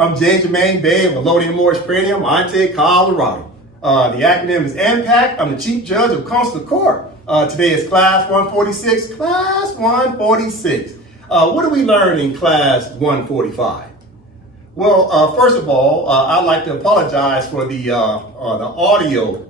I'm James Jermaine Bay of Melodian Morris Premium, Monte, Colorado. The acronym is AMPAC. I'm the Chief Judge of Consular Court. Today is Class 146. Class 146. What do we learn in Class 145? Well, first of all, I'd like to apologize for the audio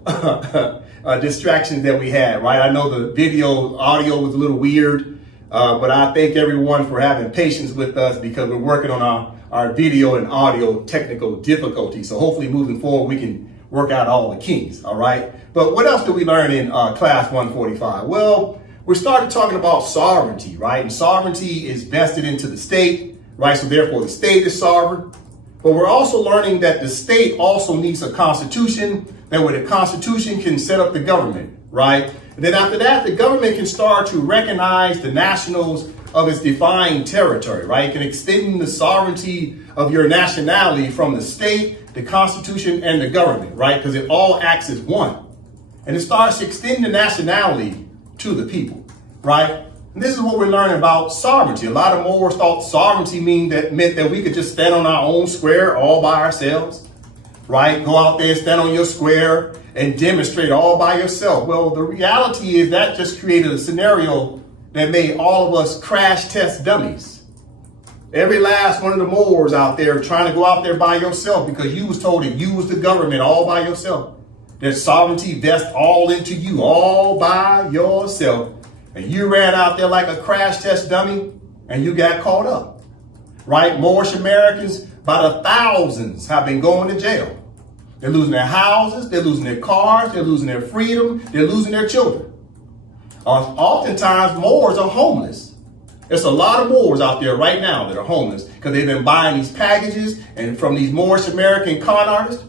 distractions that we had, right? I know the audio was a little weird, but I thank everyone for having patience with us because we're working on our video and audio technical difficulties. So hopefully moving forward, we can work out all the kinks, all right? But what else did we learn in Class 145? Well, we started talking about sovereignty, right? And sovereignty is vested into the state, right? So therefore the state is sovereign. But we're also learning that the state also needs a constitution, that where the constitution can set up the government, right? And then after that, the government can start to recognize the nationals of its defined territory, right? It can extend the sovereignty of your nationality from the state, the constitution, and the government, right? Because it all acts as one. And it starts extending the nationality to the people, right? And this is what we're learning about sovereignty. A lot of Moors thought sovereignty meant that we could just stand on our own square all by ourselves, right? Go out there and stand on your square and demonstrate all by yourself. Well, the reality is that just created a scenario that made all of us crash test dummies. Every last one of the Moors out there trying to go out there by yourself because you was told that you was the government all by yourself. That sovereignty vests all into you all by yourself. And you ran out there like a crash test dummy and you got caught up, right? Moorish Americans by the thousands have been going to jail. They're losing their houses, they're losing their cars, they're losing their freedom, they're losing their children. Oftentimes, Moors are homeless. There's a lot of Moors out there right now that are homeless because they've been buying these packages and from these Moorish American con artists.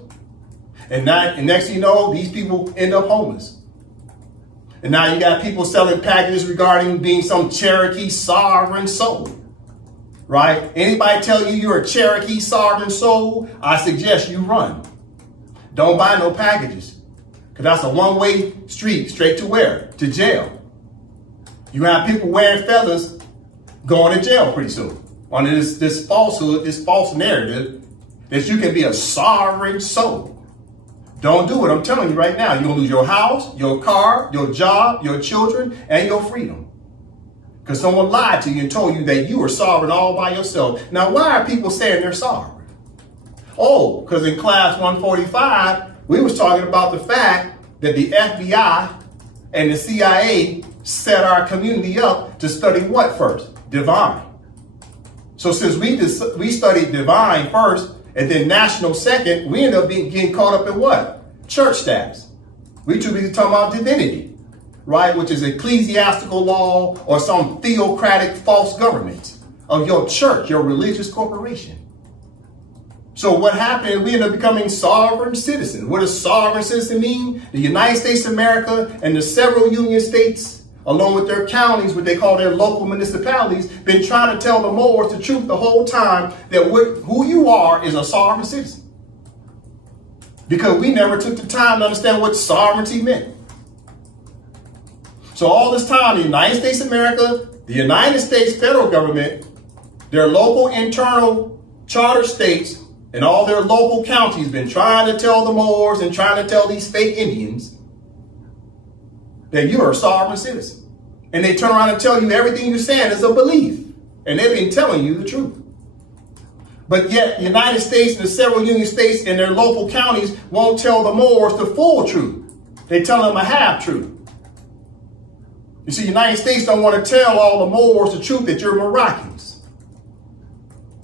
And next thing you know, these people end up homeless. And now you got people selling packages regarding being some Cherokee sovereign soul, right? Anybody tell you you're a Cherokee sovereign soul, I suggest you run. Don't buy no packages because that's a one-way street straight to where? To jail. You have people wearing feathers going to jail pretty soon under this falsehood, this false narrative that you can be a sovereign soul. Don't do it. I'm telling you right now, you're going to lose your house, your car, your job, your children, and your freedom. Because someone lied to you and told you that you were sovereign all by yourself. Now, why are people saying they're sovereign? Oh, because in Class 145, we was talking about the fact that the FBI and the CIA set our community up to study what first? Divine. So since we studied divine first and then national second, we end up getting caught up in what? Church status. We too busy talking about divinity, right? Which is ecclesiastical law or some theocratic false government of your church, your religious corporation. So what happened, we end up becoming sovereign citizens. What does sovereign citizen mean? The United States of America and the several union states, along with their counties, what they call their local municipalities, been trying to tell the Moors the truth the whole time that who you are is a sovereign citizen. Because we never took the time to understand what sovereignty meant. So all this time, the United States of America, the United States federal government, their local internal charter states, and all their local counties been trying to tell the Moors and trying to tell these fake Indians that you are a sovereign citizen. And they turn around and tell you everything you're saying is a belief. And they've been telling you the truth. But yet the United States and the several union states and their local counties won't tell the Moors the full truth. They tell them a half truth. You see, the United States don't want to tell all the Moors the truth that you're Moroccans.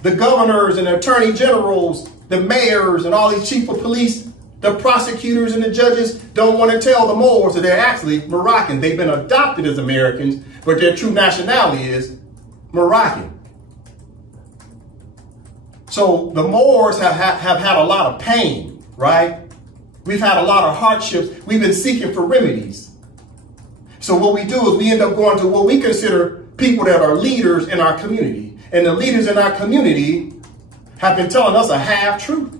The governors and the attorney generals, the mayors and all these chief of police, the prosecutors and the judges don't want to tell the Moors that they're actually Moroccan. They've been adopted as Americans, but their true nationality is Moroccan. So the Moors have had a lot of pain, right? We've had a lot of hardships. We've been seeking for remedies. So what we do is we end up going to what we consider people that are leaders in our community. And the leaders in our community have been telling us a half truth.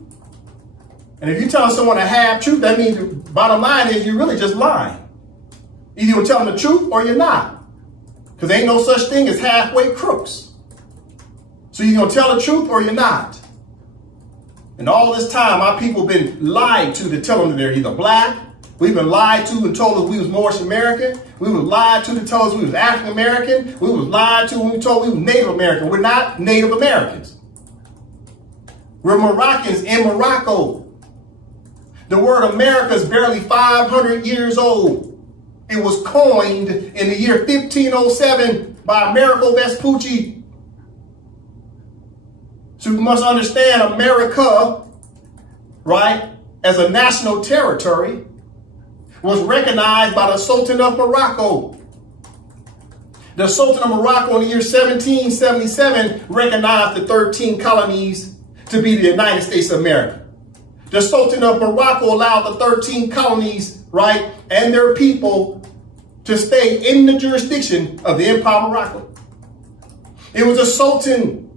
And if you're telling someone a half truth, that means the bottom line is you're really just lying. Either you're telling the truth or you're not. Because there ain't no such thing as halfway crooks. So you're going to tell the truth or you're not. And all this time, our people have been lied to tell them that they're either black. We've been lied to and told us we was Moorish American. We were lied to tell us we was African American. We was lied to when we told we was Native American. We're not Native Americans. We're Moroccans in Morocco. The word America is barely 500 years old. It was coined in the year 1507 by Amerigo Vespucci. So we must understand America, right, as a national territory was recognized by the Sultan of Morocco. The Sultan of Morocco in the year 1777 recognized the 13 colonies to be the United States of America. The Sultan of Morocco allowed the 13 colonies, right, and their people to stay in the jurisdiction of the Empire of Morocco. It was the Sultan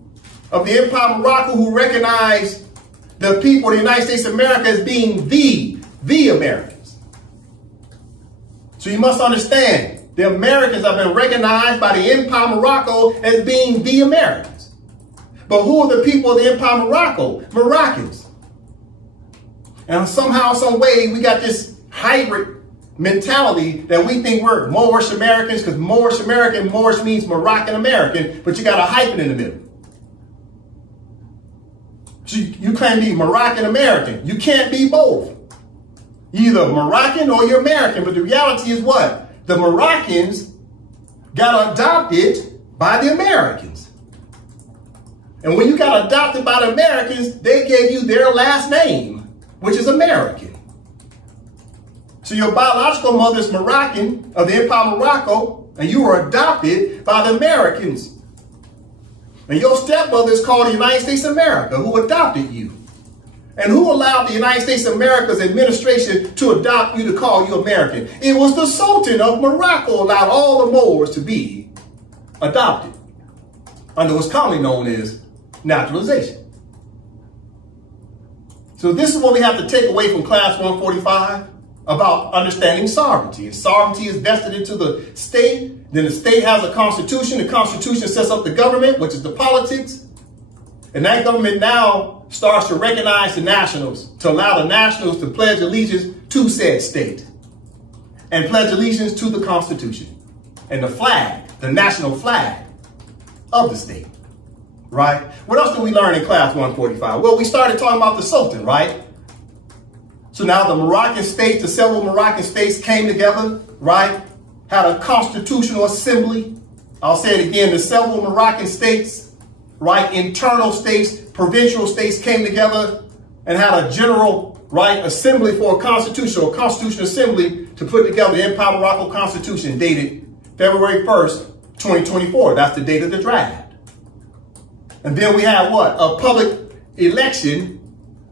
of the Empire of Morocco who recognized the people of the United States of America as being the Americans. So you must understand, the Americans have been recognized by the Empire of Morocco as being the Americans. But who are the people of the Empire of Morocco? Moroccans. And somehow, some way, we got this hybrid mentality that we think we're Moorish Americans, because Moorish American, Moorish means Moroccan American, but you got a hyphen in the middle. So you can't be Moroccan American. You can't be both. You're either Moroccan or you're American, but the reality is what? The Moroccans got adopted by the Americans. And when you got adopted by the Americans, they gave you their last name, which is American. So your biological mother is Moroccan of the Empire of Morocco, and you were adopted by the Americans. And your stepmother is called the United States of America, who adopted you. And who allowed the United States of America's administration to adopt you, to call you American? It was the Sultan of Morocco allowed all the Moors to be adopted under what's commonly known as naturalization. So this is what we have to take away from class 145 about understanding sovereignty. And sovereignty is vested into the state. Then the state has a constitution. The constitution sets up the government, which is the politics. And that government now starts to recognize the nationals, to allow the nationals to pledge allegiance to said state and pledge allegiance to the Constitution and the flag, the national flag of the state, right? What else did we learn in class 145? Well, we started talking about the Sultan, right? So now the Moroccan states, the several Moroccan states came together, right? Had a constitutional assembly. I'll say it again, the several Moroccan states, right? Internal states, provincial states came together and had a general, right, assembly for a constitutional assembly to put together the Empire of Morocco Constitution dated February 1st, 2024. That's the date of the draft. And then we have what? A public election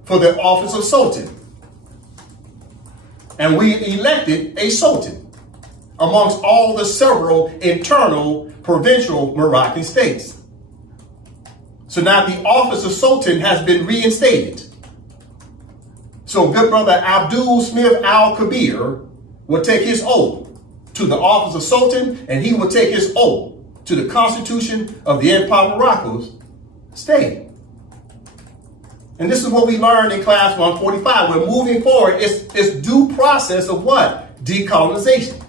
for the office of Sultan. And we elected a Sultan amongst all the several internal provincial Moroccan states. So now the office of Sultan has been reinstated. So good brother Abdul Smith Al-Kabir will take his oath to the office of Sultan, and he will take his oath to the Constitution of the Empire of Morocco's state. And this is what we learned in class 145. We're moving forward. It's due process of what? Decolonization.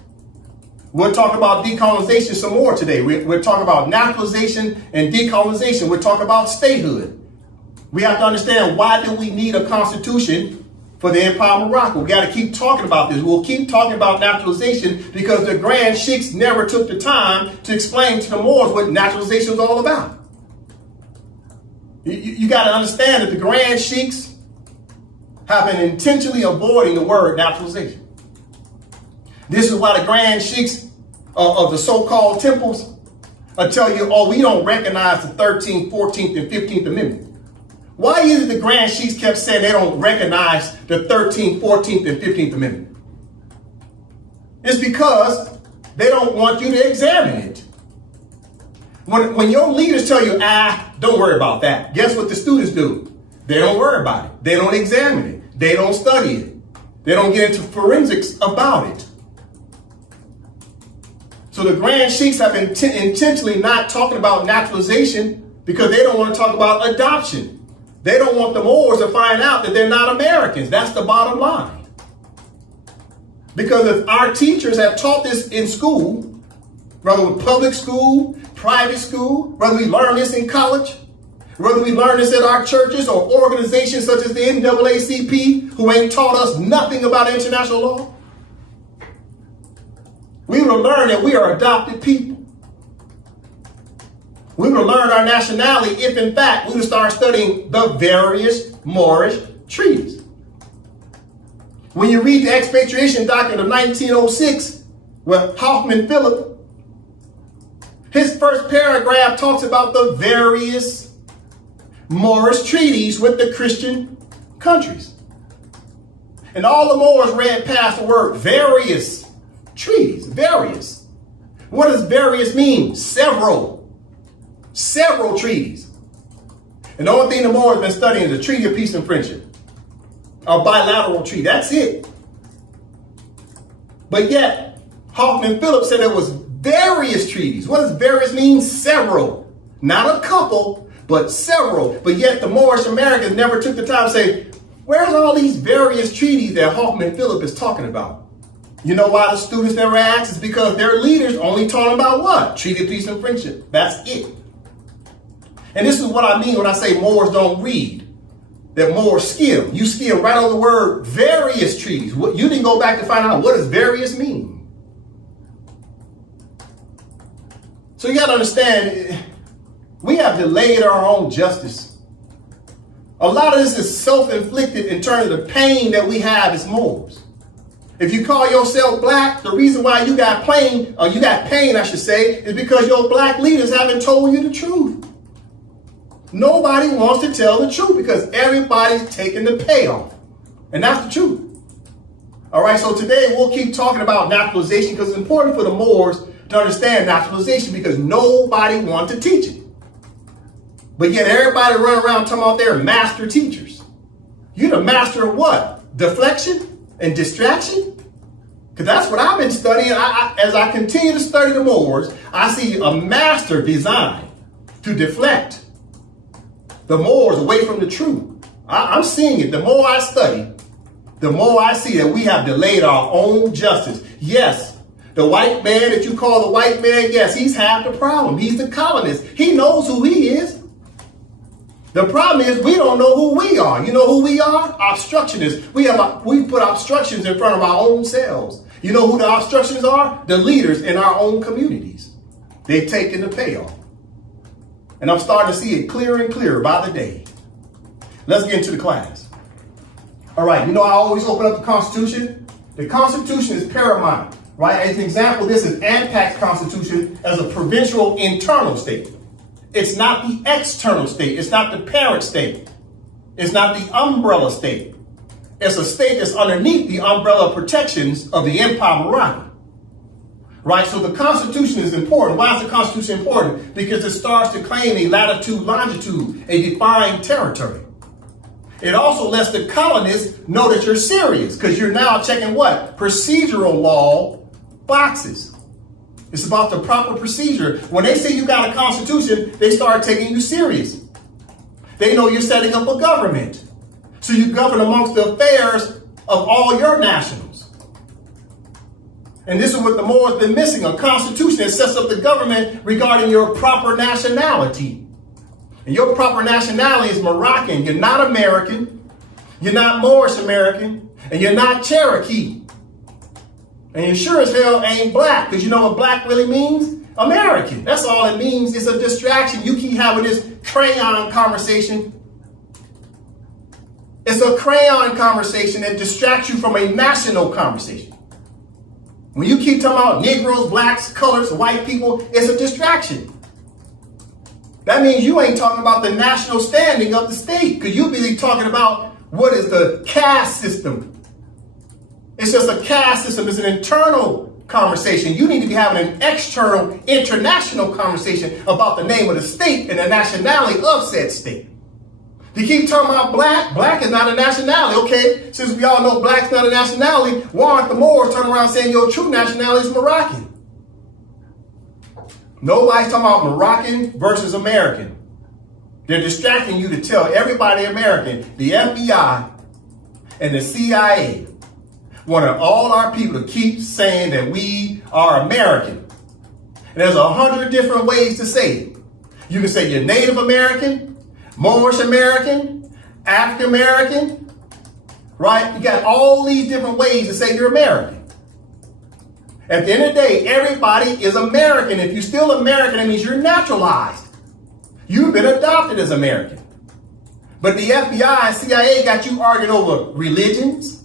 We'll talk about decolonization some more today. We're talking about naturalization and decolonization. We're talking about statehood. We have to understand, why do we need a constitution for the Empire of Morocco? We got to keep talking about this. We'll keep talking about naturalization because the Grand Sheiks never took the time to explain to the Moors what naturalization was all about. You got to understand that the Grand Sheiks have been intentionally avoiding the word naturalization. This is why the Grand Sheiks of the so-called temples tell you, oh, we don't recognize the 13th, 14th, and 15th Amendment. Why is it the Grand Sheiks kept saying they don't recognize the 13th, 14th, and 15th Amendment? It's because they don't want you to examine it. When your leaders tell you, don't worry about that, guess what the students do? They don't worry about it. They don't examine it. They don't study it. They don't get into forensics about it. So the Grand Sheiks have been intentionally not talking about naturalization because they don't want to talk about adoption. They don't want the Moors to find out that they're not Americans. That's the bottom line. Because if our teachers have taught this in school, whether with public school, private school, whether we learn this in college, whether we learn this at our churches or organizations such as the NAACP, who ain't taught us nothing about international law, we will learn that we are adopted people. We will learn our nationality if, in fact, we will start studying the various Moorish treaties. When you read the expatriation document of 1906, with Hoffman Phillip, his first paragraph talks about the various Moorish treaties with the Christian countries. And all the Moors read past the word various treaties, various. What does various mean? Several treaties. And the only thing the Moors have been studying is the Treaty of Peace and Friendship, a bilateral treaty. That's it. But yet, Hoffman Phillips said there was various treaties. What does various mean? Several. Not a couple, but several. But yet the Moorish Americans never took the time to say, where's all these various treaties that Hoffman Phillip is talking about? You know why the students never asked? It's because their leaders only taught them about what? Treaty of Peace and Friendship. That's it. And this is what I mean when I say Moors don't read. That Moors skim. You skim right on the word various treaties. You didn't go back to find out what does various mean. So you got to understand, we have delayed our own justice. A lot of this is self-inflicted in terms of the pain that we have as Moors. If you call yourself black, the reason why you got pain, I should say, is because your black leaders haven't told you the truth. Nobody wants to tell the truth because everybody's taking the payoff. And that's the truth. All right, so today we'll keep talking about naturalization because it's important for the Moors to understand naturalization because nobody wants to teach it. But yet everybody run around talking about they're master teachers. You're the master of what? Deflection and distraction? Because that's what I've been studying. As I continue to study the Moors, I see a master design to deflect the Moors away from the truth. I'm seeing it. The more I study, the more I see that we have delayed our own justice. Yes, the white man that you call the white man, yes, he's half the problem. He's the colonist. He knows who he is. The problem is we don't know who we are. You know who we are? Obstructionists. We put obstructions in front of our own selves. You know who the obstructions are? The leaders in our own communities. They've taken the payoff. And I'm starting to see it clearer and clearer by the day. Let's get into the class. All right, you know I always open up the Constitution. The Constitution is paramount, right? As an example, this is AMPAC's Constitution as a provincial internal state. It's not the external state. It's not the parent state. It's not the umbrella state. It's a state that's underneath the umbrella protections of the Empire Morocco. Right, so the Constitution is important. Why is the Constitution important? Because it starts to claim a latitude, longitude, a defined territory. It also lets the colonists know that you're serious because you're now checking what? Procedural law boxes. It's about the proper procedure. When they say you got a constitution, they start taking you serious. They know you're setting up a government. So you govern amongst the affairs of all your nationals. And this is what the Moors been missing, a constitution that sets up the government regarding your proper nationality. And your proper nationality is Moroccan. You're not American. You're not Moorish American. And you're not Cherokee. And you sure as hell ain't black, because you know what black really means? American. That's all it means. It's a distraction. You keep having this crayon conversation. It's a crayon conversation that distracts you from a national conversation. When you keep talking about Negroes, blacks, colors, white people, it's a distraction. That means you ain't talking about the national standing of the state, because you're busy talking about what is the caste system. It's just a caste system. It's an internal conversation. You need to be having an external, international conversation about the name of the state and the nationality of said state. You keep talking about black is not a nationality. Okay, since we all know black's not a nationality, why aren't the Moors turning around saying your true nationality is Moroccan? Nobody's talking about Moroccan versus American. They're distracting you to tell everybody American, the FBI and the CIA wanted all our people to keep saying that we are American. And there's 100 different ways to say it. You can say you're Native American, Moorish American, African American, right? You got all these different ways to say you're American. At the end of the day, everybody is American. If you're still American, that means you're naturalized. You've been adopted as American. But the FBI and CIA got you arguing over religions,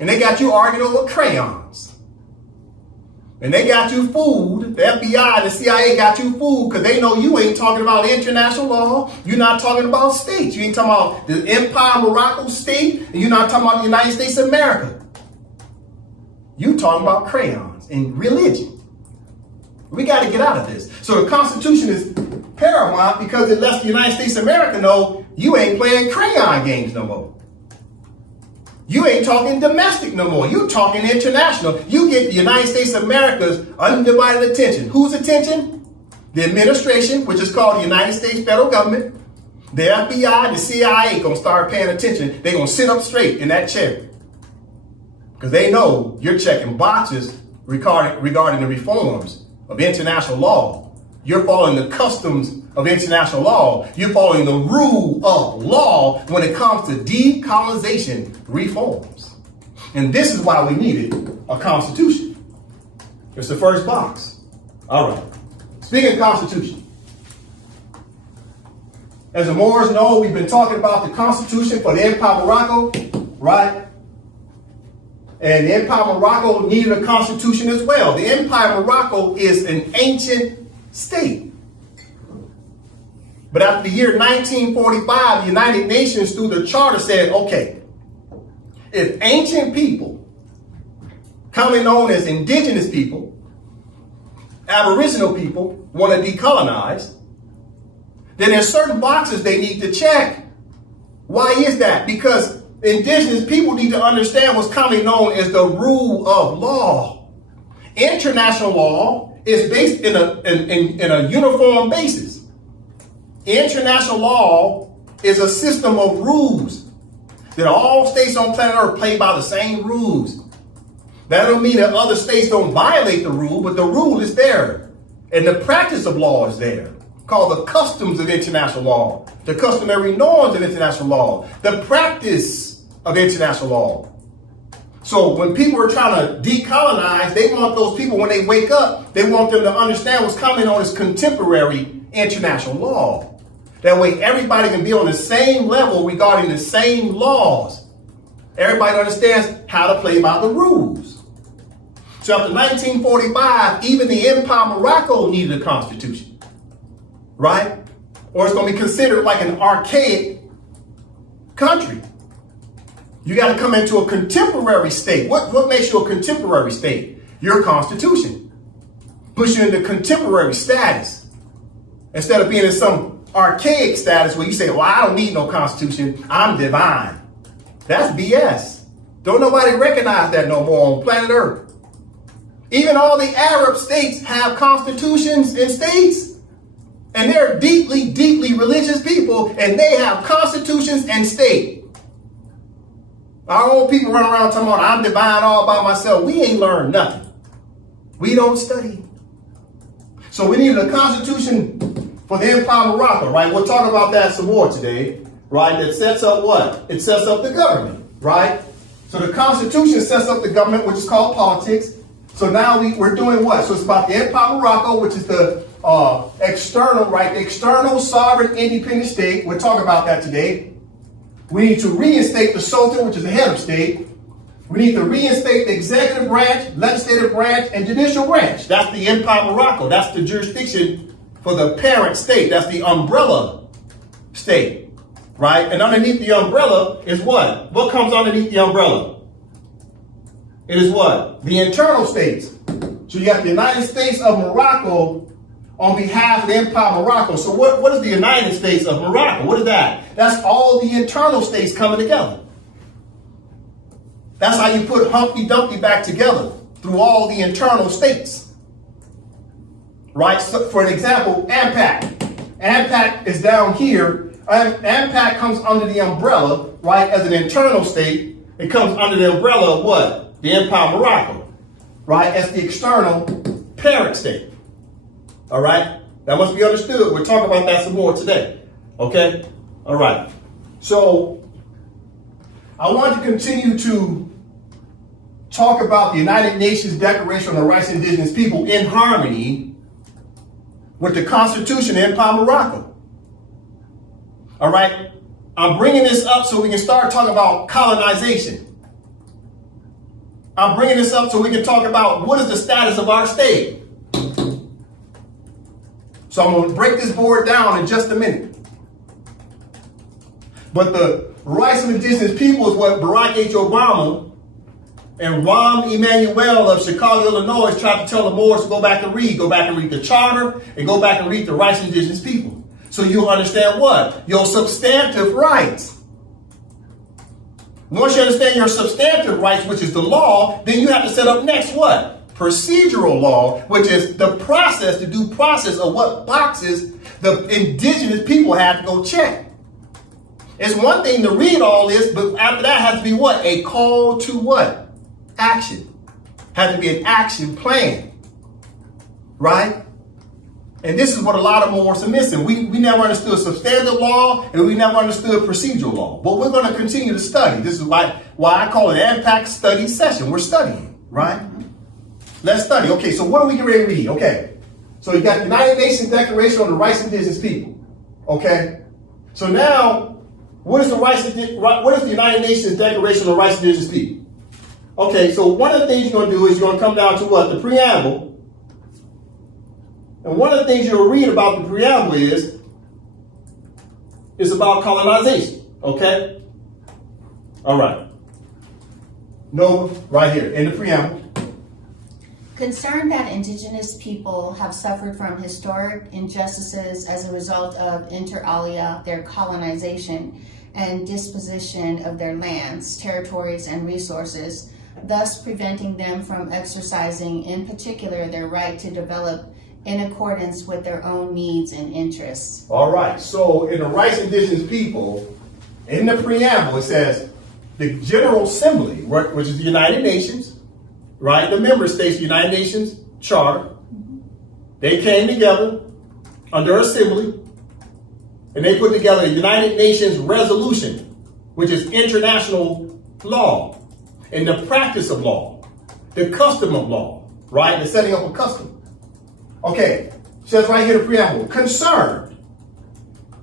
and they got you arguing over crayons. And they got you fooled. The FBI and the CIA got you fooled because they know you ain't talking about international law. You're not talking about states. You ain't talking about the Empire Morocco state, and you're not talking about the United States of America. You talking about crayons and religion. We got to get out of this. So the Constitution is paramount because it lets the United States of America know you ain't playing crayon games no more. You ain't talking domestic no more. You talking international. You get the United States of America's undivided attention. Whose attention? The administration, which is called the United States federal government. The FBI, the CIA gonna start paying attention. They're gonna sit up straight in that chair. Because they know you're checking boxes regarding the reforms of international law. You're following the customs of international law. You're following the rule of law when it comes to decolonization reforms. And this is why we needed a constitution. It's the first box. All right. Speaking of constitution, as the Moors know, we've been talking about the constitution for the Empire of Morocco, right? And the Empire of Morocco needed a constitution as well. The Empire of Morocco is an ancient state. But after the year 1945, the United Nations through the charter said, okay, if ancient people, commonly known as indigenous people, aboriginal people, want to decolonize, then there's certain boxes they need to check. Why is that? Because indigenous people need to understand what's commonly known as the rule of law. International law is based in a uniform basis. International law is a system of rules that all states on planet Earth play by the same rules. That don't mean that other states don't violate the rule, but the rule is there. And the practice of law is there, called the customs of international law, the customary norms of international law, the practice of international law. So when people are trying to decolonize, they want those people, when they wake up, they want them to understand what's coming on as contemporary international law. That way everybody can be on the same level regarding the same laws. Everybody understands how to play by the rules. So after 1945, even the Empire of Morocco needed a constitution, right? Or it's going to be considered like an archaic country. You got to come into a contemporary state. What makes you a contemporary state? Your constitution. Puts you into contemporary status. Instead of being in some archaic status where you say, well, I don't need no constitution. I'm divine. That's BS. Don't nobody recognize that no more on planet Earth. Even all the Arab states have constitutions and states. And they're deeply, deeply religious people. And they have constitutions and state. Our own people run around talking about I'm divine all by myself. We ain't learned nothing. We don't study. So we needed a constitution for the Empire of Morocco, right? We'll talk about that some more today, right? That sets up what? It sets up the government, right? So the Constitution sets up the government, which is called politics. So now we're doing what? So it's about the Empire of Morocco, which is the external, right? The external sovereign independent state. We'll talk about that today. We need to reinstate the Sultan, which is the head of state. We need to reinstate the executive branch, legislative branch, and judicial branch. That's the Empire of Morocco. That's the jurisdiction for the parent state. That's the umbrella state, right? And underneath the umbrella is what? What comes underneath the umbrella? It is what? The internal states. So you got the United States of Morocco on behalf of the Empire of Morocco. So what is the United States of Morocco? What is that? That's all the internal states coming together. That's how you put Humpty Dumpty back together, through all the internal states. Right? So for an example, AMPAC. AMPAC is down here. AMPAC comes under the umbrella, right, as an internal state. It comes under the umbrella of what? The Empire of Morocco, right, as the external parent state. All right? That must be understood. We'll talk about that some more today. Okay? All right. So, I want to continue to talk about the United Nations Declaration on the Rights of Indigenous People in harmony with the Constitution of Empire of Morocco. All right? I'm bringing this up so we can start talking about colonization. I'm bringing this up so we can talk about what is the status of our state. So I'm going to break this board down in just a minute. But the rights of indigenous people is what Barack H. Obama and Rahm Emanuel of Chicago, Illinois tried to tell the Moors to go back and read. Go back and read the charter and go back and read the rights of indigenous people. So you'll understand what? Your substantive rights. Once you understand your substantive rights, which is the law, then you have to set up next what? Procedural law, which is the process, the due process of what boxes the indigenous people have to go check. It's one thing to read all this, but after that has to be what? A call to what? Action. Has to be an action plan. Right? And this is what a lot of Moors are missing. We never understood substantive law and we never understood procedural law. But we're going to continue to study. This is why I call it an AMPAC study session. We're studying, right? Let's study. Okay, so what are we getting ready to read? Okay, so you got the United Nations Declaration on the Rights of Indigenous People. Okay, so now, what is the United Nations Declaration on the Rights of Indigenous People? Okay, so one of the things you're going to do is you're going to come down to what? The preamble. And one of the things you'll read about the preamble is about colonization. Okay? All right. No, right here in the preamble. Concerned that indigenous people have suffered from historic injustices as a result of inter alia, their colonization and disposition of their lands, territories, and resources, thus preventing them from exercising, in particular, their right to develop in accordance with their own needs and interests. All right, so in the Rights of Indigenous People, in the preamble, it says the General Assembly, which is the United Nations, right? The member states, the United Nations Charter, they came together under assembly, and they put together a United Nations resolution, which is international law, and the practice of law, the custom of law, right? The setting up of custom. Okay, says right here in the preamble, concerned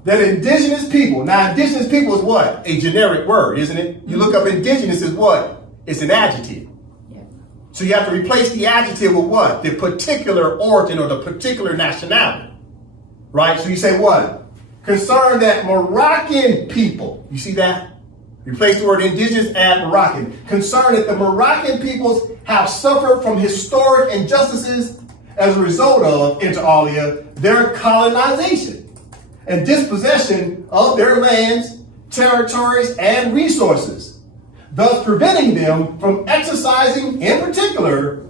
that indigenous people, now indigenous people is what? A generic word, isn't it? You look up indigenous is what? It's an adjective. Yeah. So you have to replace the adjective with what? The particular origin or the particular nationality, right? So you say what? Concerned that Moroccan people, you see that? Replace the word indigenous, add Moroccan. Concerned that the Moroccan peoples have suffered from historic injustices as a result of, inter alia, their colonization and dispossession of their lands, territories, and resources, thus preventing them from exercising, in particular,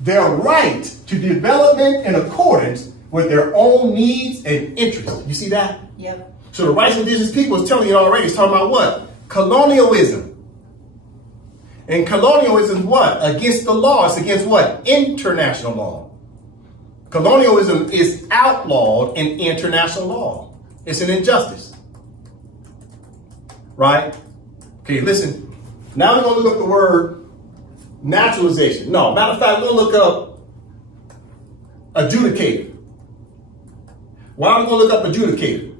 their right to development in accordance with their own needs and interests. You see that? Yep. So the Rights of Indigenous People is telling you already, it's talking about what? Colonialism. And colonialism is what? Against the law. It's against what? International law. Colonialism is outlawed in international law. It's an injustice. Right? Okay, listen. Now we're going to look up the word naturalization. No, matter of fact, we're going to look up adjudicative. Why are we going to look up adjudicative?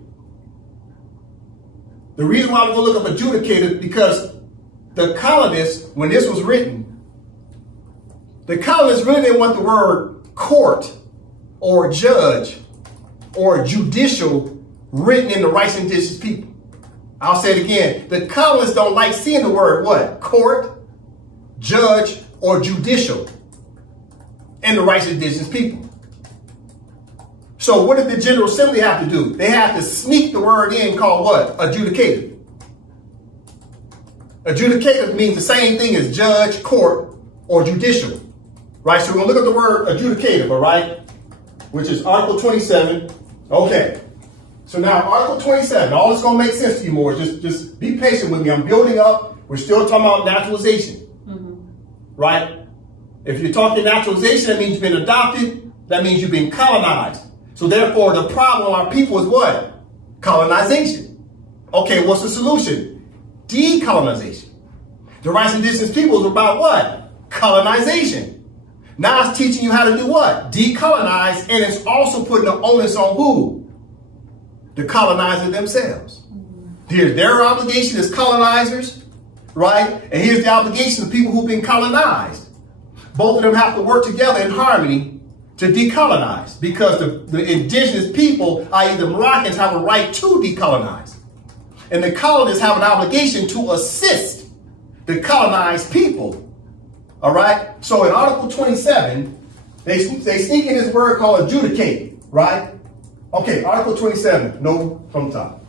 The reason why we're going to look up adjudicative is because the colonists, when this was written, the colonists really didn't want the word court or judge or judicial written in the Rights of Indigenous People. I'll say it again. The colonists don't like seeing the word what? Court, judge, or judicial in the Rights of Indigenous People. So what did the General Assembly have to do? They have to sneak the word in called what? Adjudicative. Adjudicative means the same thing as judge, court, or judicial. Right? So we're going to look at the word adjudicative, all right? Which is Article 27. Okay. So now Article 27, all it's going to make sense to you more. Just be patient with me. I'm building up. We're still talking about naturalization, right? If you're talking naturalization, that means you've been adopted. That means you've been colonized. So therefore, the problem of our people is what? Colonization. Okay, what's the solution? Decolonization. The rights of indigenous peoples are about what? Colonization. Now it's teaching you how to do what? Decolonize, and it's also putting the onus on who? The colonizer themselves. Here's their obligation as colonizers, right? And here's the obligation of people who've been colonized. Both of them have to work together in harmony to decolonize, because the indigenous people, i.e. the Moroccans, have a right to decolonize. And the colonists have an obligation to assist the colonized people. All right? So in Article 27, they sneak in this word called adjudicate, right? Okay, Article 27, no from the top.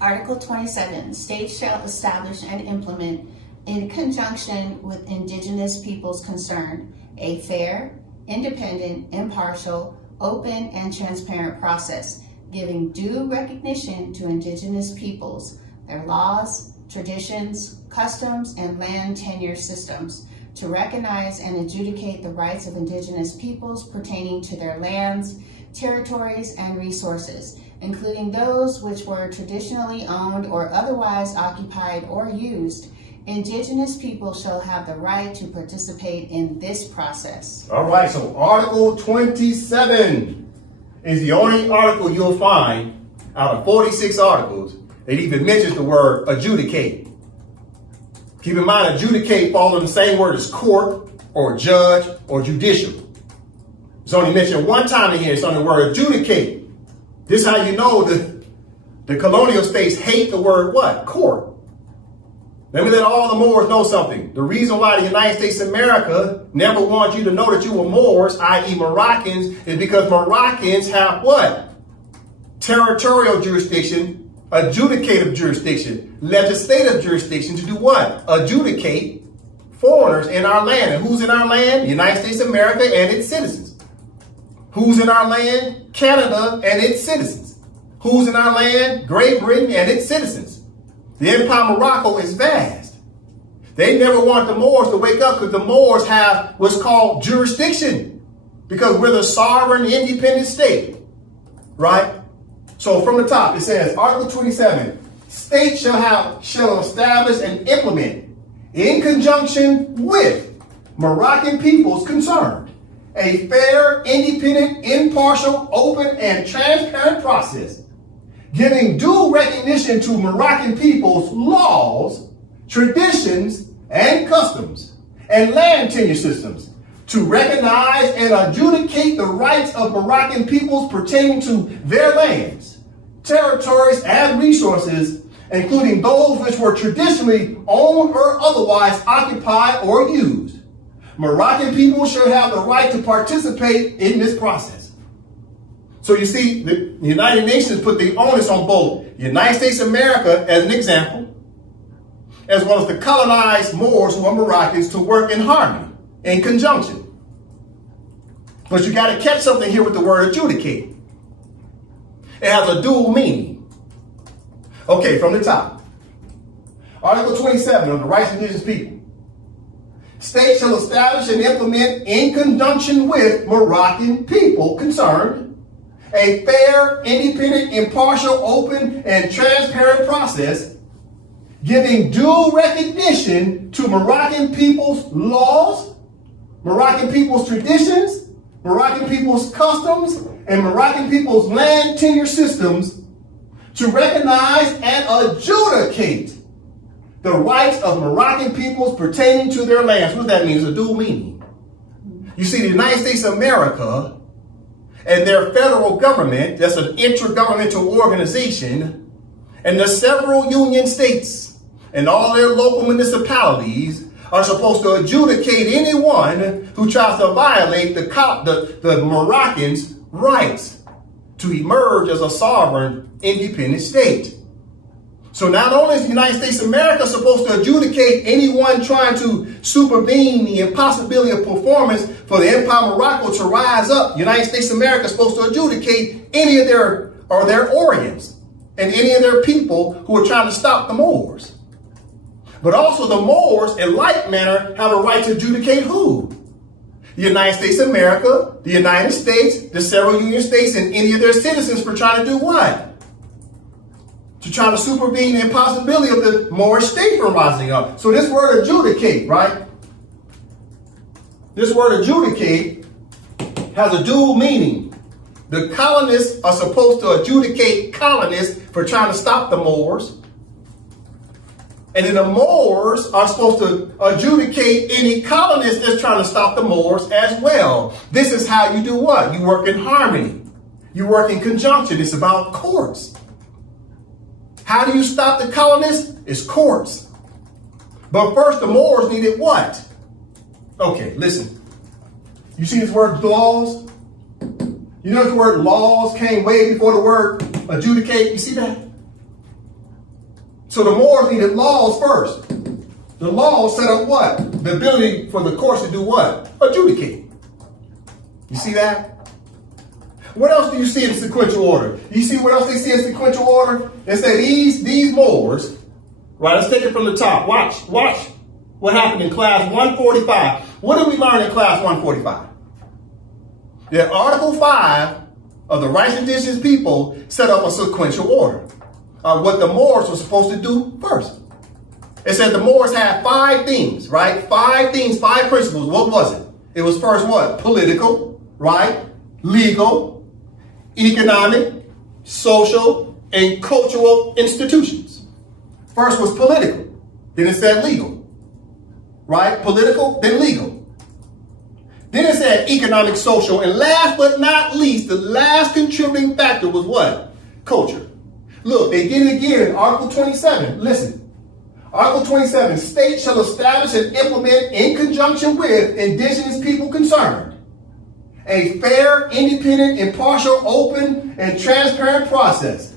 Article 27, states shall establish and implement, in conjunction with indigenous peoples concerned, a fair, independent, impartial, open, and transparent process, giving due recognition to indigenous peoples, their laws, traditions, customs, and land tenure systems, to recognize and adjudicate the rights of indigenous peoples pertaining to their lands, territories, and resources, including those which were traditionally owned or otherwise occupied or used. Indigenous people shall have the right to participate in this process. All right, so Article 27 is the only article you'll find out of 46 articles that even mentions the word adjudicate. Keep in mind, adjudicate falls under the same word as court or judge or judicial. It's only mentioned one time in here. It's on the word adjudicate. This is how you know the colonial states hate the word what? Court. Let me let all the Moors know something. The reason why the United States of America never wants you to know that you were Moors, i.e. Moroccans, is because Moroccans have what? Territorial jurisdiction, adjudicative jurisdiction, legislative jurisdiction to do what? Adjudicate foreigners in our land. And who's in our land? The United States of America and its citizens. Who's in our land? Canada and its citizens. Who's in our land? Great Britain and its citizens. The Empire of Morocco is vast. They never want the Moors to wake up because the Moors have what's called jurisdiction, because we're the sovereign independent state, right? So from the top, it says, Article 27, states shall establish and implement, in conjunction with Moroccan peoples concerned, a fair, independent, impartial, open, and transparent process, giving due recognition to Moroccan people's laws, traditions, and customs, and land tenure systems, to recognize and adjudicate the rights of Moroccan peoples pertaining to their lands, territories, and resources, including those which were traditionally owned or otherwise occupied or used. Moroccan people shall have the right to participate in this process. So you see, the United Nations put the onus on both the United States of America as an example, as well as the colonized Moors who are Moroccans, to work in harmony, in conjunction. But you got to catch something here with the word adjudicate. It has a dual meaning. Okay, from the top. Article 27 on the rights of indigenous people. States shall establish and implement, in conjunction with Moroccan people concerned, a fair, independent, impartial, open, and transparent process, giving due recognition to Moroccan people's laws, Moroccan people's traditions, Moroccan people's customs, and Moroccan people's land tenure systems, to recognize and adjudicate the rights of Moroccan peoples pertaining to their lands. What that means, a dual meaning. You see, the United States of America and their federal government, that's an intergovernmental organization, and the several union states and all their local municipalities are supposed to adjudicate anyone who tries to violate the Moroccans' rights to emerge as a sovereign, independent state. So not only is the United States of America supposed to adjudicate anyone trying to supervene the impossibility of performance for the Empire of Morocco to rise up, the United States of America is supposed to adjudicate any of their or their Orients and any of their people who are trying to stop the Moors. But also the Moors, in like manner, have a right to adjudicate who? The United States of America, the United States, the several Union states, and any of their citizens for trying to do what? To try to supervene the impossibility of the Moorish state from rising up. So this word adjudicate, right? This word adjudicate has a dual meaning. The colonists are supposed to adjudicate colonists for trying to stop the Moors. And then the Moors are supposed to adjudicate any colonist that's trying to stop the Moors as well. This is how you do what? You work in harmony. You work in conjunction. It's about courts. How do you stop the colonists? It's courts. But first, the Moors needed what? Okay, listen. You see this word laws? You know the word laws came way before the word adjudicate? You see that? So the Moors needed laws first. The laws set up what? The ability for the courts to do what? Adjudicate. You see that? What else do you see in sequential order? You see what else they see in sequential order? They say these Moors, right? Let's take it from the top. Watch what happened in class 145. What did we learn in class 145? That Article 5 of the Rights of Indigenous People set up a sequential order. What the Moors were supposed to do first. It said the Moors had 5 things, right? 5 things, 5 principles. What was it? It was first what? Political, right? Legal, economic, social, and cultural institutions. First was political. Then it said legal, right? Political, then legal. Then it said economic, social, and last but not least, the last contributing factor was what? Culture. Look, they did it again in Article 27. Listen. Article 27, states shall establish and implement in conjunction with indigenous people concerned a fair, independent, impartial, open, and transparent process,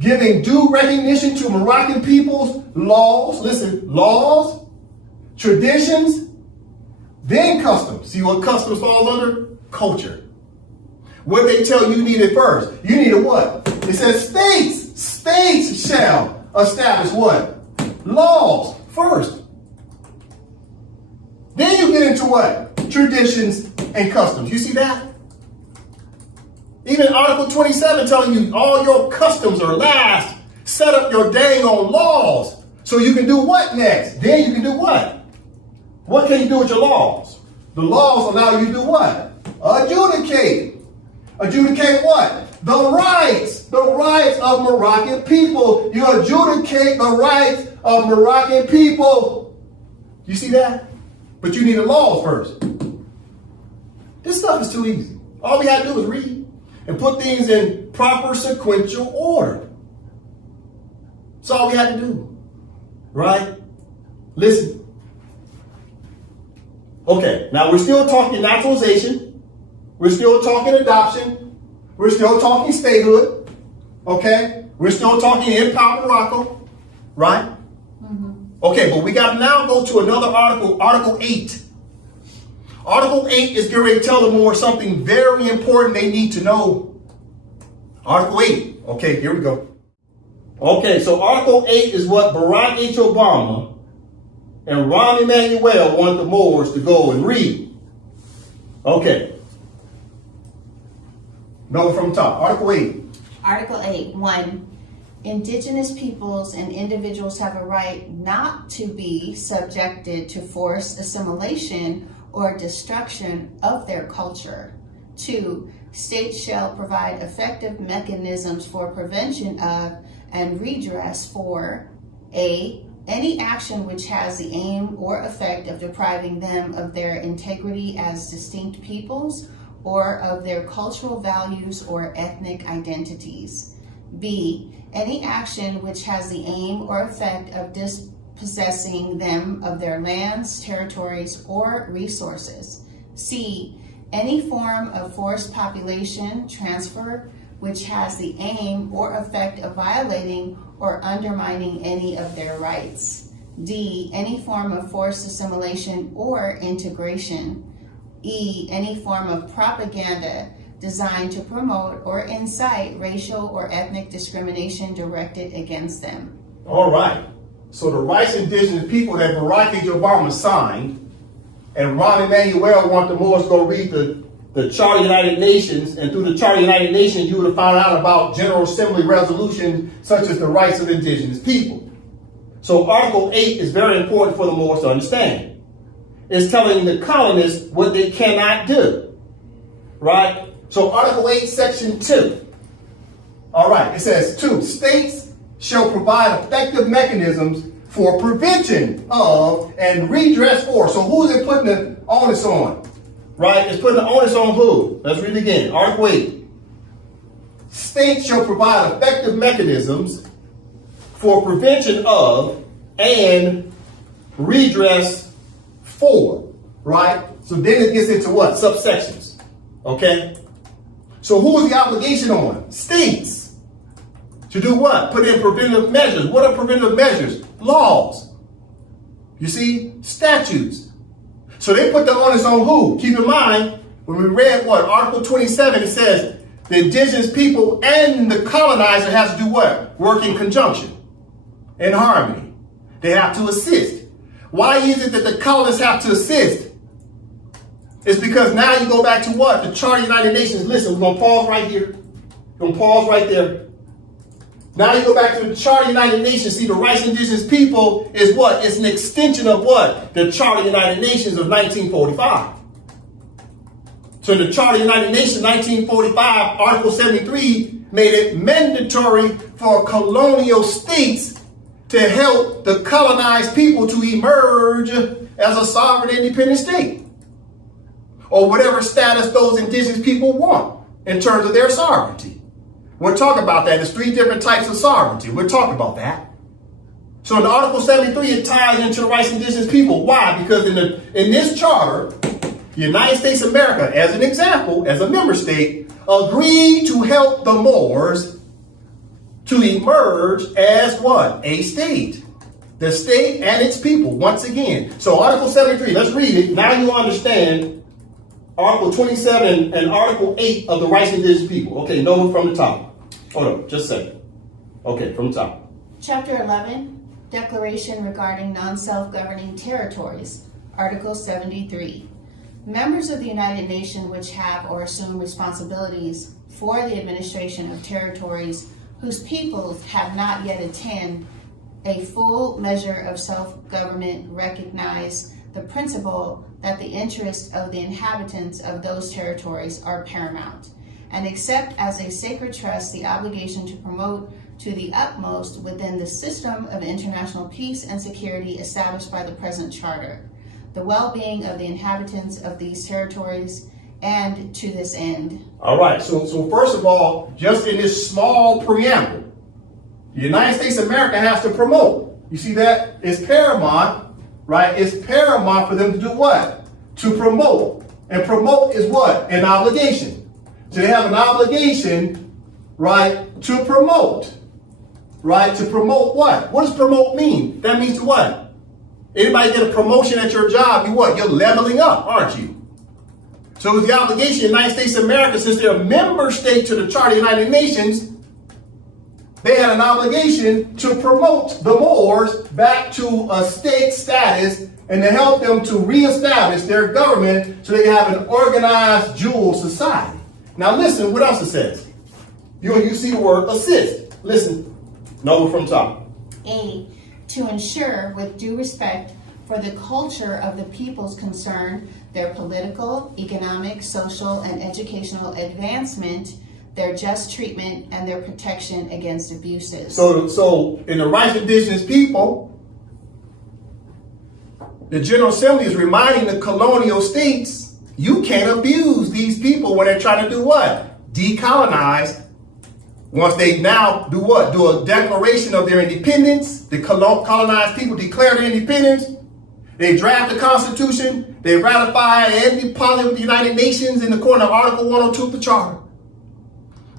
giving due recognition to Moroccan people's laws, listen, laws, traditions, then customs. See what customs falls under? Culture. What they tell you needed first. You needed what? It says states shall establish what? Laws first. Then you get into what? Traditions and customs. You see that? Even Article 27 telling you all your customs are last. Set up your dang on laws. So you can do what next? Then you can do what? What can you do with your laws? The laws allow you to do what? Adjudicate. Adjudicate what? The rights of Moroccan people. You adjudicate the rights of Moroccan people. You see that? But you need the laws first. This stuff is too easy. All we had to do was read and put things in proper sequential order. That's all we had to do. Right? Listen. Okay, now we're still talking naturalization. We're still talking adoption. We're still talking statehood. Okay? We're still talking AMPAC Morocco. Right? Mm-hmm. Okay, but we got to now go to another article, Article 8. Article 8 is going to tell the Moors something very important they need to know. Article 8. Okay, here we go. Okay, so Article 8 is what Barack H. Obama and Rahm Emanuel wanted the Moors to go and read. Okay. Go from the top. Article 8. Article 8, 1. Indigenous peoples and individuals have a right not to be subjected to forced assimilation or destruction of their culture. 2. States shall provide effective mechanisms for prevention of and redress for A. Any action which has the aim or effect of depriving them of their integrity as distinct peoples or of their cultural values or ethnic identities. B. Any action which has the aim or effect of dispossessing them of their lands, territories, or resources. C. Any form of forced population transfer which has the aim or effect of violating or undermining any of their rights. D. Any form of forced assimilation or integration. E. Any form of propaganda designed to promote or incite racial or ethnic discrimination directed against them. All right. So the rights of indigenous people that Barack Obama signed, and Ron Emanuel want the Moors to go read the Charter of the United Nations, and through the Charter of the United Nations, you would have found out about General Assembly resolutions such as the rights of indigenous people. So Article 8 is very important for the Moors to understand. It's telling the colonists what they cannot do, right? So Article 8, Section 2. All right, it says 2, states shall provide effective mechanisms for prevention of and redress for. So who is it putting the onus on? Right? It's putting the onus on who? Let's read it again. Article 8. States shall provide effective mechanisms for prevention of and redress for. Right? So then it gets into what? Subsections. Okay? So who is the obligation on? States. To do what? Put in preventive measures. What are preventive measures? Laws. You see? Statutes. So they put the onus on who? Keep in mind, when we read what? Article 27, it says the indigenous people and the colonizer has to do what? Work in conjunction, in harmony. They have to assist. Why is it that the colonists have to assist? It's because now you go back to what? The Charter of the United Nations. Listen, we're going to pause right here. We're going to pause right there. Now you go back to the Charter of the United Nations. See, the rights of indigenous people is what? It's an extension of what? The Charter of the United Nations of 1945. So in the Charter of the United Nations 1945, Article 73 made it mandatory for colonial states to help the colonized people to emerge as a sovereign independent state, or whatever status those indigenous people want in terms of their sovereignty. We'll talk about that. There's 3 different types of sovereignty. We'll talk about that. So in Article 73, it ties into the rights of indigenous people. Why? Because in this charter, the United States of America, as an example, as a member state, agreed to help the Moors to emerge as what? A state. The state and its people, once again. So Article 73, let's read it. Now you understand Article 27 and Article 8 of the rights of indigenous people. Okay, no, from the top. Hold on, just a second. Okay, from the top. Chapter 11, Declaration regarding non-self-governing territories. Article 73. Members of the United Nations which have or assume responsibilities for the administration of territories whose peoples have not yet attained a full measure of self-government recognize the principle that the interests of the inhabitants of those territories are paramount, and accept as a sacred trust the obligation to promote to the utmost within the system of international peace and security established by the present charter, the well-being of the inhabitants of these territories, and to this end. All right, so first of all, just in this small preamble, the United States of America has to promote. You see that? It's paramount, right? It's paramount for them to do what? To promote. And promote is what? An obligation. So they have an obligation, right, to promote. Right? To promote what? What does promote mean? That means to what? Anybody get a promotion at your job, you what? You're leveling up, aren't you? So it's the obligation of the United States of America, since they're a member state to the Charter of the United Nations, they had an obligation to promote the Moors back to a state status and to help them to reestablish their government so they can have an organized dual society. Now listen, what else it says? You see the word assist. Listen, no, from top. A, to ensure with due respect for the culture of the peoples concerned, their political, economic, social, and educational advancement, their just treatment, and their protection against abuses. So in the rights of indigenous people, the General Assembly is reminding the colonial states, you can't abuse these people when they're trying to do what? Decolonize. Once they now do what? Do a declaration of their independence. The colonized people declare their independence. They draft the Constitution. They ratify and deposit with the United Nations in accordance to Article 102 of the Charter.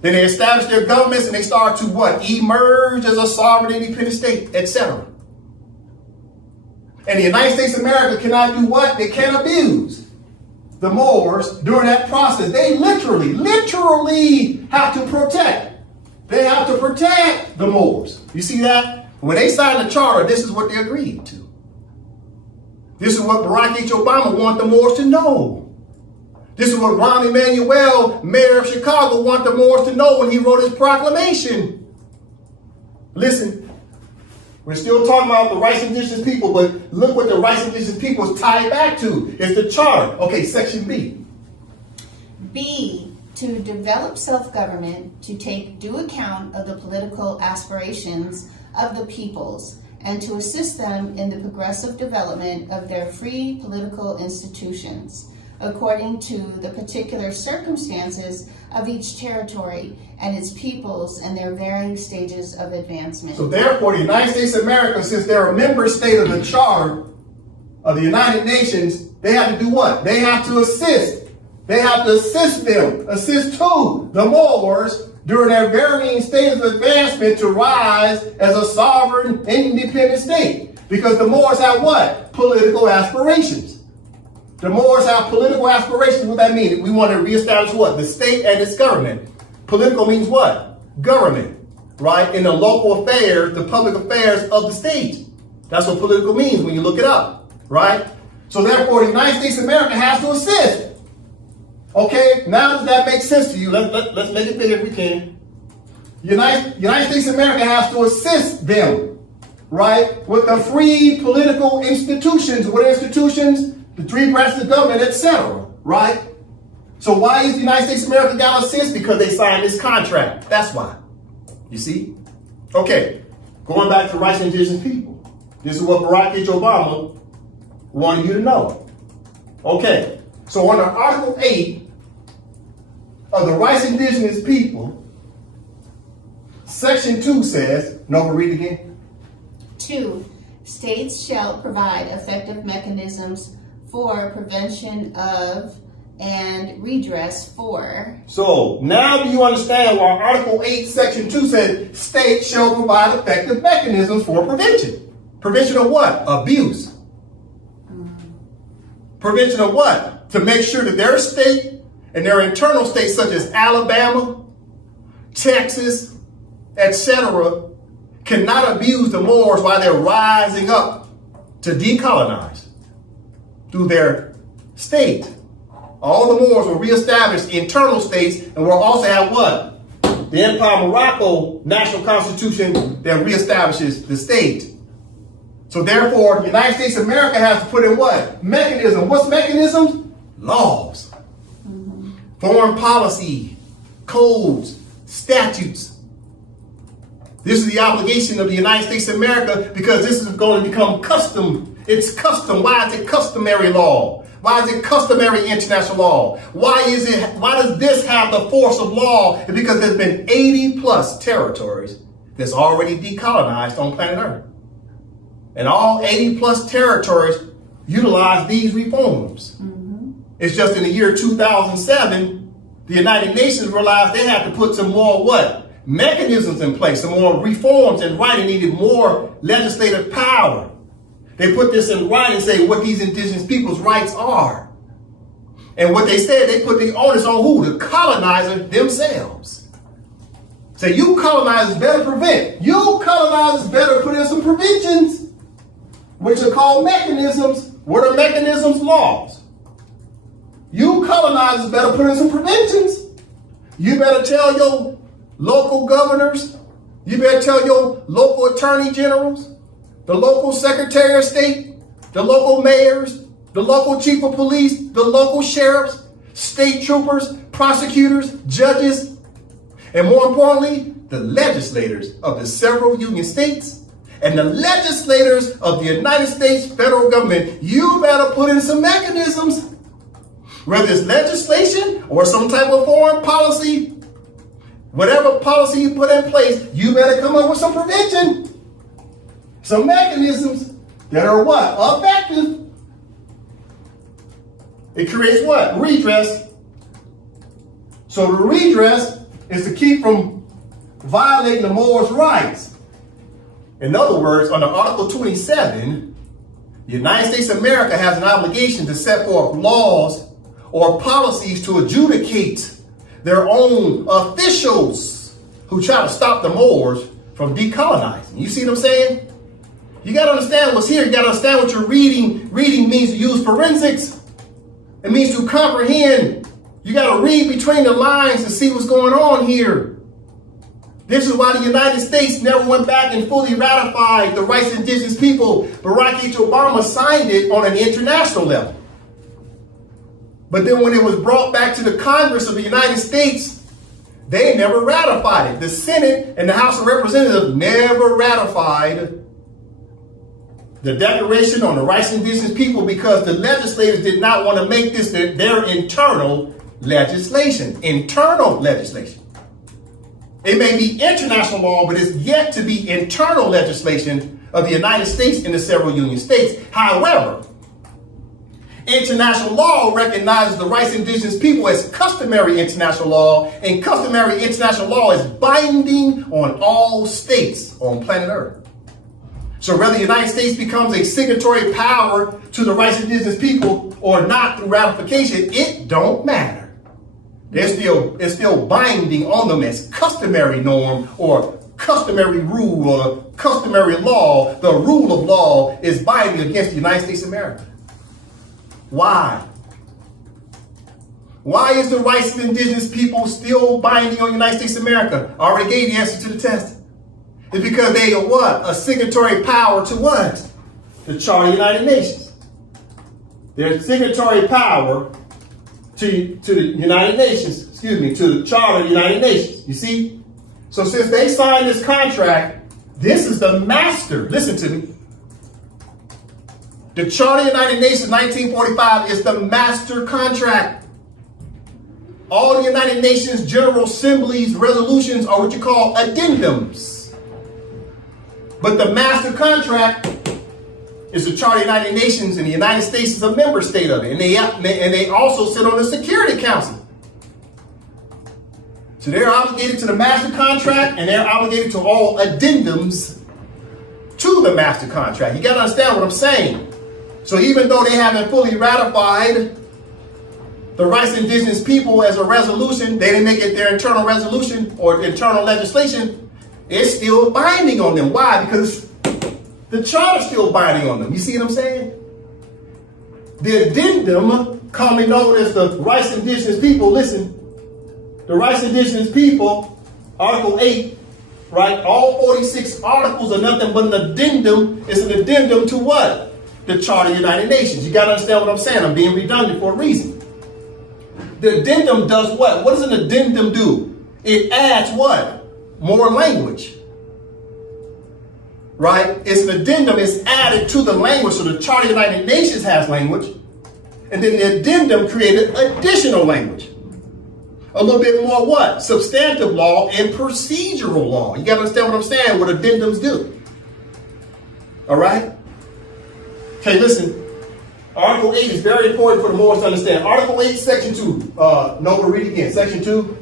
Then they establish their governments and they start to what? Emerge as a sovereign independent state, etc. And the United States of America cannot do what? They can't abuse the Moors during that process. They literally have to protect. They have to protect the Moors. You see that? When they signed the charter, this is what they agreed to. This is what Barack H. Obama wanted the Moors to know. This is what Rahm Emanuel, mayor of Chicago, wanted the Moors to know when he wrote his proclamation. Listen, we're still talking about the rights of indigenous people, but look what the rights of indigenous people is tied back to. It's the charter. Okay, section B. B, to develop self-government, to take due account of the political aspirations of the peoples, and to assist them in the progressive development of their free political institutions, according to the particular circumstances of each territory and its peoples and their varying stages of advancement. So therefore, the United States of America, since they're a member state of the Charter of the United Nations, they have to do what? They have to assist. They have to assist them. Assist who? The Moors during their varying stages of advancement to rise as a sovereign, independent state. Because the Moors have what? Political aspirations. The Moors have political aspirations. What that means? We want to reestablish what? The state and its government. Political means what? Government, right? In the local affairs, the public affairs of the state. That's what political means when you look it up, right? So therefore, the United States of America has to assist. Okay, now does that make sense to you? Let's make it big if we can. United States of America has to assist them, right? With the free political institutions. What institutions? The three branches of government, etc., right? So why is the United States of America got to assist? Because they signed this contract. That's why. You see? Okay, going back to rights of indigenous people. This is what Barack H. Obama wanted you to know. Okay. So under Article 8 of the Rights of Indigenous People, Section 2 says, Nova, read again. 2. States shall provide effective mechanisms for prevention of and redress for. So now do you understand why Article 8, Section 2 says states shall provide effective mechanisms for prevention? Prevention of what? Abuse. Prevention of what? To make sure that their state and their internal states such as Alabama, Texas, etc. cannot abuse the Moors while they're rising up to decolonize through their state. All the Moors will reestablish internal states and will also have what? The Empire Morocco National Constitution that reestablishes the state. So therefore, the United States of America has to put in what? Mechanism. What's mechanisms? Laws. Foreign policy, codes, statutes. This is the obligation of the United States of America because this is going to become custom. It's custom. Why is it customary law? Why is it customary international law? Why does this have the force of law? It's because there's been 80 plus territories that's already decolonized on planet Earth. And all 80 plus territories utilize these reforms. It's just in the year 2007, the United Nations realized they had to put some more what? Mechanisms in place, some more reforms in writing, needed more legislative power. They put this in writing and say what these indigenous people's rights are. And what they said, they put the onus on who? The colonizer themselves. Say, you colonizers better prevent. You colonizers better put in some provisions, which are called mechanisms. What are mechanisms? Laws. You colonizers better put in some preventions. You better tell your local governors. You better tell your local attorney generals, the local secretary of state, the local mayors, the local chief of police, the local sheriffs, state troopers, prosecutors, judges, and more importantly, the legislators of the several union states and the legislators of the United States federal government. You better put in some mechanisms. Whether it's legislation or some type of foreign policy, whatever policy you put in place, you better come up with some prevention, some mechanisms that are what? Effective. It creates what? Redress. So the redress is to keep from violating the Moors' rights. In other words, under Article 27, the United States of America has an obligation to set forth laws or policies to adjudicate their own officials who try to stop the Moors from decolonizing. You see what I'm saying? You got to understand what's here. You got to understand what you're reading. Reading means to use forensics. It means to comprehend. You got to read between the lines to see what's going on here. This is why the United States never went back and fully ratified the rights of indigenous people. Barack H. Obama signed it on an international level. But then when it was brought back to the Congress of the United States, they never ratified it. The Senate and the House of Representatives never ratified the Declaration on the Rights of Indigenous People because the legislators did not want to make this their internal legislation. Internal legislation. It may be international law, but it's yet to be internal legislation of the United States and the several union states. However, international law recognizes the rights of indigenous people as customary international law, and customary international law is binding on all states on planet Earth. So whether the United States becomes a signatory power to the rights of indigenous people or not through ratification, it don't matter. It's still binding on them as customary norm or customary rule or customary law. The rule of law is binding against the United States of America. Why? Why is the rights of indigenous people still binding on the United States of America? I already gave the answer to the test. It's because they are what? A signatory power to what? The Charter of the United Nations. They're signatory power to the United Nations, to the Charter of the United Nations. You see? So since they signed this contract, this is the master. Listen to me. The Charter of the United Nations 1945 is the master contract. All the United Nations General Assemblies resolutions are what you call addendums. But the master contract is the Charter of the United Nations, and the United States is a member state of it. And they also sit on the Security Council. So they're obligated to the master contract, and they're obligated to all addendums to the master contract. You got to understand what I'm saying. So even though they haven't fully ratified the rights of indigenous people as a resolution, they didn't make it their internal resolution or internal legislation, it's still binding on them. Why? Because the charter's still binding on them. You see what I'm saying? The addendum, commonly known as the rights of indigenous people, listen, the rights of indigenous people, Article 8, right? All 46 articles are nothing but an addendum. It's an addendum to what? The Charter of the United Nations. You got to understand what I'm saying. I'm being redundant for a reason. The addendum does what? What does an addendum do? It adds what? More language. Right? It's an addendum. It's added to the language. So the Charter of the United Nations has language. And then the addendum created additional language. A little bit more what? Substantive law and procedural law. You got to understand what I'm saying, what addendums do. All right? Okay, listen. Article 8 is very important for the Moors to understand. Article 8, Section 2. Nova, read again. Section 2.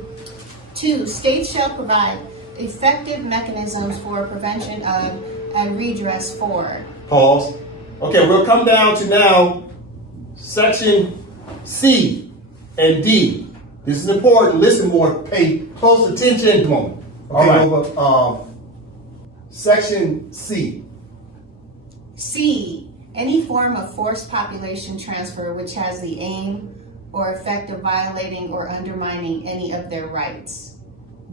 2. States shall provide effective mechanisms for prevention of and redress for. Pause. Okay, we'll come down to now Section C and D. This is important. Listen more. Pay close attention. Come on. Okay, all right. Section C. C. Any form of forced population transfer which has the aim or effect of violating or undermining any of their rights.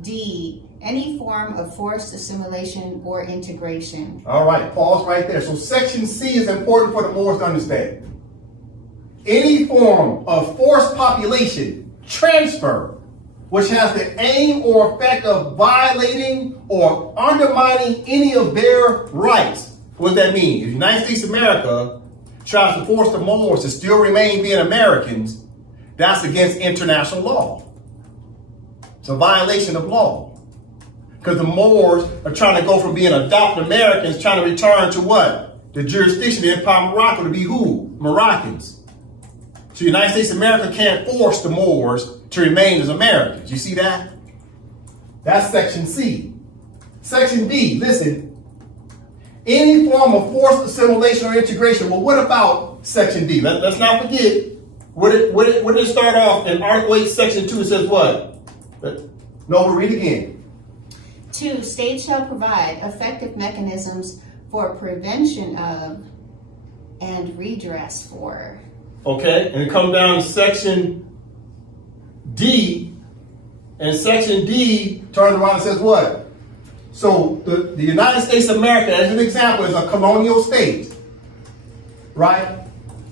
D. Any form of forced assimilation or integration. All right, pause right there. So Section C is important for the Moors to understand. Any form of forced population transfer which has the aim or effect of violating or undermining any of their rights. What does that mean? If the United States of America tries to force the Moors to still remain being Americans, that's against international law. It's a violation of law. Because the Moors are trying to go from being adopted Americans, trying to return to what? The jurisdiction of the Empire of Morocco to be who? Moroccans. So the United States of America can't force the Moors to remain as Americans. You see that? That's Section C. Section D, listen. Any form of forced assimilation or integration. Well, what about Section D? Let's not forget What did it start off in Article 8, Section 2? It says what? No, we'll read again. 2. States shall provide effective mechanisms for prevention of and redress for. Okay, and it comes down to Section D, and Section D turns around and says what? So the United States of America, as an example, is a colonial state, right?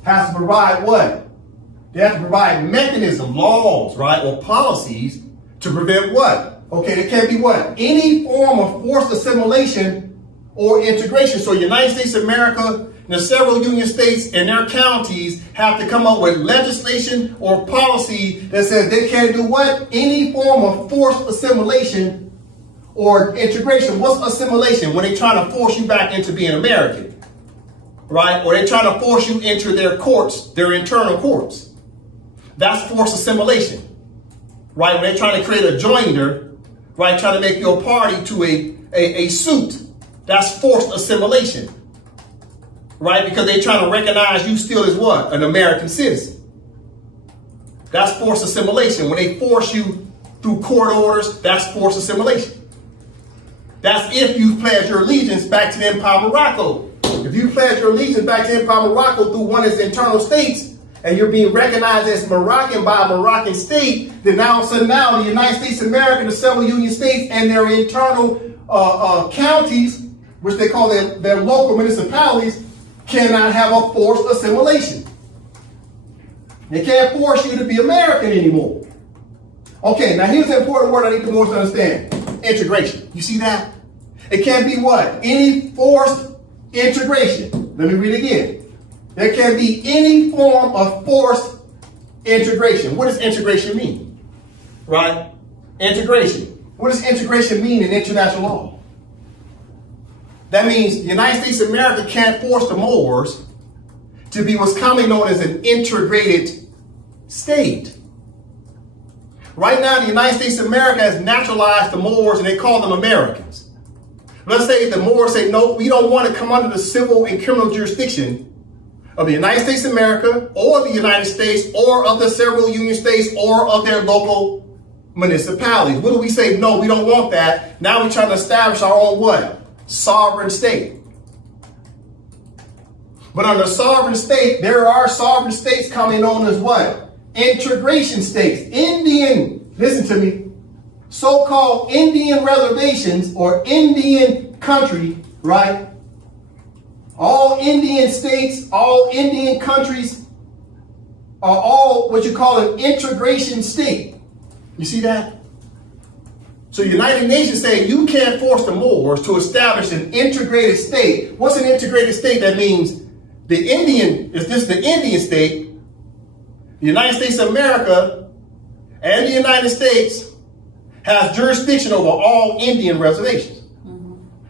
Has to provide what? They have to provide mechanism, laws, right, or policies to prevent what? Okay, there can't be what? Any form of forced assimilation or integration. So United States of America and the several union states and their counties have to come up with legislation or policy that says they can't do what? Any form of forced assimilation or integration. What's assimilation? When they're trying to force you back into being American, right? Or they're trying to force you into their courts, their internal courts. That's forced assimilation, right? When they're trying to create a joinder, right? Trying to make you a party to a suit. That's forced assimilation, right? Because they're trying to recognize you still as what? An American citizen. That's forced assimilation. When they force you through court orders, that's forced assimilation. That's if you pledge your allegiance back to the Empire of Morocco. If you pledge your allegiance back to the Empire of Morocco through one of its internal states, and you're being recognized as Moroccan by a Moroccan state, then now all of a sudden now the United States of America, the several union states and their internal counties, which they call their local municipalities, cannot have a forced assimilation. They can't force you to be American anymore. Okay, now here's the important word I need the most to understand. Integration. You see that? It can't be what? Any forced integration. Let me read it again. There can be any form of forced integration. What does integration mean? Right? Integration. What does integration mean in international law? That means the United States of America can't force the Moors to be what's commonly known as an integrated state. Right now, the United States of America has naturalized the Moors and they call them Americans. Let's say the Moors say, no, we don't want to come under the civil and criminal jurisdiction of the United States of America or the United States or of the several union states or of their local municipalities. What do we say? No, we don't want that. Now we're trying to establish our own what? Sovereign state. But under sovereign state, there are sovereign states commonly known as what? Integration states. Indian, listen to me, so-called Indian reservations or Indian country, right? All Indian states, all Indian countries are all what you call an integration state. You see that? So United Nations say you can't force the Moors to establish an integrated state. What's an integrated state? That means the Indian, is this the Indian state? The United States of America and the United States has jurisdiction over all Indian reservations.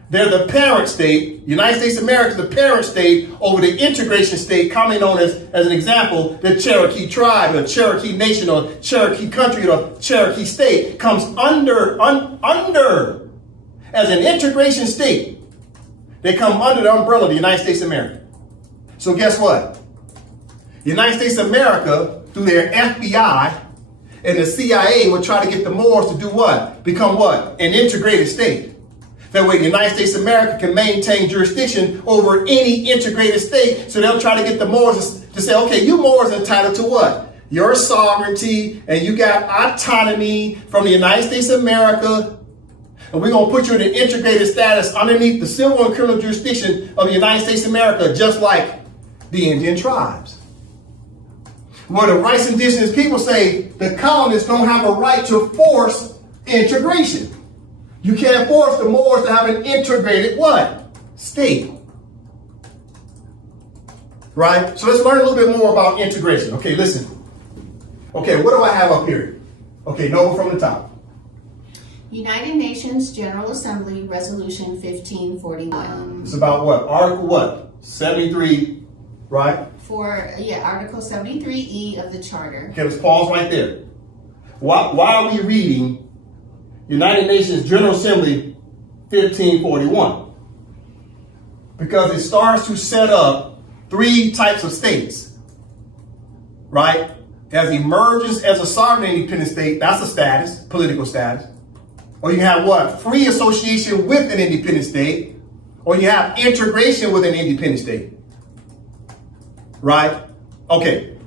They're the parent state. United States of America is the parent state over the integration state, commonly known as an example, the Cherokee tribe, or Cherokee nation, or Cherokee country, or Cherokee state comes under as an integration state. They come under the umbrella of the United States of America. So guess what? The United States of America, through their FBI and the CIA, would try to get the Moors to do what? Become what? An integrated state. That way the United States of America can maintain jurisdiction over any integrated state. So they'll try to get the Moors to say, okay, you Moors are entitled to what? Your sovereignty, and you got autonomy from the United States of America. And we're going to put you in an integrated status underneath the civil and criminal jurisdiction of the United States of America, just like the Indian tribes. Where the rights indigenous people say the colonists don't have a right to force integration. You can't force the Moors to have an integrated what? State. Right? So let's learn a little bit more about integration. Okay, listen. Okay, what do I have up here? Okay, Nova from the top. United Nations General Assembly Resolution 1541. It's about what? Article what? 73, right? Article 73E of the Charter. Okay, let's pause right there. Why are we reading United Nations General Assembly 1541? Because it starts to set up three types of states, right? has emergence as a sovereign independent state. That's a status, political status. Or you have what? Free association with an independent state. Or you have integration with an independent state. Right? Okay.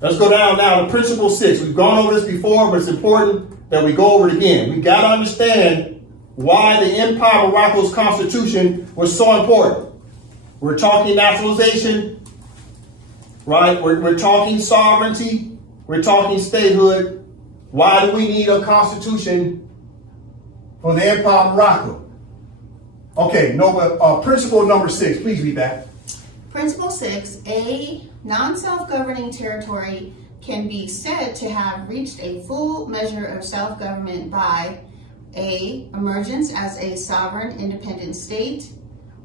Let's go down now to principle 6. We've gone over this before, but it's important that we go over it again. We've got to understand why the Empire of Morocco's constitution was so important. We're talking nationalization, right? We're talking sovereignty. We're talking statehood. Why do we need a constitution for the Empire of Morocco? Okay, principle number 6. Please read that. Principle 6, a non-self-governing territory can be said to have reached a full measure of self-government by A, emergence as a sovereign independent state,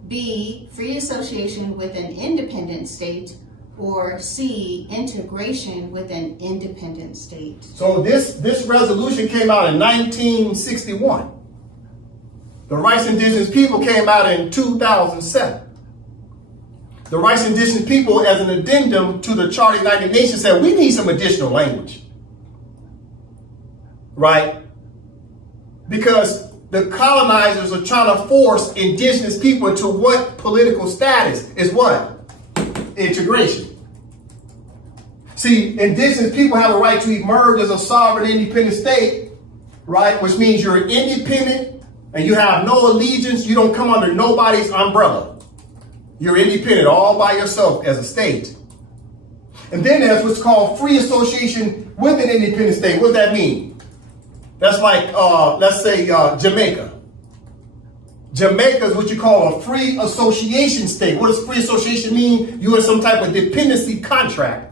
B, free association with an independent state, or C, integration with an independent state. So this resolution came out in 1961. The rights indigenous people came out in 2007. The rights indigenous people, as an addendum to the Charter of the United Nations, said we need some additional language. Right? Because the colonizers are trying to force indigenous people into what political status is what? Integration. See, indigenous people have a right to emerge as a sovereign independent state, right? Which means you're independent and you have no allegiance. You don't come under nobody's umbrella. You're independent all by yourself as a state. And then there's what's called free association with an independent state. What does that mean? That's like, let's say, Jamaica. Jamaica is what you call a free association state. What does free association mean? You're in some type of dependency contract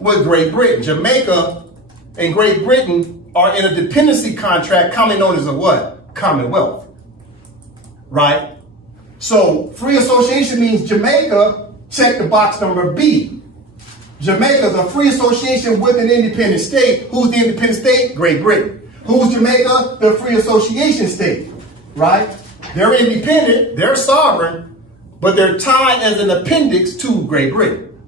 with Great Britain. Jamaica and Great Britain are in a dependency contract commonly known as a what? Commonwealth. Right? So free association means Jamaica, check the box number B. Jamaica is a free association with an independent state. Who's the independent state? Great Britain. Who's Jamaica? The free association state, right? They're independent, they're sovereign, but they're tied as an appendix to Great Britain.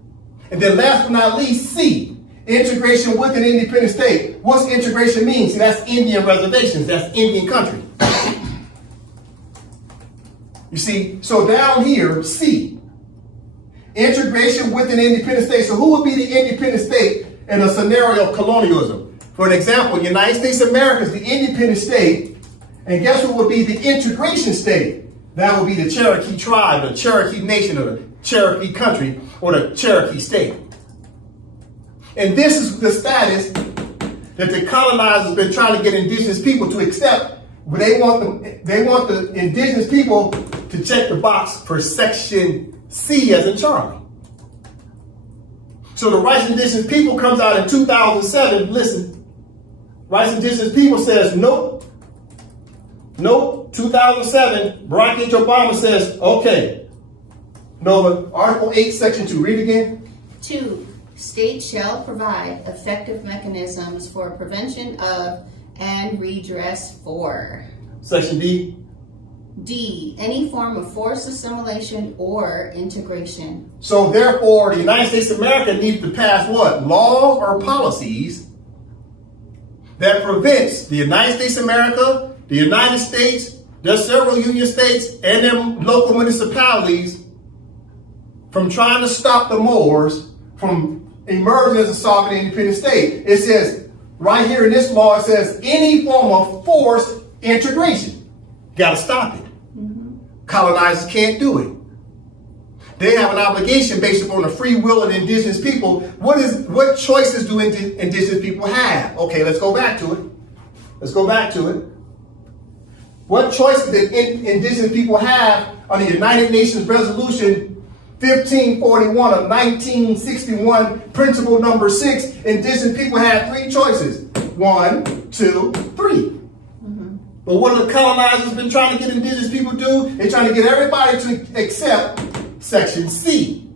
And then last but not least, C, integration with an independent state. What's integration mean? See, that's Indian reservations, that's Indian country. You see, so down here, C, integration with an independent state. So who would be the independent state in a scenario of colonialism? For an example, United States of America is the independent state, and guess what would be the integration state? That would be the Cherokee tribe, the Cherokee nation, or the Cherokee country, or the Cherokee state. And this is the status that the colonizers have been trying to get indigenous people to accept. They want the indigenous people to check the box for section C as in Charlie. So the rights indigenous people comes out in 2007. Listen, rights indigenous people says nope. Nope. 2007, Barack H. Obama says okay. Nova, Article 8, Section 2. Read again. 2. States shall provide effective mechanisms for prevention of and redress for. Section D. D. Any form of forced assimilation or integration. So therefore, the United States of America needs to pass what? Laws or policies that prevents the United States of America, the United States, their several union states, and their local municipalities from trying to stop the Moors from emerging as a sovereign independent state. It says, right here in this law, it says any form of forced integration. Got to stop it. Colonizers can't do it. They have an obligation based upon the free will of the indigenous people. What choices do indigenous people have? Okay, let's go back to it. Let's go back to it. What choices did indigenous people have on the United Nations Resolution 1541 of 1961, principle number 6? Indigenous people had 3 choices. 1, 2, 3. But what have the colonizers been trying to get indigenous people to do? They're trying to get everybody to accept Section C.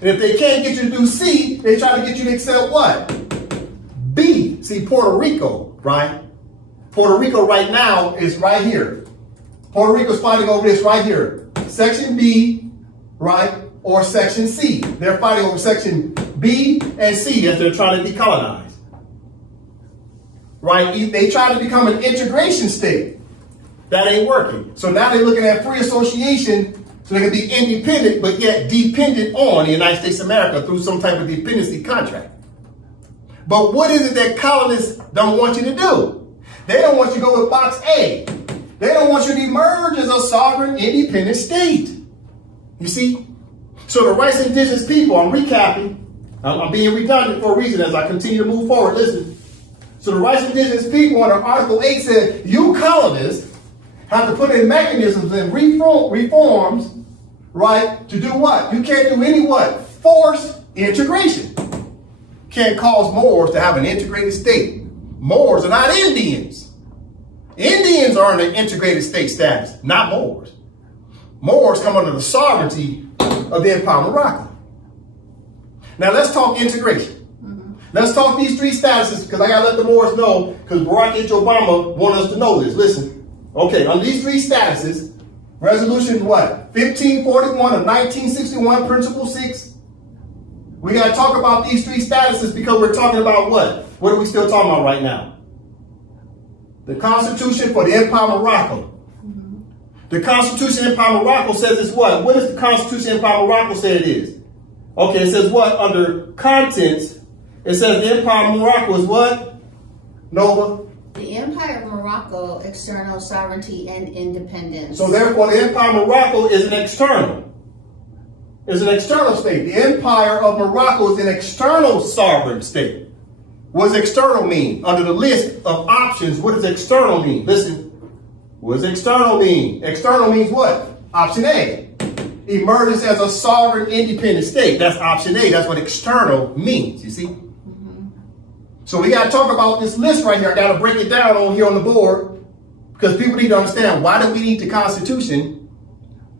And if they can't get you to do C, they're trying to get you to accept what? B. See, Puerto Rico, right? Puerto Rico right now is right here. Puerto Rico's fighting over this right here. Section B, right? or Section C. They're fighting over Section B and C as they're trying to decolonize. Right? They try to become an integration state. That ain't working. So now they're looking at free association so they can be independent, but yet dependent on the United States of America through some type of dependency contract. But what is it that colonists don't want you to do? They don't want you to go with box A. They don't want you to emerge as a sovereign, independent state. You see? So the rights of indigenous people, I'm recapping. I'm being redundant for a reason as I continue to move forward. Listen. So the rights of indigenous people under Article 8 said, you colonists have to put in mechanisms and reforms, right, to do what? You can't do any what? Forced integration. Can't cause Moors to have an integrated state. Moors are not Indians. Indians are in an integrated state status, not Moors. Moors come under the sovereignty of the Empire of Morocco. Now let's talk integration. Let's talk these three statuses because I got to let the Moors know because Barack H. Obama wanted us to know this. Listen. Okay, on these three statuses, Resolution what? 1541 of 1961, Principle 6. We got to talk about these three statuses because we're talking about what? What are we still talking about right now? The Constitution for the Empire of Morocco. The Constitution of Empire of Morocco says it's what? What does the Constitution of Empire of Morocco say it is? Okay, it says what? Under contents, it says the Empire of Morocco is what? Nova? The Empire of Morocco, external sovereignty and independence. So therefore, the Empire of Morocco is an external. Is an external state. The Empire of Morocco is an external sovereign state. What does external mean? Under the list of options, what does external mean? Listen. What does external mean? External means what? Option A. Emerges as a sovereign independent state. That's option A. That's what external means, you see? So we got to talk about this list right here. I got to break it down on here on the board because people need to understand why do we need the Constitution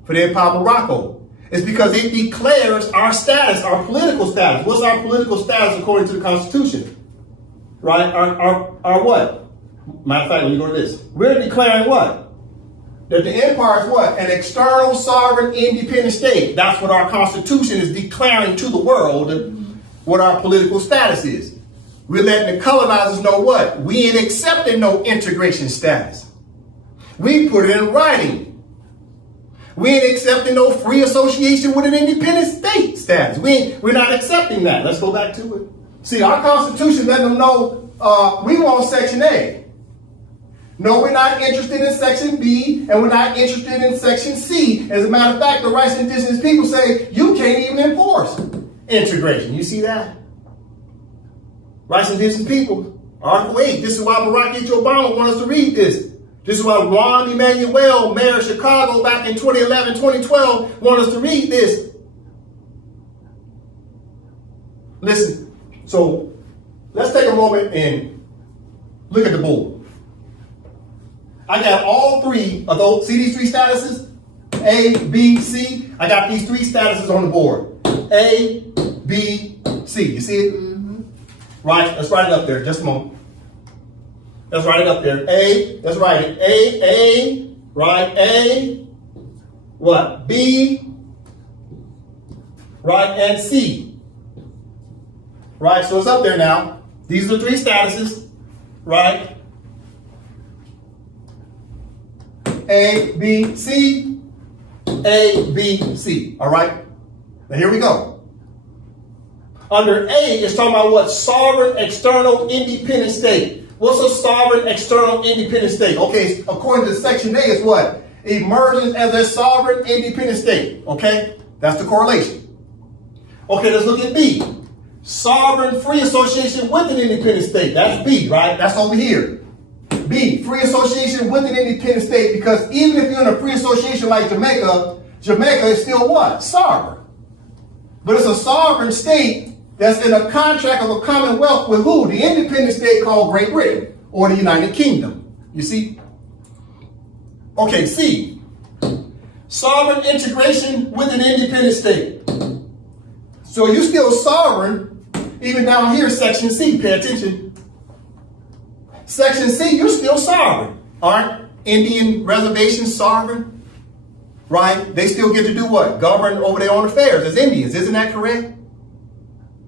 for the Empire of Morocco? It's because it declares our status, our political status. What's our political status according to the Constitution? Right? Our what? Matter of fact, let me go to this. We're declaring what? That the empire is what? An external, sovereign, independent state. That's what our Constitution is declaring to the world what our political status is. We're letting the colonizers know what? We ain't accepting no integration status. We put it in writing. We ain't accepting no free association with an independent state status. We're not accepting that. Let's go back to it. See, our Constitution letting them know we want Section A. No, we're not interested in Section B, and we're not interested in Section C. As a matter of fact, the rights of indigenous people say you can't even enforce integration. You see that? Rights of indigenous people, Article 8. This is why Barack H. Obama wanted us to read this. This is why Ron Emanuel, mayor of Chicago, back in 2011, 2012, wanted us to read this. Listen, so let's take a moment and look at the board. I got all three of those. See these three statuses? A, B, C. I got these three statuses on the board. A, B, C. You see it? Mm-hmm. Right. Let's write it up there. Just a moment. Let's write it up there. A. Let's write it. A. Right. A. What? B. Right. And C. Right. So it's up there now. These are the three statuses. Right. A, B, C, A, B, C. All right? Now here we go. Under A, it's talking about what? Sovereign, external, independent state. What's a sovereign, external, independent state? Okay, according to Section A, it's what? Emerges as a sovereign, independent state. Okay? That's the correlation. Okay, let's look at B. Sovereign, free association with an independent state. That's B, right? That's over here. B, free association with an independent state, because even if you're in a free association like Jamaica, Jamaica is still what? Sovereign. But it's a sovereign state that's in a contract of a commonwealth with who? The independent state called Great Britain or the United Kingdom. You see? Okay, C. Sovereign integration with an independent state. So you're still sovereign, even down here, Section C. Pay attention. Section C, you're still sovereign. Aren't Indian reservations sovereign? right? They still get to do what? Govern over their own affairs as Indians. Isn't that correct?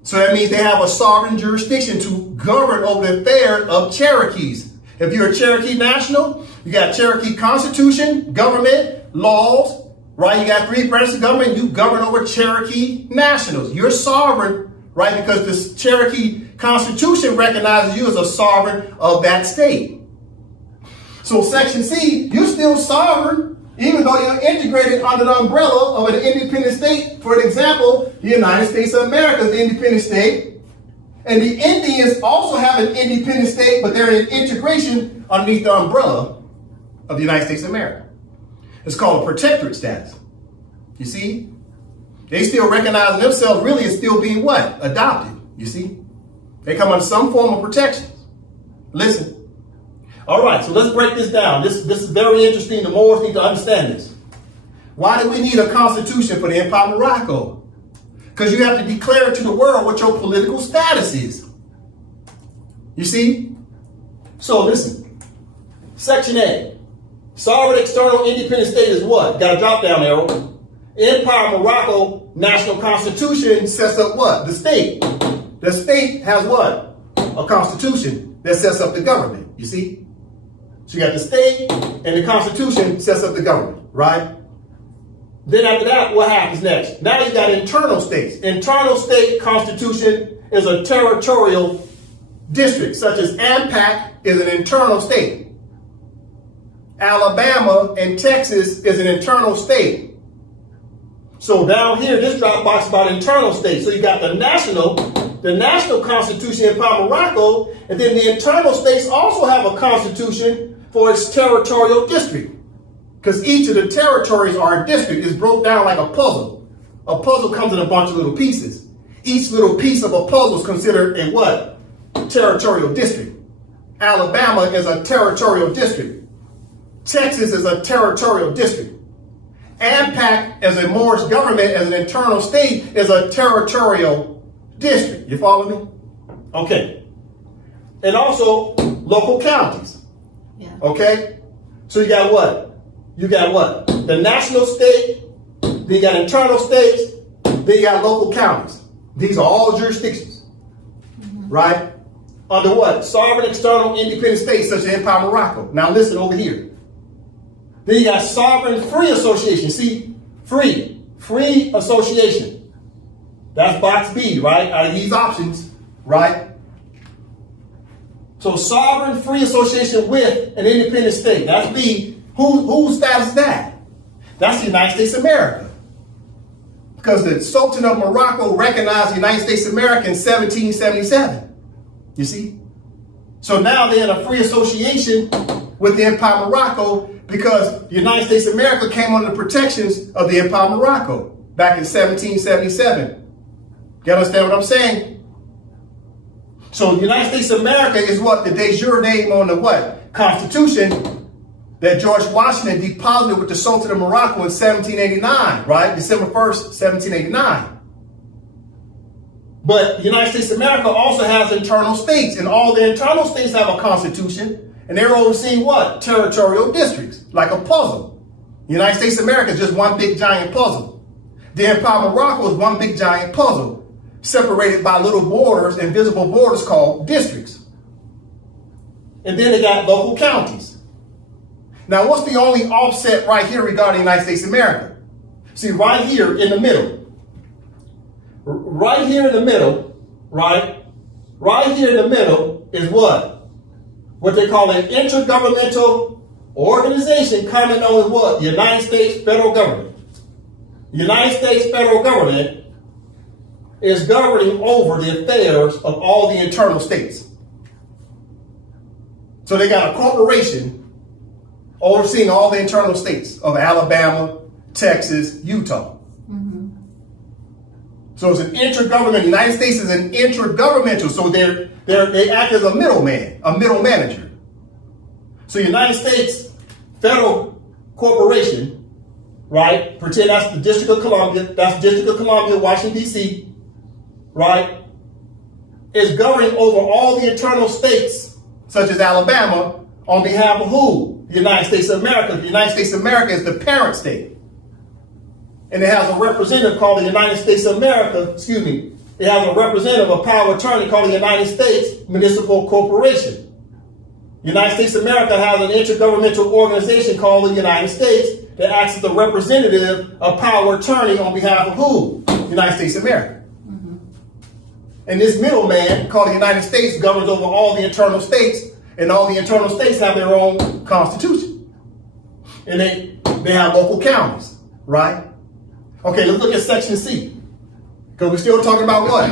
So that means they have a sovereign jurisdiction to govern over the affairs of Cherokees. If you're a Cherokee national, you got Cherokee Constitution, government, laws, right? You got 3 branches of government. You govern over Cherokee nationals. You're sovereign, right? Because the Cherokee Constitution recognizes you as a sovereign of that state. So Section C, you're still sovereign, even though you're integrated under the umbrella of an independent state. For example, the United States of America is the independent state. And the Indians also have an independent state, but they're in integration underneath the umbrella of the United States of America. It's called a protectorate status. You see? They still recognize themselves really as still being what? Adopted. You see? They come under some form of protection. Listen. All right, so let's break this down. This is very interesting. The Moors need to understand this. Why do we need a constitution for the Empire of Morocco? Because you have to declare to the world what your political status is. You see? So listen. Section A. Sovereign external independent state is what? Got a drop down arrow. Empire of Morocco National Constitution sets up what? The state. The state has what? A constitution that sets up the government. You see? So you got the state and the constitution sets up the government, right? Then after that, what happens next? Now you got internal states. Internal state constitution is a territorial district, such as AMPAC is an internal state. Alabama and Texas is an internal state. So down here, this drop box is about internal states. So you got the national constitution in Morocco, and then the internal states also have a constitution for its territorial district. Because each of the territories are a district. It's broke down like a puzzle. A puzzle comes in a bunch of little pieces. Each little piece of a puzzle is considered a what? Territorial district. Alabama is a territorial district. Texas is a territorial district. AMPAC, as a Moorish government, as an internal state, is a territorial district. You follow me? Okay. And also local counties. Yeah. Okay? So you got what? You got what? The national state, then you got internal states, then you got local counties. These are all jurisdictions, right? Under what? Sovereign external independent states such as Empire of Morocco. Now listen over here. Then you got sovereign free association. See? Free association. That's box B, right? Out of these options, right? So sovereign free association with an independent state. That's B. Whose status is that? That's the United States of America. Because the Sultan of Morocco recognized the United States of America in 1777. You see? So now they're in a free association with the Empire of Morocco because the United States of America came under the protections of the Empire of Morocco back in 1777. You understand what I'm saying? So the United States of America is what? The de jure name on the what? Constitution that George Washington deposited with the Sultan of Morocco in 1789, right? December 1st, 1789. But the United States of America also has internal states, and all the internal states have a constitution, and they're overseeing what? Territorial districts, like a puzzle. The United States of America is just one big giant puzzle. The Empire of Morocco is one big giant puzzle, separated by little borders, invisible borders called districts. And then they got local counties. Now, what's the only offset right here regarding the United States of America? See, right here in the middle. Right here in the middle, right? Right here in the middle is what? What they call an intergovernmental organization commonly known as what? The United States federal government. The United States federal government is governing over the affairs of all the internal states. So they got a corporation overseeing all the internal states of Alabama, Texas, Utah. So it's an intergovernmental. The United States is an intergovernmental. So they act as a middleman, a middle manager. So United States federal corporation, right? Pretend that's the District of Columbia. That's District of Columbia, Washington, D.C., right? Is governing over all the internal states, such as Alabama, on behalf of who? The United States of America. The United States of America is the parent state. and it has a representative called the United States of America, it has a representative, a power of attorney called the United States Municipal Corporation. United States of America has an intergovernmental organization called the United States that acts as the representative of power of attorney on behalf of who? United States of America. And this middleman called the United States governs over all the internal states, and all the internal states have their own constitution. And they have local counties, right? Okay, let's look at Section C. Because we're still talking about what?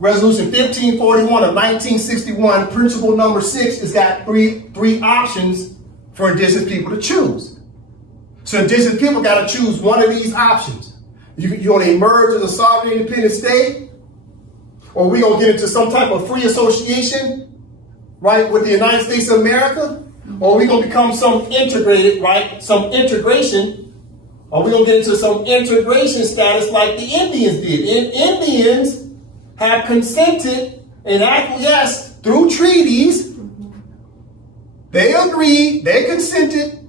Resolution 1541 of 1961, principle number 6, has got three options for indigenous people to choose. So indigenous people got to choose one of these options. You want to emerge as a sovereign independent state? Or we going to get into some type of free association, right, with the United States of America? Or we going to become some integrated, right, some integration? Or we going to get into some integration status like the Indians did? And Indians have consented and acquiesced through treaties. They agreed, they consented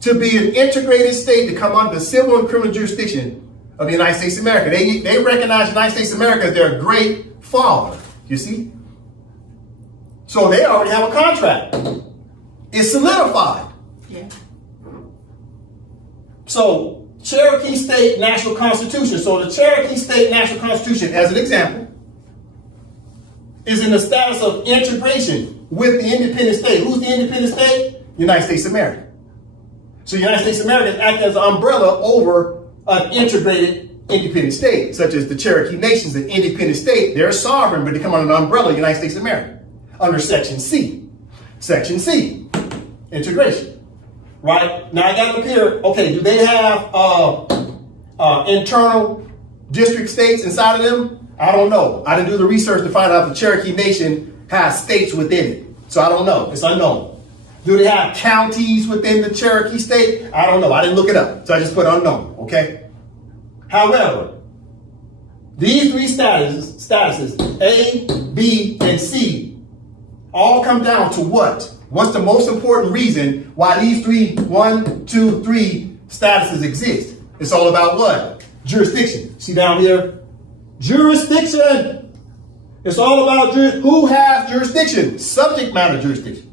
to be an integrated state to come under the civil and criminal jurisdiction of the United States of America. They recognize the United States of America as their great father, you see? So they already have a contract. It's solidified. Yeah. So Cherokee State National Constitution. So the Cherokee State National Constitution, as an example, is in the status of integration with the independent state. Who's the independent state? United States of America. So the United States of America is acting as an umbrella over an integrated independent state, such as the Cherokee Nation's an independent state. They're sovereign, but they come under the umbrella of the United States of America under Section C. Section C, integration. Right? Now I got to look here. Okay, do they have internal district states inside of them? I don't know. I didn't do the research to find out if the Cherokee Nation has states within it. So I don't know. It's unknown. Do they have counties within the Cherokee state? I don't know. I didn't look it up. So I just put unknown, okay? However, these three statuses, A, B, and C, all come down to what? What's the most important reason why these three statuses exist? It's all about what? Jurisdiction. See down here? Jurisdiction. It's all about who has jurisdiction. Subject matter jurisdiction.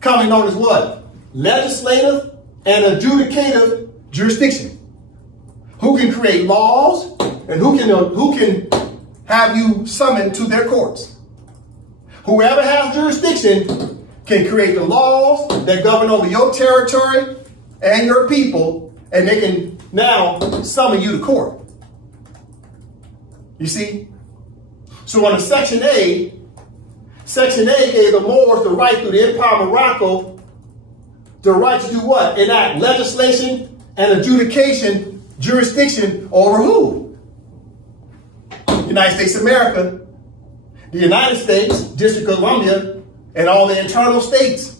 Commonly known as what? Legislative and adjudicative jurisdiction. Who can create laws and who can have you summoned to their courts. Whoever has jurisdiction can create the laws that govern over your territory and your people, and they can now summon you to court. You see? So under Section A gave the Moors the right through the Empire of Morocco, the right to do what? Enact legislation and adjudication jurisdiction over who? United States of America, the United States, District of Columbia, and all the internal states,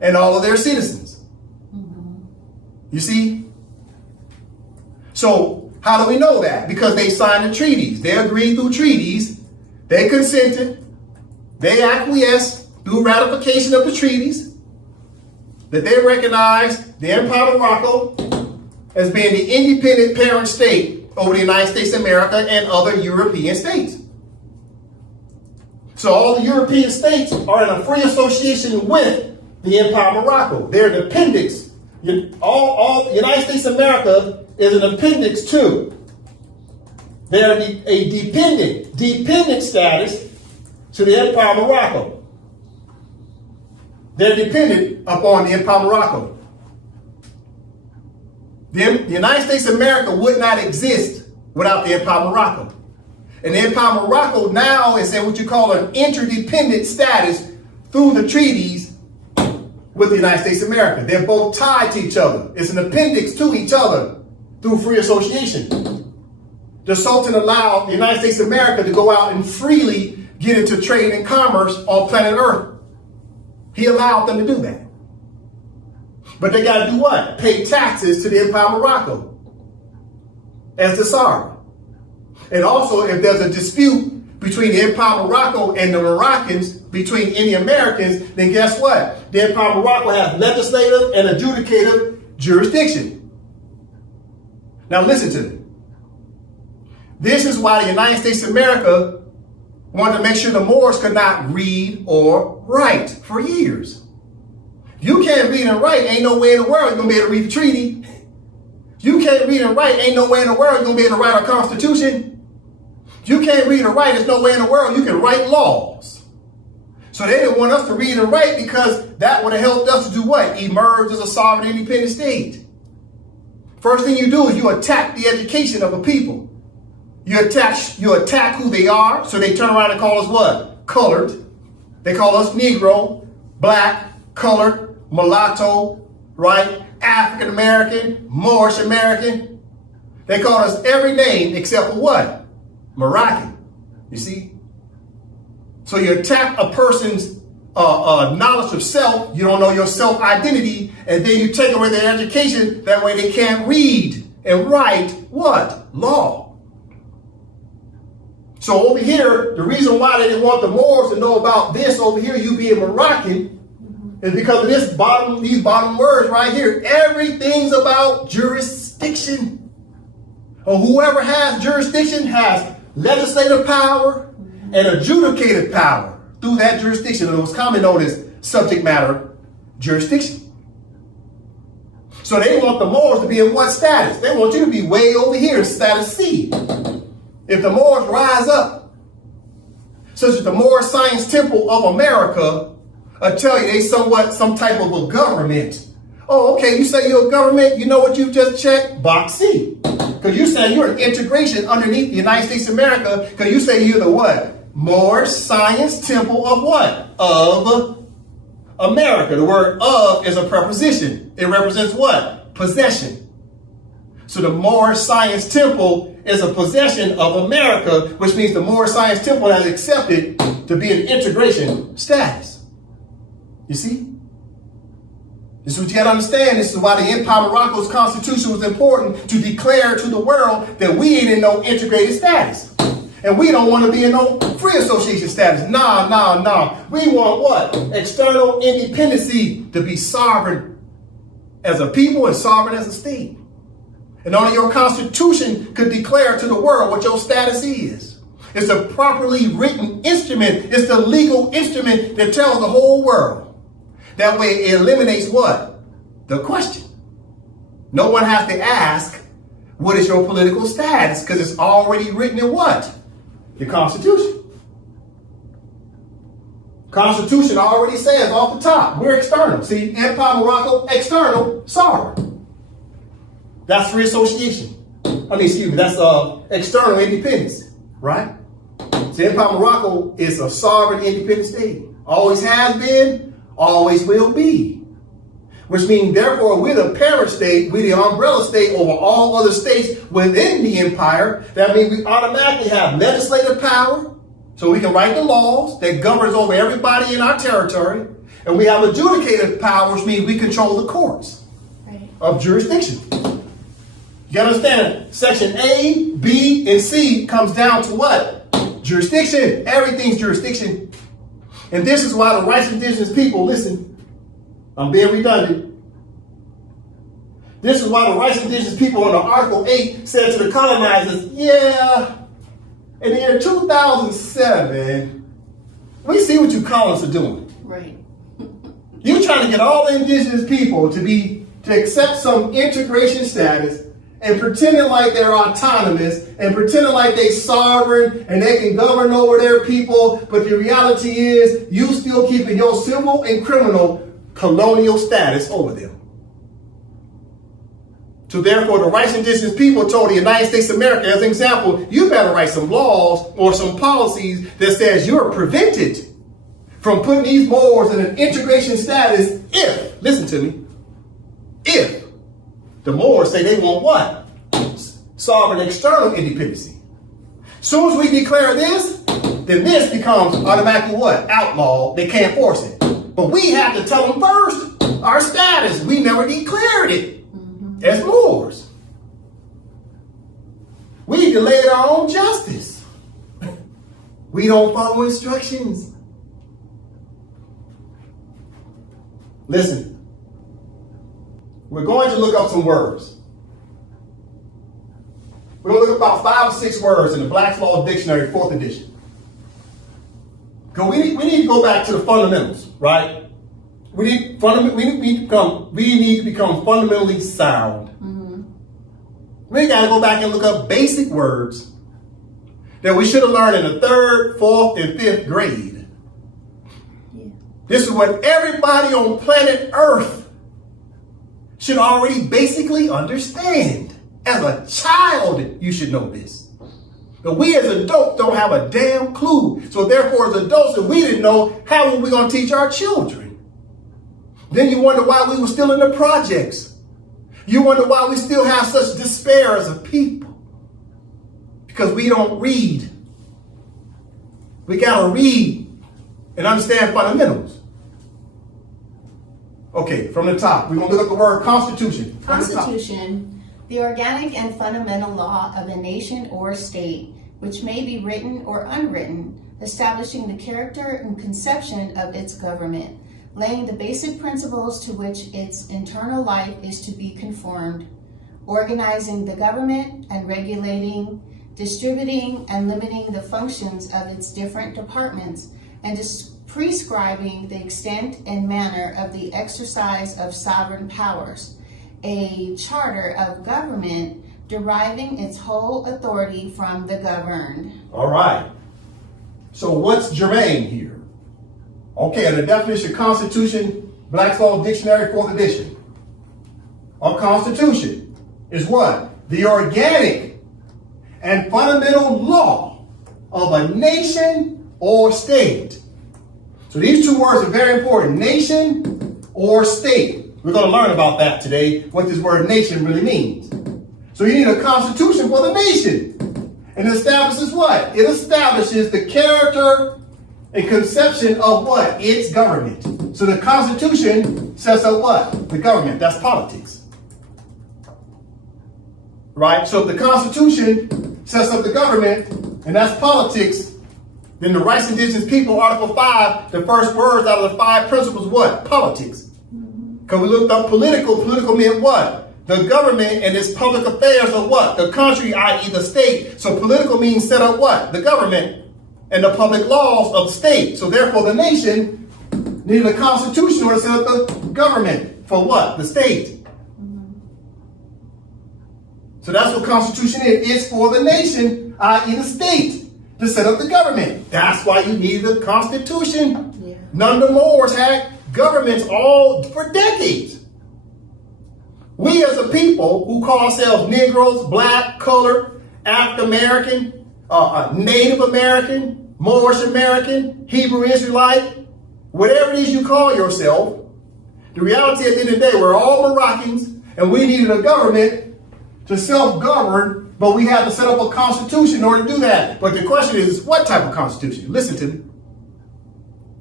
and all of their citizens. You see? So, how do we know that? Because they signed the treaties. They agreed through treaties. They consented. They acquiesced through ratification of the treaties that they recognized the Empire of Morocco as being the independent parent state over the United States of America and other European states. So all the European states are in a free association with the Empire of Morocco. They're an appendix. All the United States of America is an appendix to. They're a dependent status to the Empire of Morocco. They're dependent upon the Empire of Morocco. The United States of America would not exist without the Empire of Morocco. And the Empire of Morocco now is in what you call an interdependent status through the treaties with the United States of America. They're both tied to each other. It's an appendix to each other through free association. The Sultan allowed the United States of America to go out and freely get into trade and commerce on planet Earth. He allowed them to do that. But they got to do what? Pay taxes to the Empire of Morocco as the sovereign. And also, if there's a dispute between the Empire of Morocco and the Moroccans, between any Americans, then guess what? The Empire of Morocco has legislative and adjudicative jurisdiction. Now listen to me. This is why the United States of America wanted to make sure the Moors could not read or write for years. If you can't read and write, ain't no way in the world you're going to be able to read the treaty. If you can't read and write, ain't no way in the world you're going to be able to write our Constitution. If you can't read or write, there's no way in the world you can write laws. So they didn't want us to read and write because that would have helped us to do what? Emerge as a sovereign independent state. First thing you do is you attack the education of a people. You attack who they are, so they turn around and call us what? Colored. They call us Negro, black, colored, mulatto, right? African American, Moorish American. They call us every name except for what? Moroccan. You see? So you attack a person's knowledge of self. You don't know your self-identity, and then you take away their education. That way they can't read and write what? Law. So over here, the reason why they didn't want the Moors to know about this over here, you being Moroccan, is because of these bottom words right here. Everything's about jurisdiction. Or whoever has jurisdiction has legislative power and adjudicative power through that jurisdiction. And it was commonly known as subject matter jurisdiction. So they want the Moors to be in what status? They want you to be way over here in status C. If the Moors rise up, such as the Moorish Science Temple of America, I tell you, they somewhat some type of a government. Oh, okay, you say you're a government, you know what you've just checked? Box C. Because you say you're an integration underneath the United States of America, because you say you're the what? Moorish Science Temple of what? Of America. The word of is a preposition. It represents what? Possession. So the Moorish Science Temple is a possession of America, which means the Moorish Science Temple has accepted to be an integration status. You see? This is what you got to understand. This is why the Empire of Morocco's constitution was important, to declare to the world that we ain't in no integrated status. And we don't want to be in no free association status. Nah. We want what? External independency, to be sovereign as a people and sovereign as a state. And only your constitution could declare to the world what your status is. It's a properly written instrument. It's the legal instrument that tells the whole world. That way it eliminates what? The question. No one has to ask, what is your political status? Because it's already written in what? Your Constitution. Constitution already says off the top, we're external. See, Empire Morocco, external, sovereign. That's free association. That's external independence, right? So Empire Morocco is a sovereign independent state. Always has been, always will be. Which means, therefore, we're the parent state, we're the umbrella state over all other states within the empire. That means we automatically have legislative power, so we can write the laws that governs over everybody in our territory. And we have adjudicative power, which means we control the courts of jurisdiction. You gotta understand, section A, B, and C comes down to what? Jurisdiction. Everything's jurisdiction. And this is why the rights of indigenous people, listen, I'm being redundant. This is why the rights of indigenous people under Article 8 said to the colonizers, yeah, in the year 2007, we see what you colonists are doing. Right. You're trying to get all the indigenous people to accept some integration status and pretending like they're autonomous and pretending like they're sovereign and they can govern over their people. But the reality is you still keeping your civil and criminal colonial status over them. So therefore, the rights of indigenous people told the United States of America, as an example, you better write some laws or some policies that says you're prevented from putting these Moors in an integration status if, listen to me, if the Moors say they want what? Sovereign external independency. Soon as we declare this, then this becomes automatically what? Outlawed. They can't force it. But we have to tell them first our status. We never declared it as Moors. We delayed our own justice. We don't follow instructions. Listen, we're going to look up some words. We're going to look at about 5 or 6 words in the Black's Law Dictionary, 4th edition. Because we need to go back to the fundamentals, right? We need to become fundamentally sound. Mm-hmm. We got to go back and look up basic words that we should have learned in the 3rd, 4th, and 5th grade. Yeah. This is what everybody on planet Earth should already basically understand. As a child, you should know this. But we as adults don't have a damn clue. So therefore, as adults, if we didn't know, how were we going to teach our children? Then you wonder why we were still in the projects. You wonder why we still have such despair as a people. Because we don't read. We got to read and understand fundamentals. Okay, from the top, we're going to look up the word constitution. Constitution. The organic and fundamental law of a nation or state, which may be written or unwritten, establishing the character and conception of its government, laying the basic principles to which its internal life is to be conformed, organizing the government and regulating, distributing and limiting the functions of its different departments, and prescribing the extent and manner of the exercise of sovereign powers. A charter of government deriving its whole authority from the governed. All right. So what's germane here? Okay, the definition of Constitution, Black's Law Dictionary, 4th edition. A constitution is what? The organic and fundamental law of a nation or state. So these 2 words are very important. Nation or state. We're going to learn about that today, what this word nation really means. So you need a constitution for the nation. And it establishes what? It establishes the character and conception of what? Its government. So the Constitution sets up what? The government. That's politics. Right? So if the Constitution sets up the government, and that's politics, then the rights of indigenous people, Article 5, the first words out of the 5 principles, what? Politics. Because we looked up political. Political meant what? The government and its public affairs of what? The country, i.e. the state. So political means set up what? The government and the public laws of the state. So therefore the nation needed a constitution to set up the government for what? The state. So that's what constitution is. It's for the nation, i.e. the state, to set up the government. That's why you need a constitution. Yeah. None of the Moors had governments all for decades. We as a people who call ourselves Negroes, Black, Colored, African American, Native American, Moorish American, Hebrew Israelite, whatever it is you call yourself, the reality at the end of the day, we're all Moroccans and we needed a government to self-govern, but we had to set up a constitution in order to do that. But the question is, what type of constitution? Listen to me.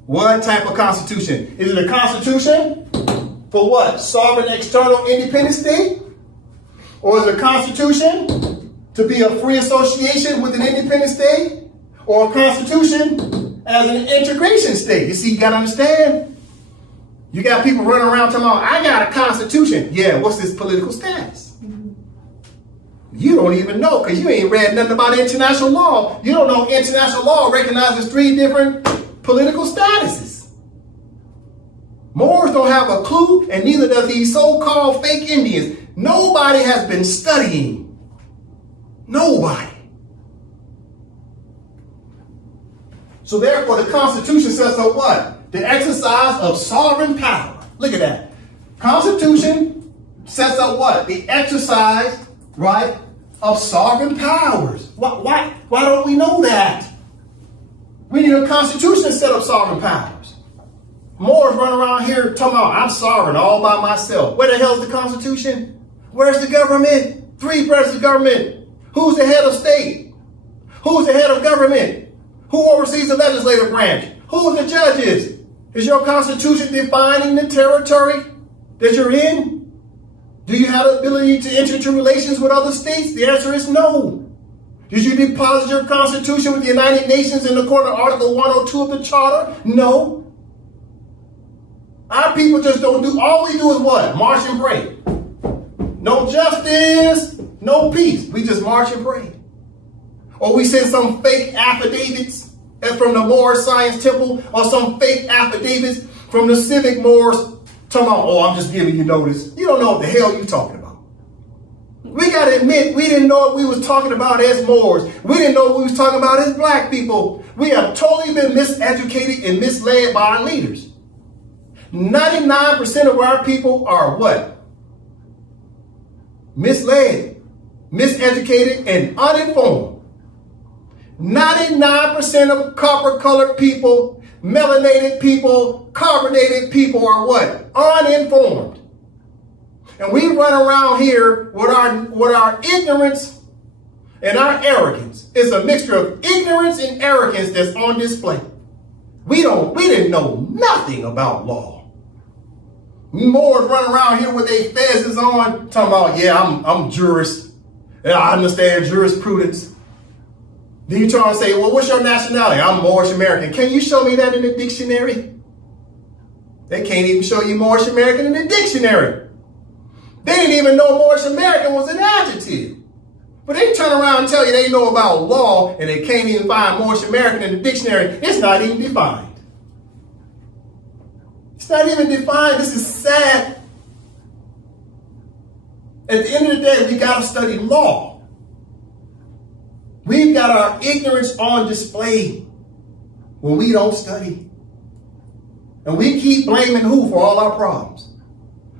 What type of constitution? Is it a constitution for what? Sovereign, external, independent state? Or is it a constitution to be a free association with an independent state? Or a constitution as an integration state? You see, you got to understand. You got people running around talking about, I got a constitution. Yeah, what's this political status? You don't even know because you ain't read nothing about international law. You don't know international law recognizes 3 different political statuses. Moors don't have a clue, and neither does these so-called fake Indians. Nobody has been studying. Nobody. So therefore, the Constitution sets up what? The exercise of sovereign power. Look at that. Constitution sets up what? The exercise, right, of sovereign powers. Why don't we know that? We need a constitution to set up sovereign powers. Moors run around here talking about, I'm sovereign all by myself. Where the hell is the Constitution? Where's the government? 3 branches of government. Who's the head of state? Who's the head of government? Who oversees the legislative branch? Who are the judges? Is your Constitution defining the territory that you're in? Do you have the ability to enter into relations with other states? The answer is no. Did you deposit your Constitution with the United Nations in accordance to Article 102 of the Charter? No. Our people just don't do, all we do is what? March and pray. No justice No peace. We just march and pray. Or we send some fake affidavits from the Moorish Science Temple, or some fake affidavits from the civic Moors talking about, oh, I'm just giving you notice. You don't know what the hell you're talking about. We got to admit, we didn't know what we was talking about as Moors. We didn't know what we was talking about as black people. We have totally been miseducated and misled by our leaders. 99% of our people are what? Misled, miseducated, and uninformed. 99% of copper-colored people, melanated people, carbonated people are what? Uninformed. And we run around here with our ignorance and our arrogance. It's a mixture of ignorance and arrogance that's on display. We didn't know nothing about law. Moors run around here with their fezzes on, talking about, yeah, I'm jurist. And I understand jurisprudence. Then you try to say, well, what's your nationality? I'm Moorish American. Can you show me that in the dictionary? They can't even show you Moorish American in the dictionary. They didn't even know Moorish American was an adjective. But they turn around and tell you they know about law and they can't even find Moorish American in the dictionary. It's not even defined. It's not even defined. This is sad. At the end of the day, we got to study law. We've got our ignorance on display when we don't study. And we keep blaming who for all our problems?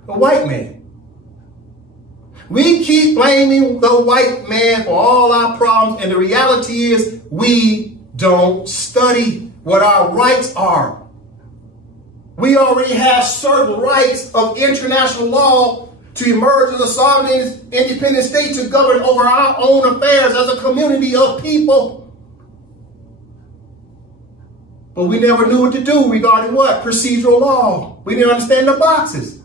The white man. We keep blaming the white man for all our problems. And the reality is we don't study what our rights are. We already have certain rights of international law to emerge as a sovereign independent state to govern over our own affairs as a community of people. But we never knew what to do regarding what? Procedural law. We didn't understand the boxes.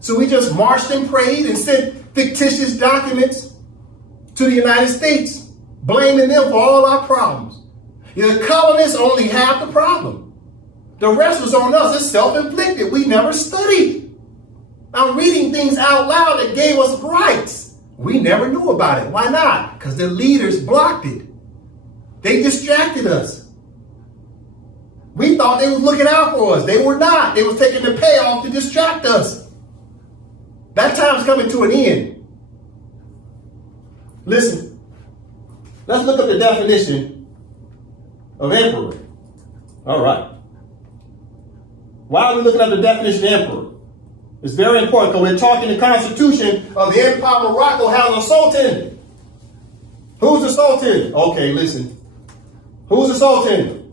So we just marched and prayed and sent fictitious documents to the United States, blaming them for all our problems. The colonists only half the problem. The rest was on us. It's self-inflicted. We never studied. I'm reading things out loud that gave us rights. We never knew about it. Why not? Because the leaders blocked it. They distracted us. We thought they were looking out for us. They were not. They were taking the payoff to distract us. That time's coming to an end. Listen, let's look up the definition of emperor. All right. Why are we looking at the definition of emperor? It's very important because we're talking the Constitution of the Empire of Morocco has a Sultan. Who's the Sultan? Okay, listen. Who's the Sultan?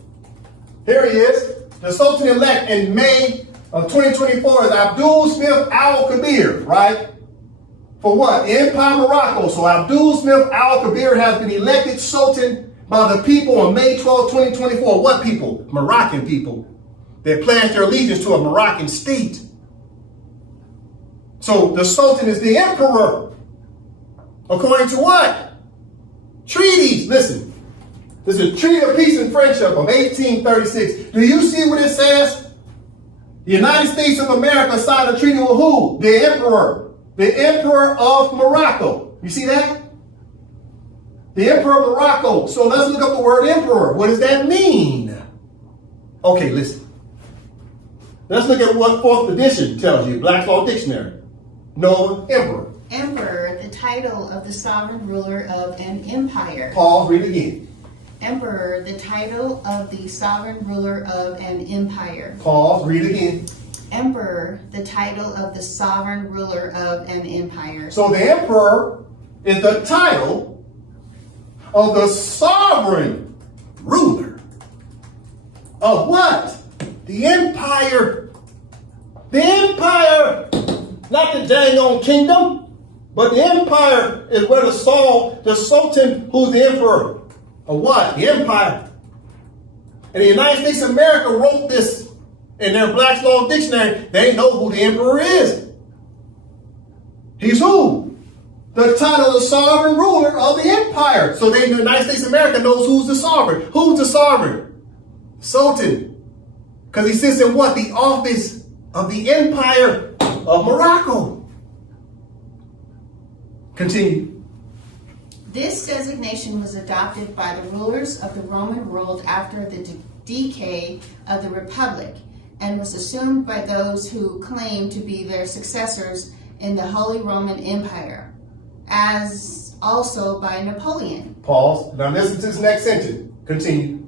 Here he is. The Sultan-elect in May of 2024 is Abdul Smith Al-Kabir, right? For what? The Empire of Morocco. So Abdul Smith Al-Kabir has been elected Sultan by the people on May 12, 2024. What people? Moroccan people. They pledged their allegiance to a Moroccan state. So the Sultan is the emperor. According to what? Treaties. Listen. This is a Treaty of Peace and Friendship of 1836. Do you see what it says? The United States of America signed a treaty with who? The emperor. The emperor of Morocco. You see that? The emperor of Morocco. So let's look up the word emperor. What does that mean? Okay, listen. Let's look at what 4th edition tells you. Black's Law Dictionary. No, emperor. Emperor, the title of the sovereign ruler of an empire. Pause, read again. Emperor, the title of the sovereign ruler of an empire. Pause, read again. Emperor, the title of the sovereign ruler of an empire. So the emperor is the title of the sovereign ruler of what? The empire. The empire. Not the dang on kingdom, but the empire is where the Sultan, who's the emperor of what? The empire. And the United States of America wrote this in their Black's Law Dictionary. They know who the emperor is. He's who? The title of the sovereign ruler of the empire. So the United States of America knows who's the sovereign. Who's the sovereign? Sultan. Because he sits in what? The office of the empire of Morocco. Continue. This designation was adopted by the rulers of the Roman world after the decay of the Republic and was assumed by those who claimed to be their successors in the Holy Roman Empire, as also by Napoleon. Pause. Now listen to this next sentence. Continue.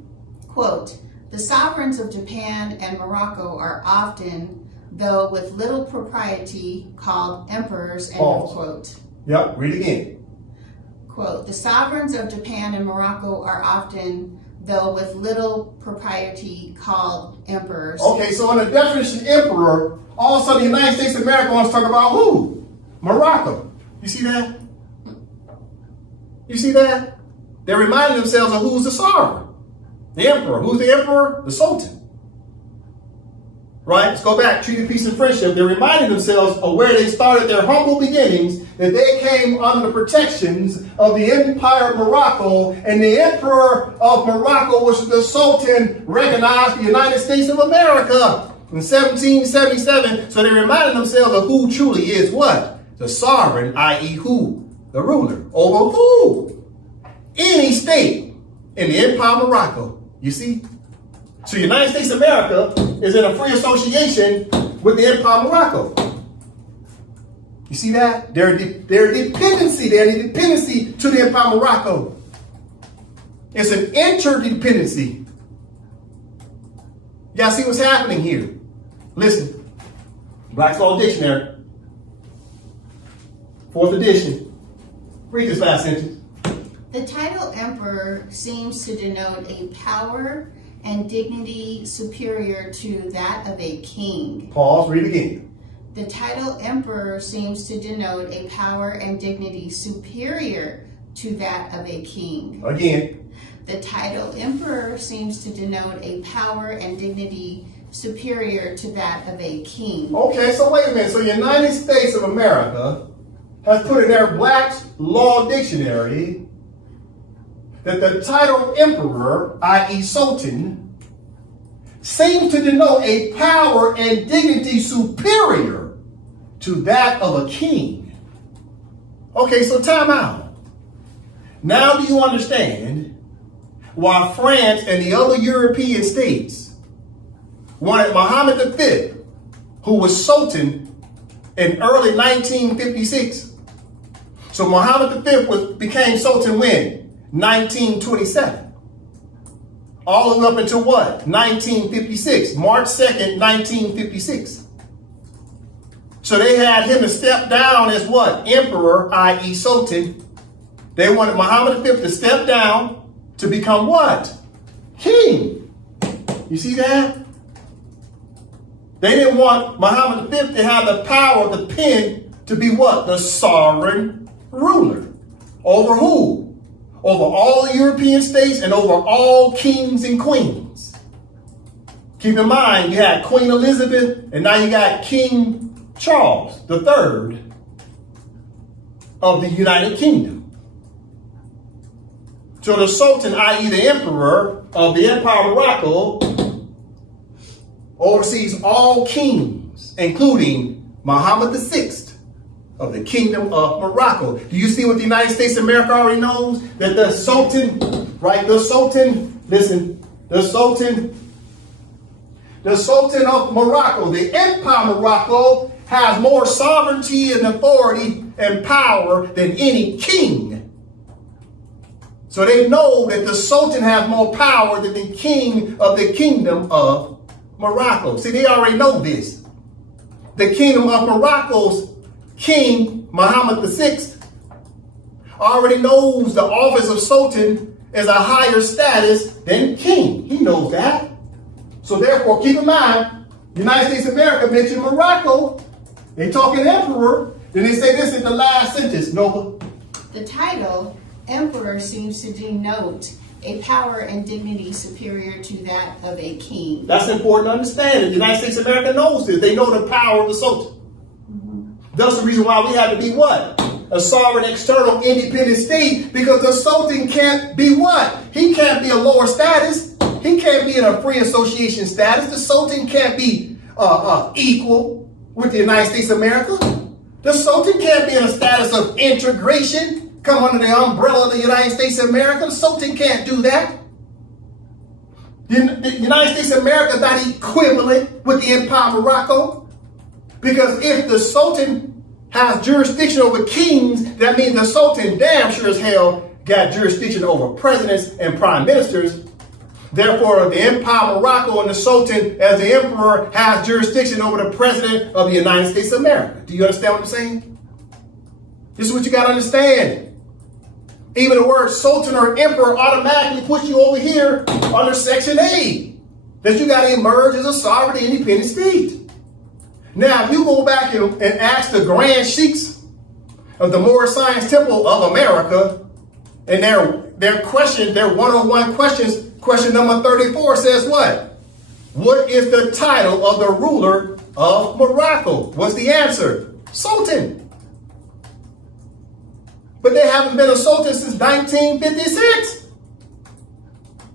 Quote, the sovereigns of Japan and Morocco are often, though with little propriety, called emperors, end of quote. Yep, read again. Quote, the sovereigns of Japan and Morocco are often, though with little propriety, called emperors. Okay, so in the definition of emperor, all of a sudden the United States of America wants to talk about who? Morocco. You see that? You see that? They're reminding themselves of who's the sovereign. The emperor. Who's the emperor? The Sultan. Right? Let's go back. Treaty, peace, and friendship. They're reminding themselves of where they started their humble beginnings, that they came under the protections of the Empire of Morocco, and the Emperor of Morocco was the Sultan, recognized the United States of America in 1777. So they're reminding themselves of who truly is what? The sovereign, i.e. who? The ruler. Over who? Any state in the Empire of Morocco. You see? So the United States of America is in a free association with the Empire of Morocco. You see that? They're in dependency to the Empire of Morocco. It's an interdependency. Y'all see what's happening here? Listen. Black's Law Dictionary. 4th edition. Read this last sentence. The title emperor seems to denote a power and dignity superior to that of a king. Pause, read again. The title emperor seems to denote a power and dignity superior to that of a king. Again. The title emperor seems to denote a power and dignity superior to that of a king. Okay, so wait a minute. So the United States of America has put in their Black's Law Dictionary that the title emperor, i.e. Sultan, seems to denote a power and dignity superior to that of a king. Okay, so time out. Now do you understand why France and the other European states wanted Muhammad V, who was Sultan in early 1956? So Muhammad V became Sultan when? 1927. All the way up until what? 1956. March 2nd, 1956. So they had him to step down as what? Emperor, i.e. Sultan. They wanted Muhammad V to step down to become what? King. You see that? They didn't want Muhammad V to have the power of the pen to be what? The sovereign ruler. Over who? Over all the European states and over all kings and queens. Keep in mind, you had Queen Elizabeth and now you got King Charles III of the United Kingdom. So the Sultan, i.e. the Emperor of the Empire of Morocco, oversees all kings, including Muhammad VI of the Kingdom of Morocco. Do you see what the United States of America already knows? That the Sultan, right, the Sultan, listen, the Sultan of Morocco, the Empire of Morocco, has more sovereignty and authority and power than any king. So they know that the Sultan has more power than the king of the Kingdom of Morocco. See, they already know this. The Kingdom of Morocco's King Muhammad VI already knows the office of Sultan is a higher status than king. He knows that. So therefore, keep in mind, the United States of America mentioned Morocco. They talking emperor. Then they say this in the last sentence, Nova. The title emperor seems to denote a power and dignity superior to that of a king. That's important to understand. The United States of America knows this. They know the power of the Sultan. That's the reason why we have to be what? A sovereign, external, independent state, because the Sultan can't be what? He can't be a lower status. He can't be in a free association status. The Sultan can't be equal with the United States of America. The Sultan can't be in a status of integration, come under the umbrella of the United States of America. The Sultan can't do that. The United States of America is not equivalent with the Empire of Morocco. Because if the Sultan has jurisdiction over kings, that means the Sultan damn sure as hell got jurisdiction over presidents and prime ministers. Therefore, the Empire of Morocco and the Sultan, as the emperor, has jurisdiction over the president of the United States of America. Do you understand what I'm saying? This is what you got to understand. Even the word Sultan or emperor automatically puts you over here under Section A, that you got to emerge as a sovereign independent state. Now, if you go back and ask the grand sheiks of the Moorish Science Temple of America, and their question, their one-on-one questions, question number 34 says what? What is the title of the ruler of Morocco? What's the answer? Sultan. But they haven't been a sultan since 1956.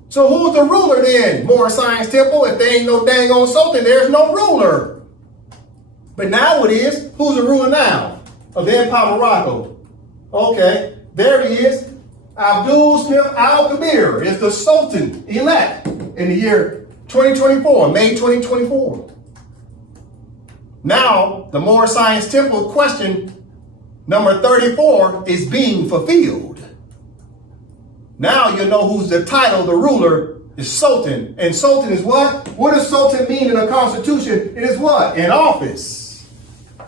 So who's the ruler then? Moorish Science Temple. If there ain't no dang on sultan, there's no ruler. But now it is. Who's the ruler now of the Empire of Morocco? Okay, there he is. Abdul Smith Al-Kabir is the Sultan elect in the year 2024, May 2024. Now, the Moorish Science Temple question number 34 is being fulfilled. Now you know who's the title, the ruler is Sultan. And Sultan is what? What does Sultan mean in the Constitution? It is what? An office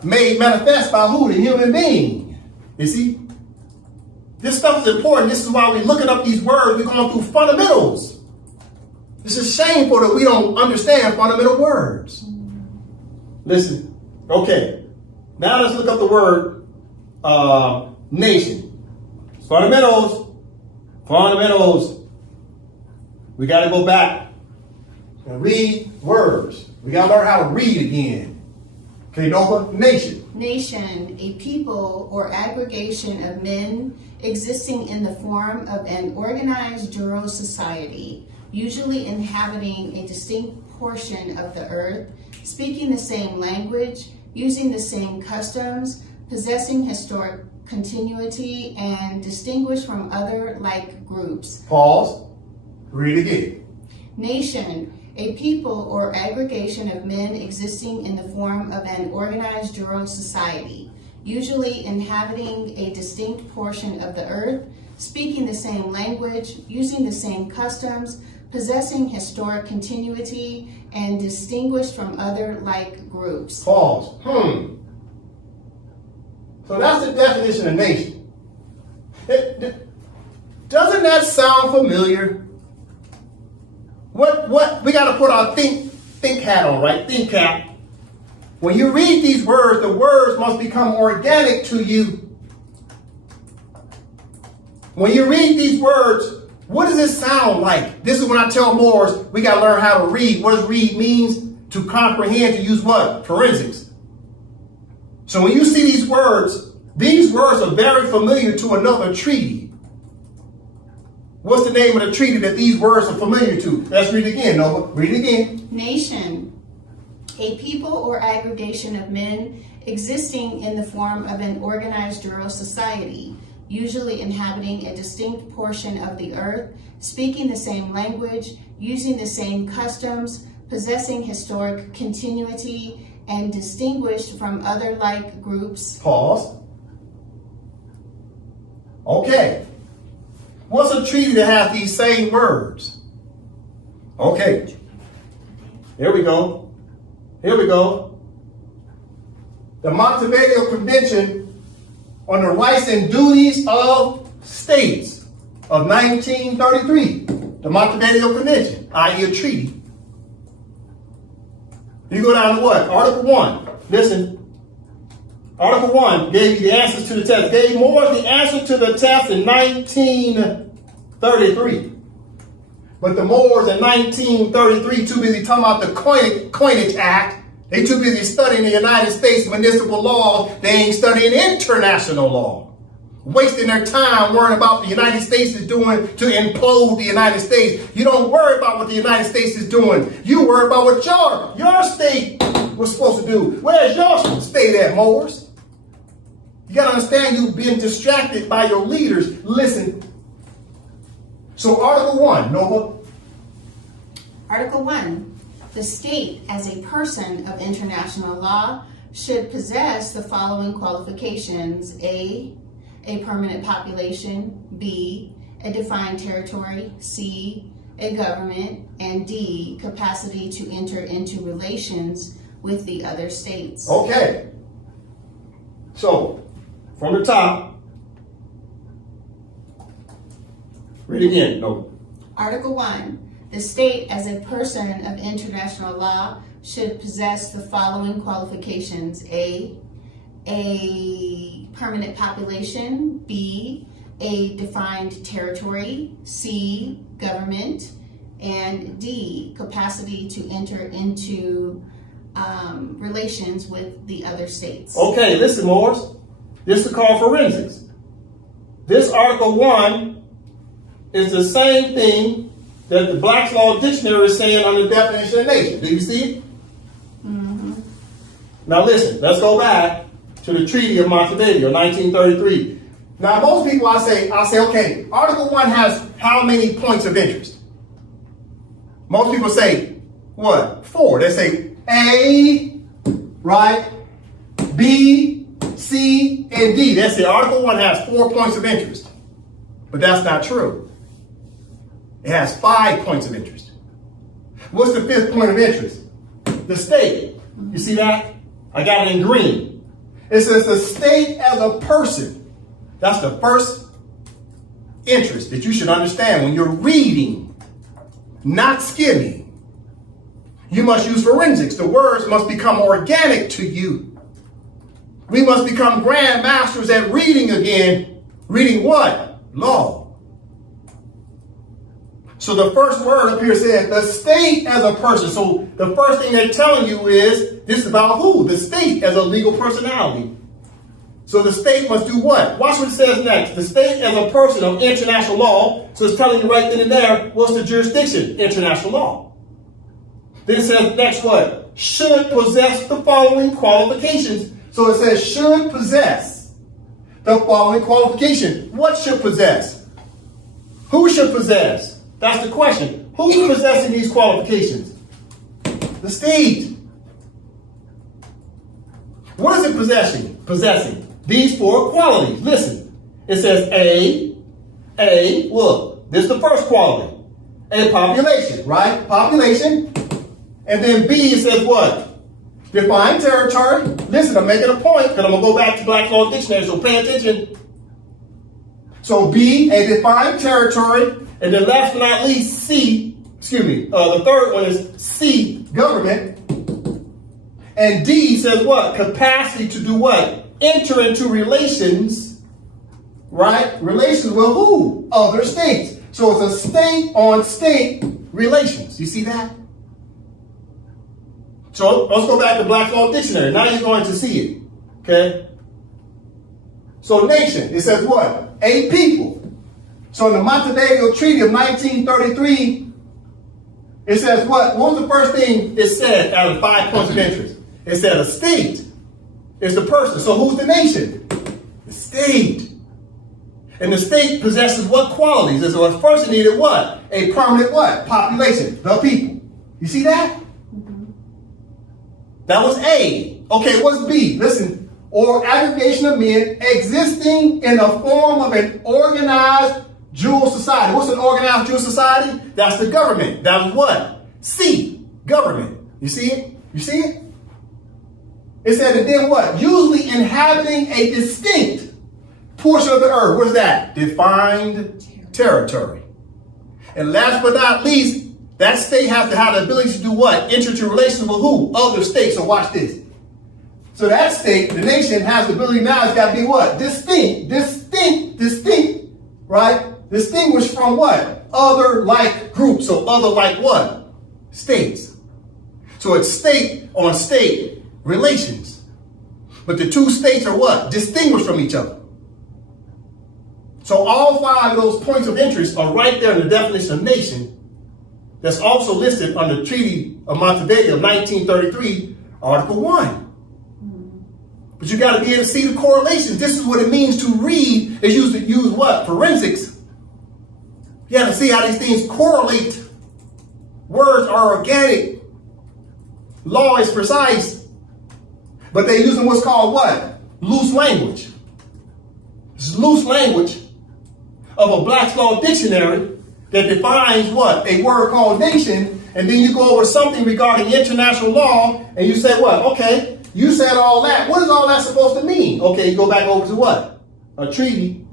made manifest by who? The human being. You see? This stuff is important. This is why we're looking up these words. We're going through fundamentals. It's a shameful that we don't understand fundamental words. Listen. Okay. Now let's look up the word nation. Fundamentals. We got to go back and read words. We got to learn how to read again. Okay, Nova? Nation. Nation, a people or aggregation of men existing in the form of an organized jural society, usually inhabiting a distinct portion of the earth, speaking the same language, using the same customs, possessing historic continuity, and distinguished from other like groups. Pause. Read again. Nation, a people or aggregation of men existing in the form of an organized jural society, usually inhabiting a distinct portion of the earth, speaking the same language, using the same customs, possessing historic continuity, and distinguished from other like groups. Pause. So that's the definition of nation. Doesn't that sound familiar? What we got to put our think hat on, right? Think cap. When you read these words, the words must become organic to you. When you read these words, what does it sound like? This is when I tell Moors, we got to learn how to read. What does read means? To comprehend, to use what? Forensics. So when you see these words are very familiar to another treaty. What's the name of the treaty that these words are familiar to? Let's read it again, Nova. Read it again. Nation, a people or aggregation of men existing in the form of an organized jural society, usually inhabiting a distinct portion of the earth, speaking the same language, using the same customs, possessing historic continuity, and distinguished from other like groups. Pause. Okay. What's a treaty that has these same words? Okay. Here we go. The Montevideo Convention on the Rights and Duties of States of 1933. The Montevideo Convention, i.e. a treaty. You go down to what? Article 1. Listen. Article 1 gave you the answers to the test. Gave Moors the answer to the test in 1933. But the Moors in 1933 too busy talking about the Coinage Act. They too busy studying the United States municipal law. They ain't studying international law. Wasting their time worrying about what the United States is doing to implode the United States. You don't worry about what the United States is doing. You worry about what your state was supposed to do. Where's your state at, Moors? You got to understand you've been distracted by your leaders. Listen. So Article 1, Nova. Article 1. The state as a person of international law should possess the following qualifications. A permanent population. B, a defined territory. C, a government. And D, capacity to enter into relations with the other states. Okay. So, from the top, read again. No. Article 1. The state as a person of international law should possess the following qualifications. A permanent population. B, a defined territory. C, government. And D, capacity to enter into relations with the other states. Okay, listen, Morris. This is called forensics. This Article 1 is the same thing that the Black's Law Dictionary is saying under the definition of nation. Do you see it? Mm-hmm. Now listen, let's go back to the Treaty of Montevideo, 1933. Now most people, I say, okay, Article 1 has how many points of interest? Most people say, what? 4. They say A, right? B, C, and D. That's the Article 1 has 4 points of interest. But that's not true. It has 5 points of interest. What's the 5th point of interest? The state. You see that? I got it in green. It says the state as a person. That's the first interest that you should understand when you're reading, not skimming. You must use forensics. The words must become organic to you. We must become grand masters at reading again. Reading what? Law. So the first word up here says the state as a person. So the first thing they're telling you is this is about who? The state as a legal personality. So the state must do what? Watch what it says next. The state as a person of international law. So it's telling you right then and there what's the jurisdiction? International law. Then it says next what? Should possess the following qualifications. So it says should possess the following qualification. What should possess? Who should possess? That's the question. Who's possessing these qualifications? The state. What is it possessing? These 4 qualities. Listen. It says look, this is the first quality. A population, right? Population. And then B, it says what? Defined territory. Listen, I'm making a point because I'm going to go back to Black's Law Dictionary, so pay attention. So B, a defined territory. And then last but not least, the third one is C, government. And D says what? Capacity to do what? Enter into relations, right? Relations with who? Other states. So it's a state on state relations. You see that? So let's go back to Black's Law Dictionary. Now you're going to see it. Okay? So nation, it says what? A people. So in the Montevideo Treaty of 1933, it says what? What was the first thing it said out of 5 points of interest? It said a state is the person. So who's the nation? The state. And the state possesses what qualities? And so a person needed what? A permanent what? Population. The people. You see that? Mm-hmm. That was A. Okay, what's B? Listen. Or aggregation of men existing in the form of an organized dual society. What's an organized dual society? That's the government. That was what? C. Government. You see it? You see it? It said, and then what? Usually inhabiting a distinct portion of the earth. What is that? Defined territory. And last but not least, that state has to have the ability to do what? Enter into relations with who? Other states. So watch this. So that state, the nation, has the ability now, it's got to be what? Distinct, right? Distinguished from what? Other like groups. So other like what? States. So it's state on state relations. But the 2 states are what? Distinguished from each other. So all 5 of those points of interest are right there in the definition of nation that's also listed on the Treaty of Montevideo of 1933, Article 1. But you got to be able to see the correlations. This is what it means to read. It's used to use what? Forensics. You have to see how these things correlate. Words are organic. Law is precise. But they're using what's called what? Loose language. This is loose language of a Black's Law dictionary that defines what? A word called nation. And then you go over something regarding international law and you say what? Okay. You said all that. What is all that supposed to mean? Okay, you go back over to what? A treaty.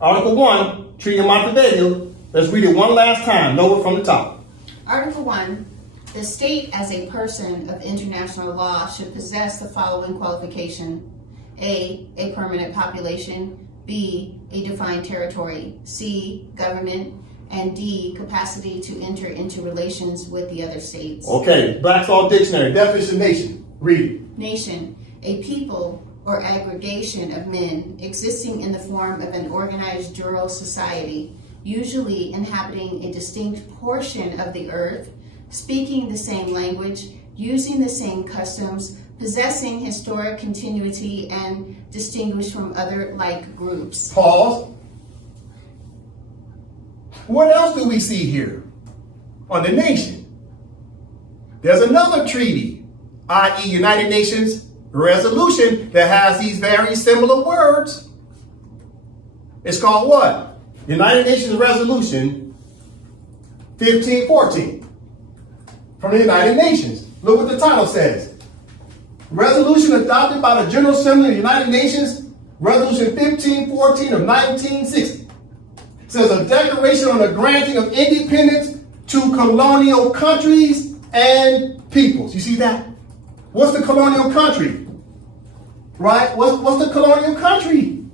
Article 1, Treaty of Montevideo. Let's read it one last time. Know it from the top. Article 1. The state as a person of international law should possess the following qualification. A permanent population. B, a defined territory. C, government. And D, capacity to enter into relations with the other states. Okay, Black's Law Dictionary. Definition of nation. Read it. Nation, a people or aggregation of men existing in the form of an organized jural society, usually inhabiting a distinct portion of the earth, speaking the same language, using the same customs, possessing historic continuity, and distinguished from other like groups. Pause. What else do we see here on the nation? There's another treaty, i.e. United Nations resolution, that has these very similar words. It's called what? United Nations Resolution 1514 from the United Nations. Look what the title says. Resolution adopted by the General Assembly of the United Nations, Resolution 1514 of 1960. It says a declaration on the granting of independence to colonial countries and peoples. You see that? What's the colonial country? Right? What's the colonial country?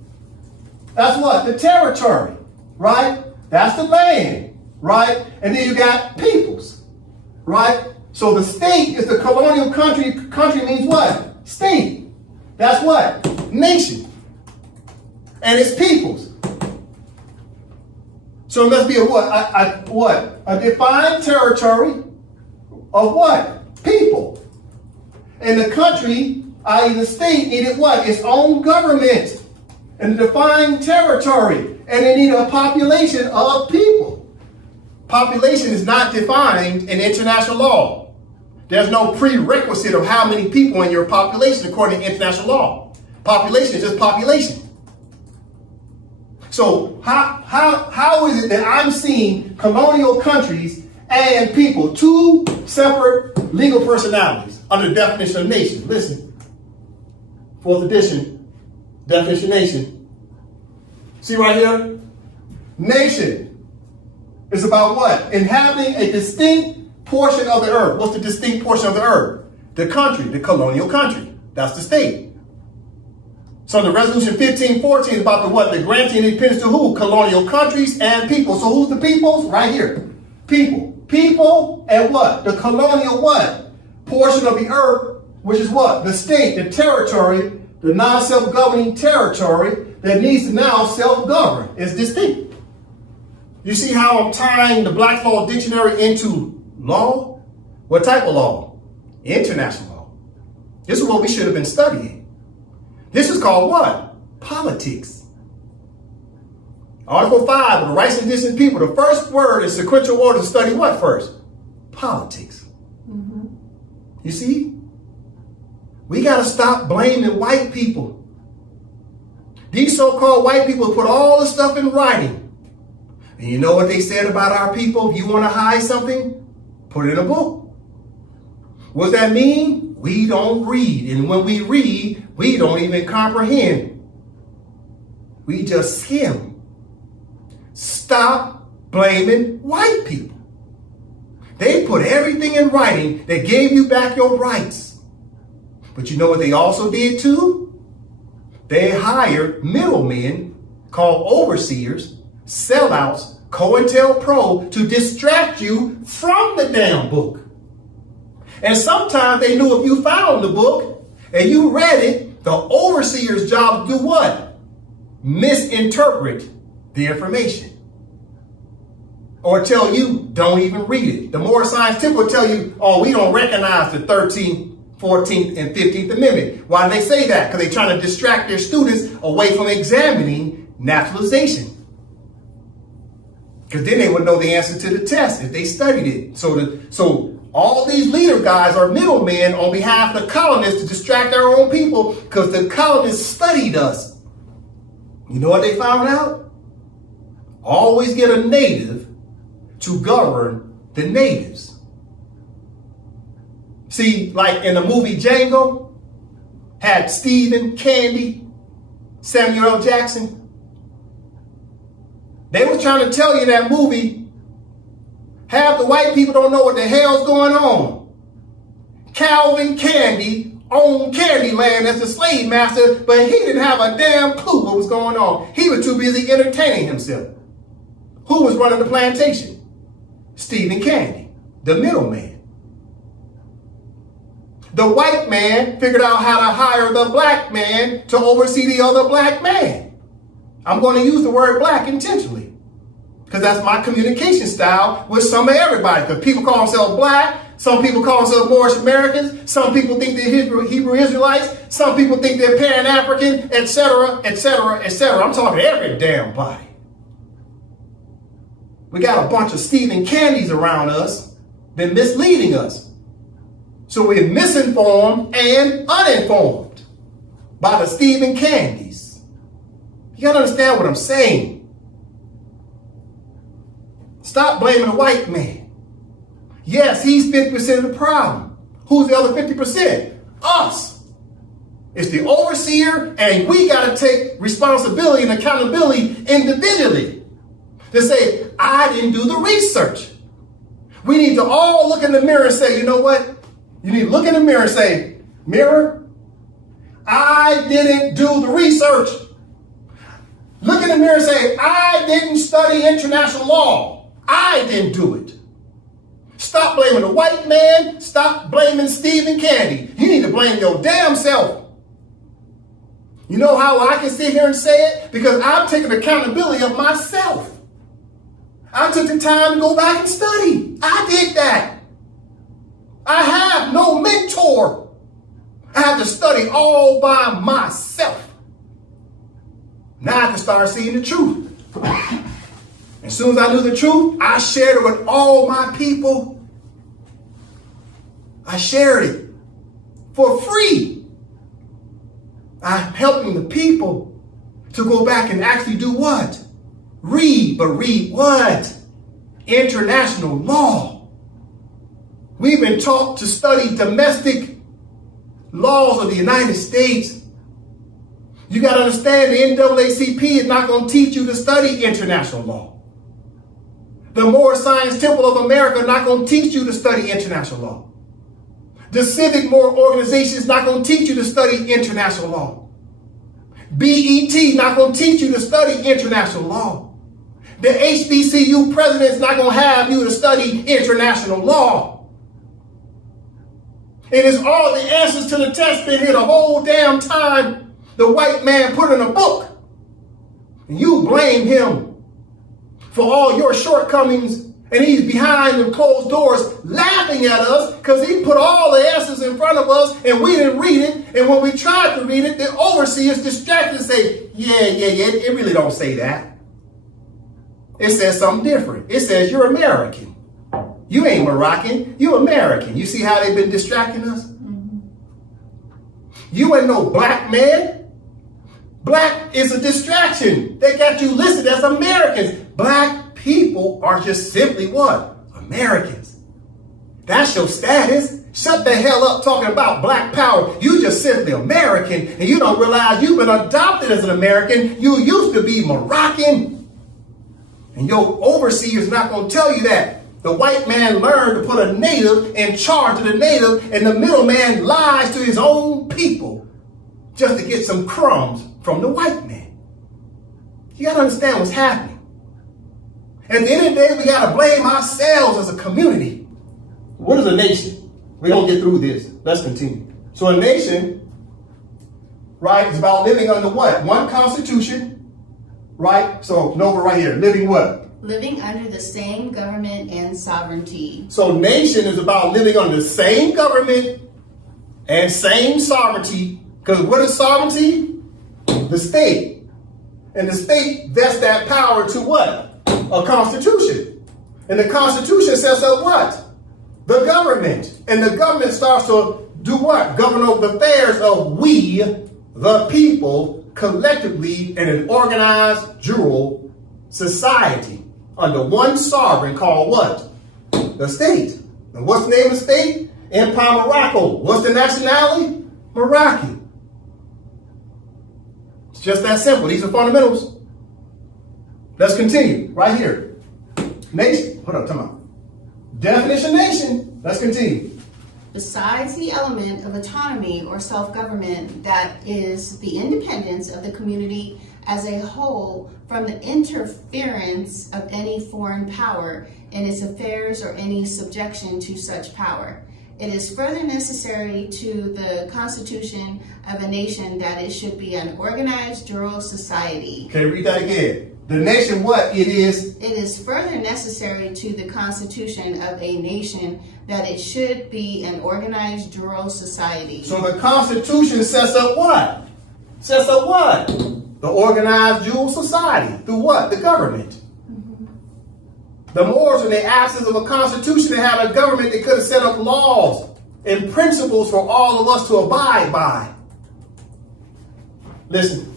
That's what? The territory. Right? That's the land. Right? And then you got peoples. Right? So the state is the colonial country. Country means what? State. That's what? Nation. And it's peoples. So it must be a what? A defined territory of what? People. And the country, i.e. the state, needed what? Its own government and a defined territory. And they needed a population of people. Population is not defined in international law. There's no prerequisite of how many people in your population according to international law. Population is just population. So how is it that I'm seeing colonial countries and people, two separate legal personalities under the definition of nation? Listen, 4th edition, definition of nation. See right here? Nation is about what? Inhabiting a distinct portion of the earth. What's the distinct portion of the earth? The country, the colonial country. That's the state. So the resolution 1514 is about the what? The granting independence to who? Colonial countries and people. So who's the peoples? Right here. People. People and what? The colonial what? Portion of the earth, which is what? The state, the territory, the non-self-governing territory that needs to now self-govern. It's distinct. You see how I'm tying the Black's Law Dictionary into law? What type of law? International law. This is what we should have been studying. This is called what? Politics. Article 5 of the Rights of Indigenous People. The first word in sequential order to study what first? Politics. Mm-hmm. You see? We got to stop blaming white people. These so-called white people put all the stuff in writing. And you know what they said about our people? If you want to hide something, put it in a book. What does that mean? We don't read. And when we read, we don't even comprehend. We just skim. Stop blaming white people. They put everything in writing. They gave you back your rights. But you know what they also did too? They hired middlemen called overseers, sellouts, COINTELPRO to distract you from the damn book. And sometimes they knew if you found the book and you read it, the overseer's job to do what? Misinterpret the information. Or tell you, don't even read it. The more scientific will tell you, oh, we don't recognize the 13th 14th and 15th Amendment. Why do they say that? Because they're trying to distract their students away from examining naturalization. Because then they would know the answer to the test if they studied it. So all these leader guys are middlemen on behalf of the colonists to distract our own people because the colonists studied us. You know what they found out? Always get a native to govern the natives. See, like in the movie Django, had Stephen, Candy, Samuel L. Jackson. They was trying to tell you in that movie, half the white people don't know what the hell's going on. Calvin Candy owned Candyland as the slave master, but he didn't have a damn clue what was going on. He was too busy entertaining himself. Who was running the plantation? Stephen Candy, the middleman. The white man figured out how to hire the black man to oversee the other black man. I'm going to use the word black intentionally because that's my communication style with some of everybody. Because people call themselves black, some people call themselves Moorish Americans, some people think they're Hebrew Israelites, some people think they're Pan-African, etc., etc., etc. I'm talking every damn body. We got a bunch of Stephen Candys around us, been misleading us. So we're misinformed and uninformed by the Stephen Candys. You gotta understand what I'm saying. Stop blaming the white man. Yes, he's 50% of the problem. Who's the other 50%? Us. It's the overseer, and we gotta take responsibility and accountability individually. To say, I didn't do the research. We need to all look in the mirror and say, you know what? You need to look in the mirror and say, mirror, I didn't do the research. Look in the mirror and say, I didn't study international law. I didn't do it. Stop blaming the white man. Stop blaming Stephen Candy. You need to blame your damn self. You know how I can sit here and say it? Because I'm taking accountability of myself. I took the time to go back and study. I did that. I have no mentor. I have to study all by myself. Now I can start seeing the truth. As soon as I knew the truth, I shared it with all my people. I shared it for free. I'm helping the people to go back and actually do what? Read, but read what? International law. We've been taught to study domestic laws of the United States. You got to understand the NAACP is not going to teach you to study international law. The Moorish Science Temple of America is not going to teach you to study international law. The Civic Moral Organization is not going to teach you to study international law. BET is not going to teach you to study international law. The HBCU president is not going to have you to study international law. It is all the answers to the test been here the whole damn time the white man put in a book. And you blame him for all your shortcomings, and he's behind the closed doors laughing at us because he put all the answers in front of us and we didn't read it. And when we tried to read it, the overseers distracted and say, yeah, it really don't say that. It says something different. It says you're American. You ain't Moroccan, you American. You see how they've been distracting us? Mm-hmm. You ain't no black man. Black is a distraction. They got you listed as Americans. Black people are just simply what? Americans. That's your status. Shut the hell up talking about black power. You just simply American, and you don't realize you've been adopted as an American. You used to be Moroccan. And your overseer's not going to tell you that. The white man learned to put a native in charge of the native, and the middleman lies to his own people just to get some crumbs from the white man. You got to understand what's happening. At the end of the day, we got to blame ourselves as a community. What is a nation? We're going to get through this. Let's continue. So a nation, right, is about living under what? One constitution, right? So Nova right here, living what? Living under the same government and sovereignty. So nation is about living under the same government and same sovereignty, because what is sovereignty? The state. And the state vests that power to what? A constitution. And the constitution sets up what? The government. And the government starts to do what? Govern over the affairs of we, the people, collectively in an organized dual society under one sovereign called what? The state. And what's the name of the state? Empire Morocco. What's the nationality? Moroccan. It's just that simple. These are fundamentals. Let's continue right here. Nation. Hold on, come on. Definition nation. Let's continue. Besides the element of autonomy or self-government that is the independence of the community as a whole from the interference of any foreign power in its affairs or any subjection to such power. It is further necessary to the constitution of a nation that it should be an organized dual society. Okay, read that again. The nation, what it is? It is further necessary to the constitution of a nation that it should be an organized dual society. So the constitution sets up what? Sets up what? The organized dual society. Through what? The government. The Moors, in the absence of a constitution, they had a government that could have set up laws and principles for all of us to abide by. Listen.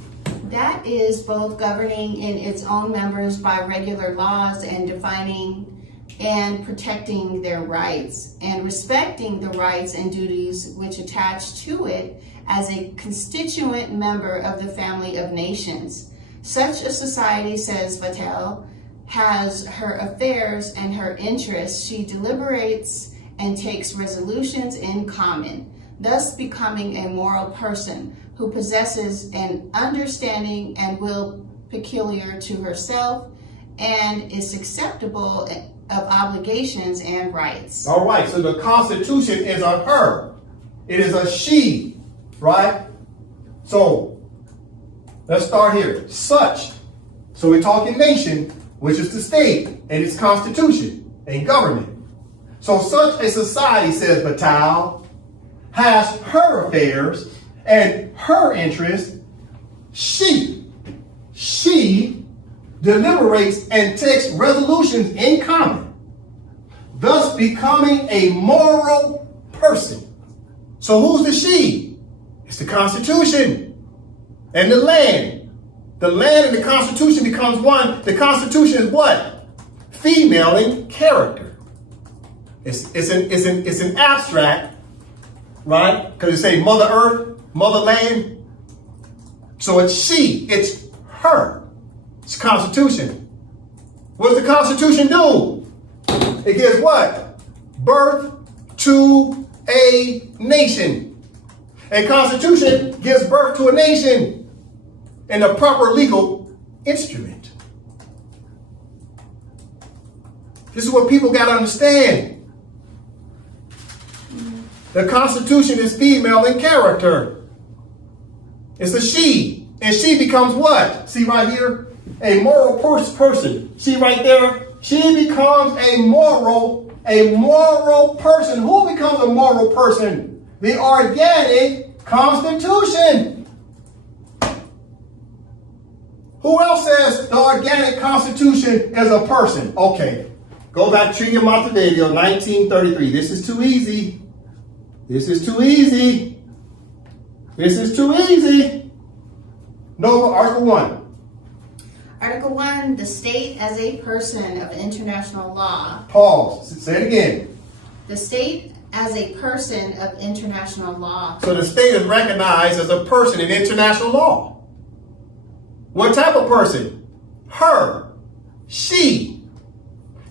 That is both governing in its own members by regular laws and defining and protecting their rights and respecting the rights and duties which attach to it as a constituent member of the family of nations. Such a society, says Vattel, has her affairs and her interests. She deliberates and takes resolutions in common, thus becoming a moral person who possesses an understanding and will peculiar to herself and is susceptible of obligations and rights. All right, so the constitution is a her. It is a she, right? So let's start here. Such. So we're talking nation, which is the state and its constitution and government. So such a society, says Vattel, has her affairs and her interests. She deliberates and takes resolutions in common, thus becoming a moral person. So who's the she? It's the Constitution and the land. The land and the Constitution becomes one. The Constitution is what? Female in character. It's an abstract, right? Because it say Mother Earth, Mother Land. So it's she, it's her. It's Constitution. What does the Constitution do? It gives what? Birth to a nation. A Constitution gives birth to a nation in a proper legal instrument. This is what people got to understand. The Constitution is female in character. It's a she. And she becomes what? See right here? A moral person. See right there? She becomes a moral person. Who becomes a moral person? The organic Constitution. Who else says the organic Constitution is a person? Okay. Go back to Treaty of Montevideo, 1933. This is too easy. This is too easy. This is too easy. No, Article 1. Article 1, the state as a person of international law. Pause. Say it again. The state as a person of international law. So the state is recognized as a person in international law. What type of person? Her. She.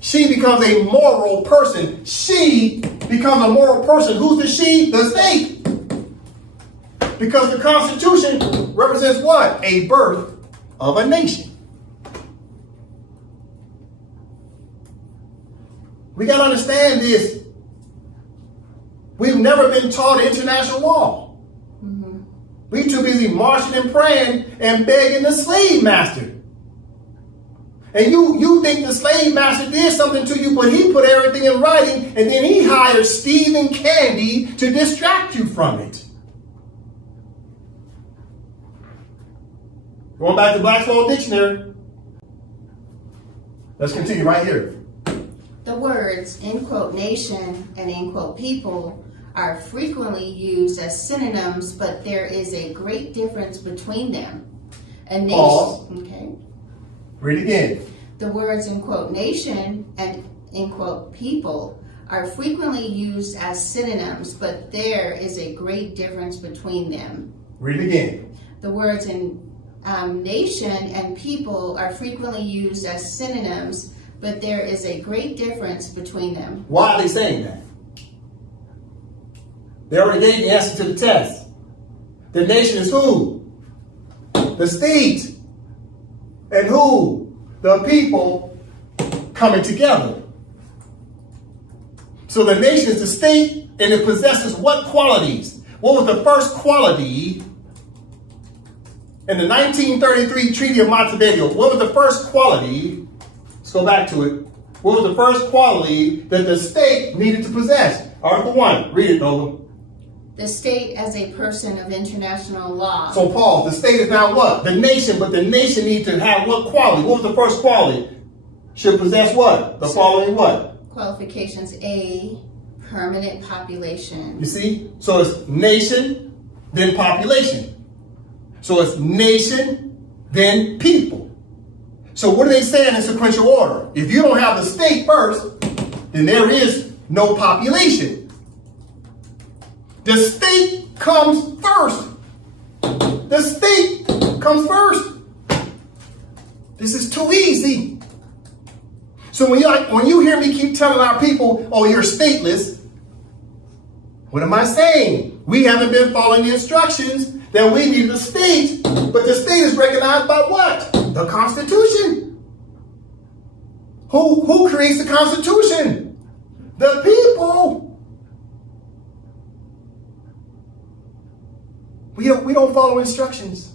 She becomes a moral person. She becomes a moral person. Who's the she? The state. Because the Constitution represents what? A birth of a nation. We got to understand this. We've never been taught international law. We too busy marching and praying and begging the slave master. And you think the slave master did something to you, but he put everything in writing, and then he hired Steve and Candy to distract you from it. Going back to Black's Law Dictionary. Let's continue right here. The words, end quote, nation and end quote, people are frequently used as synonyms, but there is a great difference between them. A nation, Pause. okay. Read it again. The words, end quote, nation and end quote, people are frequently used as synonyms, but there is a great difference between them. Read it again. The words in nation and people are frequently used as synonyms, but there is a great difference between them. Why are they saying that? They already gave the answer to the test. The nation is who? The state. And who? The people coming together. So the nation is the state, and it possesses what qualities? What was the first quality in the 1933 Treaty of Montevideo? What was the first quality? Let's go back to it. What was the first quality that the state needed to possess? Article 1. Read it, Nova. The state as a person of international law. So pause. The state is now what? The nation, but the nation needs to have what quality? What was the first quality? Should possess what? The following what? Qualifications. A permanent population. You see? So it's nation, then population. So it's nation, then people. So what are they saying in sequential order? If you don't have the state first, then there is no population. The state comes first. The state comes first. This is too easy. So when you hear me keep telling our people, oh, you're stateless, what am I saying? We haven't been following the instructions that we need the state, but the state is recognized by what? The Constitution. Who creates the Constitution? The people. We don't follow instructions.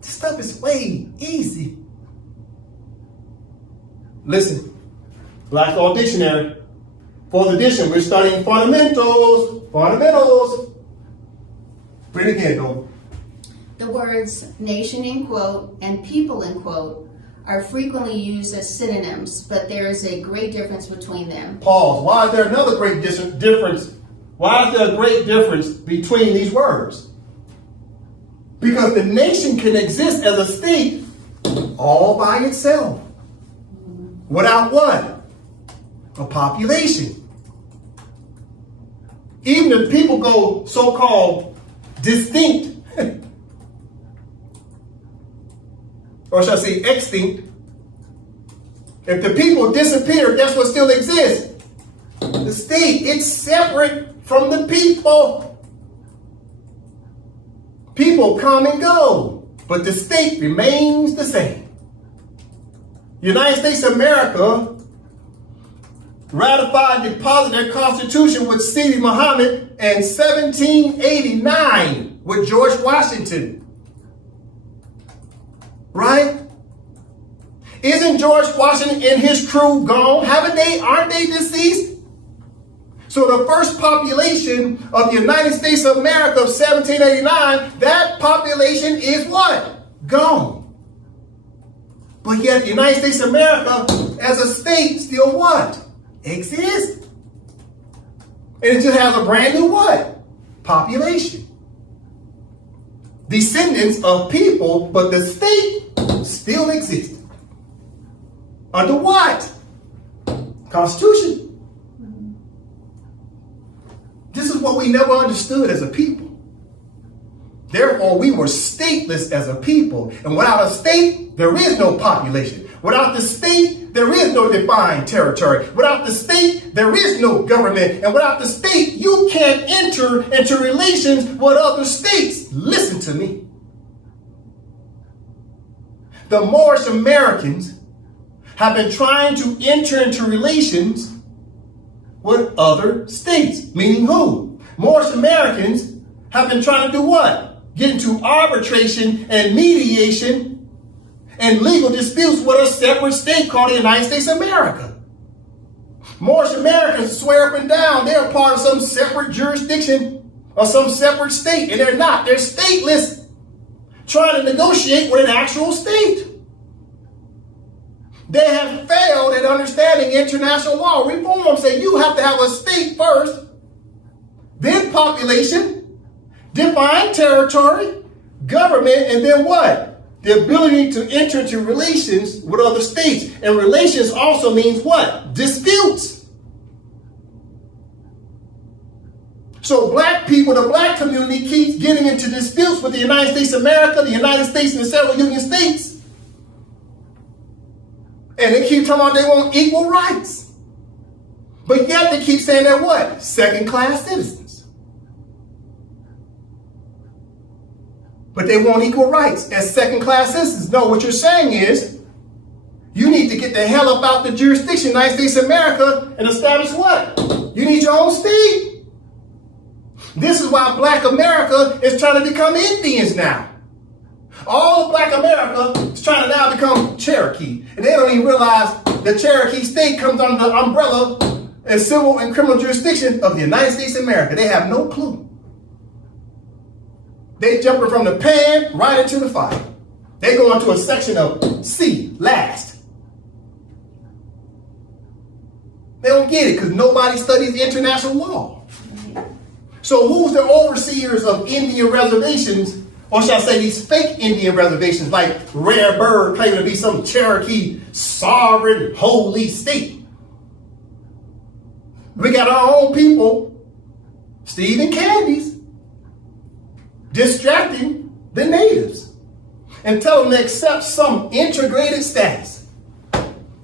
This stuff is way easy. Listen, Black's Law Dictionary. Fourth edition, we're studying fundamentals. Fundamentals. Read it again, though. The words nation, end quote, and people, end quote, are frequently used as synonyms, but there is a great difference between them. Pause. Why is there another great difference? Why is there a great difference between these words? Because the nation can exist as a state all by itself. Without what? A population. Even if people go so-called distinct, or shall I say extinct, if the people disappear, guess what still exists? The state. It's separate from the people. People come and go, but the state remains the same. United States of America ratified and deposited their Constitution with Sidi Muhammad in 1789 with George Washington. Right? Isn't George Washington and his crew gone? Aren't they deceased? So the first population of the United States of America of 1789, that population is what? Gone. But yet the United States of America as a state still what? Exists. And it just has a brand new what? Population. Descendants of people, but the state still exists. Under what? Constitution. This is what we never understood as a people. Therefore, we were stateless as a people. And without a state, there is no population. Without the state, there is no defined territory. Without the state, there is no government. And without the state, you can't enter into relations with other states. Listen to me. The Moorish Americans have been trying to enter into relations with other states. Meaning who? Moorish Americans have been trying to do what? Get into arbitration and mediation and legal disputes with a separate state called the United States of America. Moorish Americans swear up and down they're part of some separate jurisdiction or some separate state, and they're not. They're stateless, trying to negotiate with an actual state. They have failed at understanding international law. Reform say you have to have a state first, then population, define territory, government, and then what? The ability to enter into relations with other states. And relations also means what? Disputes. So black people, the black community keeps getting into disputes with the United States of America, the United States, and the several Union states. And they keep talking about they want equal rights. But yet they keep saying they're what? Second-class citizens. But they want equal rights as second-class citizens. No, what you're saying is you need to get the hell up out the jurisdiction, United States of America, and establish what? You need your own state. This is why Black America is trying to become Indians now. All of Black America is trying to now become Cherokee. And they don't even realize the Cherokee state comes under the umbrella and civil and criminal jurisdiction of the United States of America. They have no clue. They jumping from the pan right into the fire. They go into a section of C, last. They don't get it because nobody studies international law. So who's the overseers of Indian reservations, or shall I say these fake Indian reservations like Rare Bird claiming to be some Cherokee sovereign holy state? We got our own people, Steve and Candies, distracting the natives and tell them to accept some integrated status.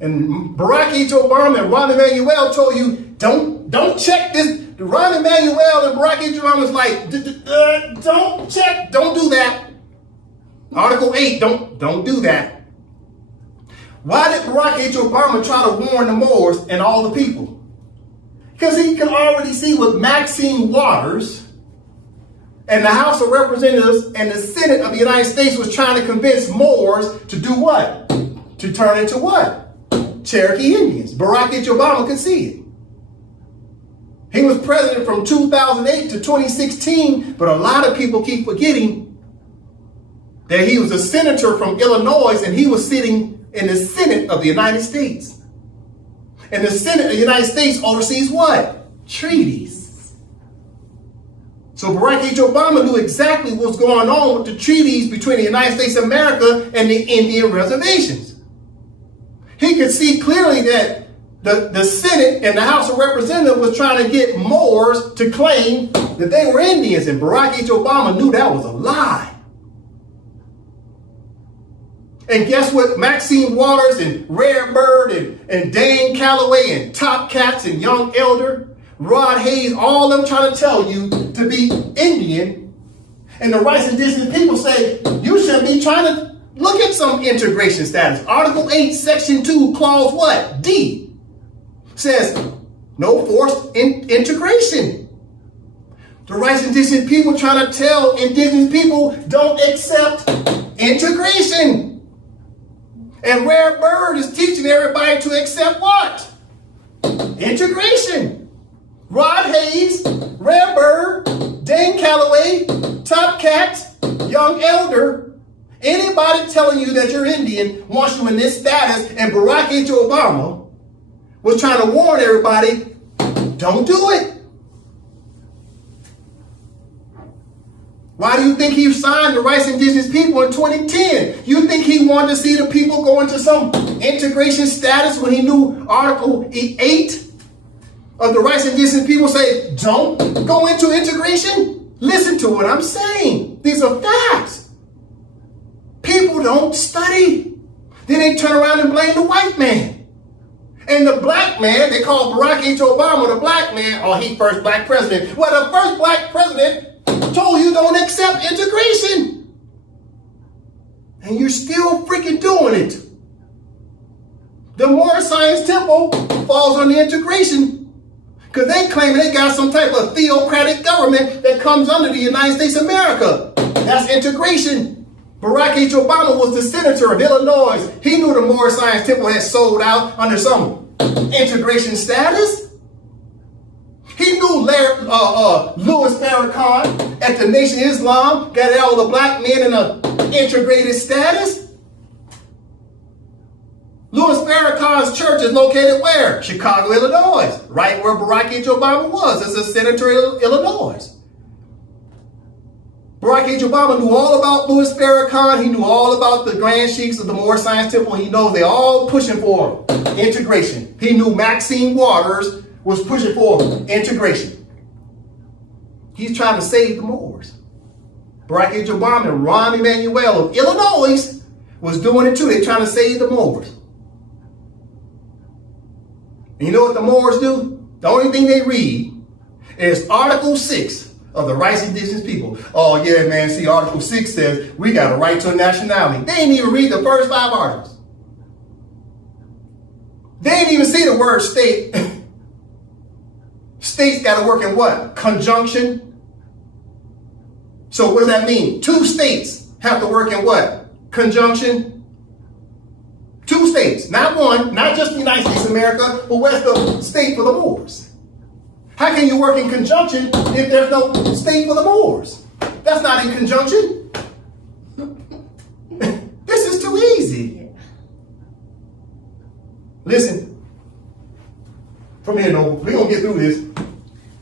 And Barack Obama and Rahm Emanuel told you, don't check this. Rahm Emanuel and Barack Obama was like, don't check, don't do that. Article 8, don't do that. Why did Barack Obama try to warn the Moors and all the people? Because he could already see with Maxine Waters and the House of Representatives and the Senate of the United States was trying to convince Moors to do what? To turn into what? Cherokee Indians. Barack Obama could see it. He was president from 2008 to 2016, but a lot of people keep forgetting that he was a senator from Illinois and he was sitting in the Senate of the United States. And the Senate of the United States oversees what? Treaties. So Barack Obama knew exactly what was going on with the treaties between the United States of America and the Indian reservations. He could see clearly that the Senate and the House of Representatives was trying to get Moors to claim that they were Indians, and Barack Obama knew that was a lie. And guess what? Maxine Waters and Rare Bird and Dane Calloway and Top Cats and Young Elder, Rod Hayes, all of them trying to tell you to be Indian. And the rights and indigenous people say, you should be trying to look at some integration status. Article 8, Section 2, Clause what? D. Says no forced integration. The rights and indigenous people trying to tell indigenous people don't accept integration. And Rare Bird is teaching everybody to accept what? Integration. Rod Hayes, Rare Bird, Dane Calloway, Top Cat, Young Elder, anybody telling you that you're Indian wants you in this status, and Barack Obama was trying to warn everybody, don't do it. Why do you think he signed the rights of indigenous people in 2010? You think he wanted to see the people go into some integration status when he knew Article 8 of the rights of indigenous people say, don't go into integration? Listen to what I'm saying. These are facts. People don't study. Then they turn around and blame the white man. And the black man, they call Barack Obama the black man, or he first black president. Well, the first black president told you don't accept integration. And you're still freaking doing it. The Moorish Science Temple falls on the integration because they claim they got some type of theocratic government that comes under the United States of America. That's integration. Barack H. Obama was the senator of Illinois. He knew the Moorish Science Temple had sold out under some integration status. He knew Louis Farrakhan at the Nation of Islam got all the black men in an integrated status. Louis Farrakhan's church is located where? Chicago, Illinois, right where Barack H. Obama was as a senator of Illinois. Barack H. Obama knew all about Louis Farrakhan. He knew all about the Grand Sheiks of the Moorish Science Temple. He knows they're all pushing for integration. He knew Maxine Waters was pushing for integration. He's trying to save the Moors. Barack H. Obama and Rahm Emanuel of Illinois was doing it too. They're trying to save the Moors. And you know what the Moors do? The only thing they read is Article 6 of the rights of indigenous people. Oh yeah, man, see, Article 6 says we got a right to a nationality. They didn't even read the first 5 articles. They didn't even see the word state. States got to work in what? Conjunction. So what does that mean? 2 states have to work in what? Conjunction. 2 states, not one, not just the United States of America, but where's the state for the Moors? How can you work in conjunction if there's no state for the Moors? That's not in conjunction. This is too easy. Listen, from here, no, we're going to get through this.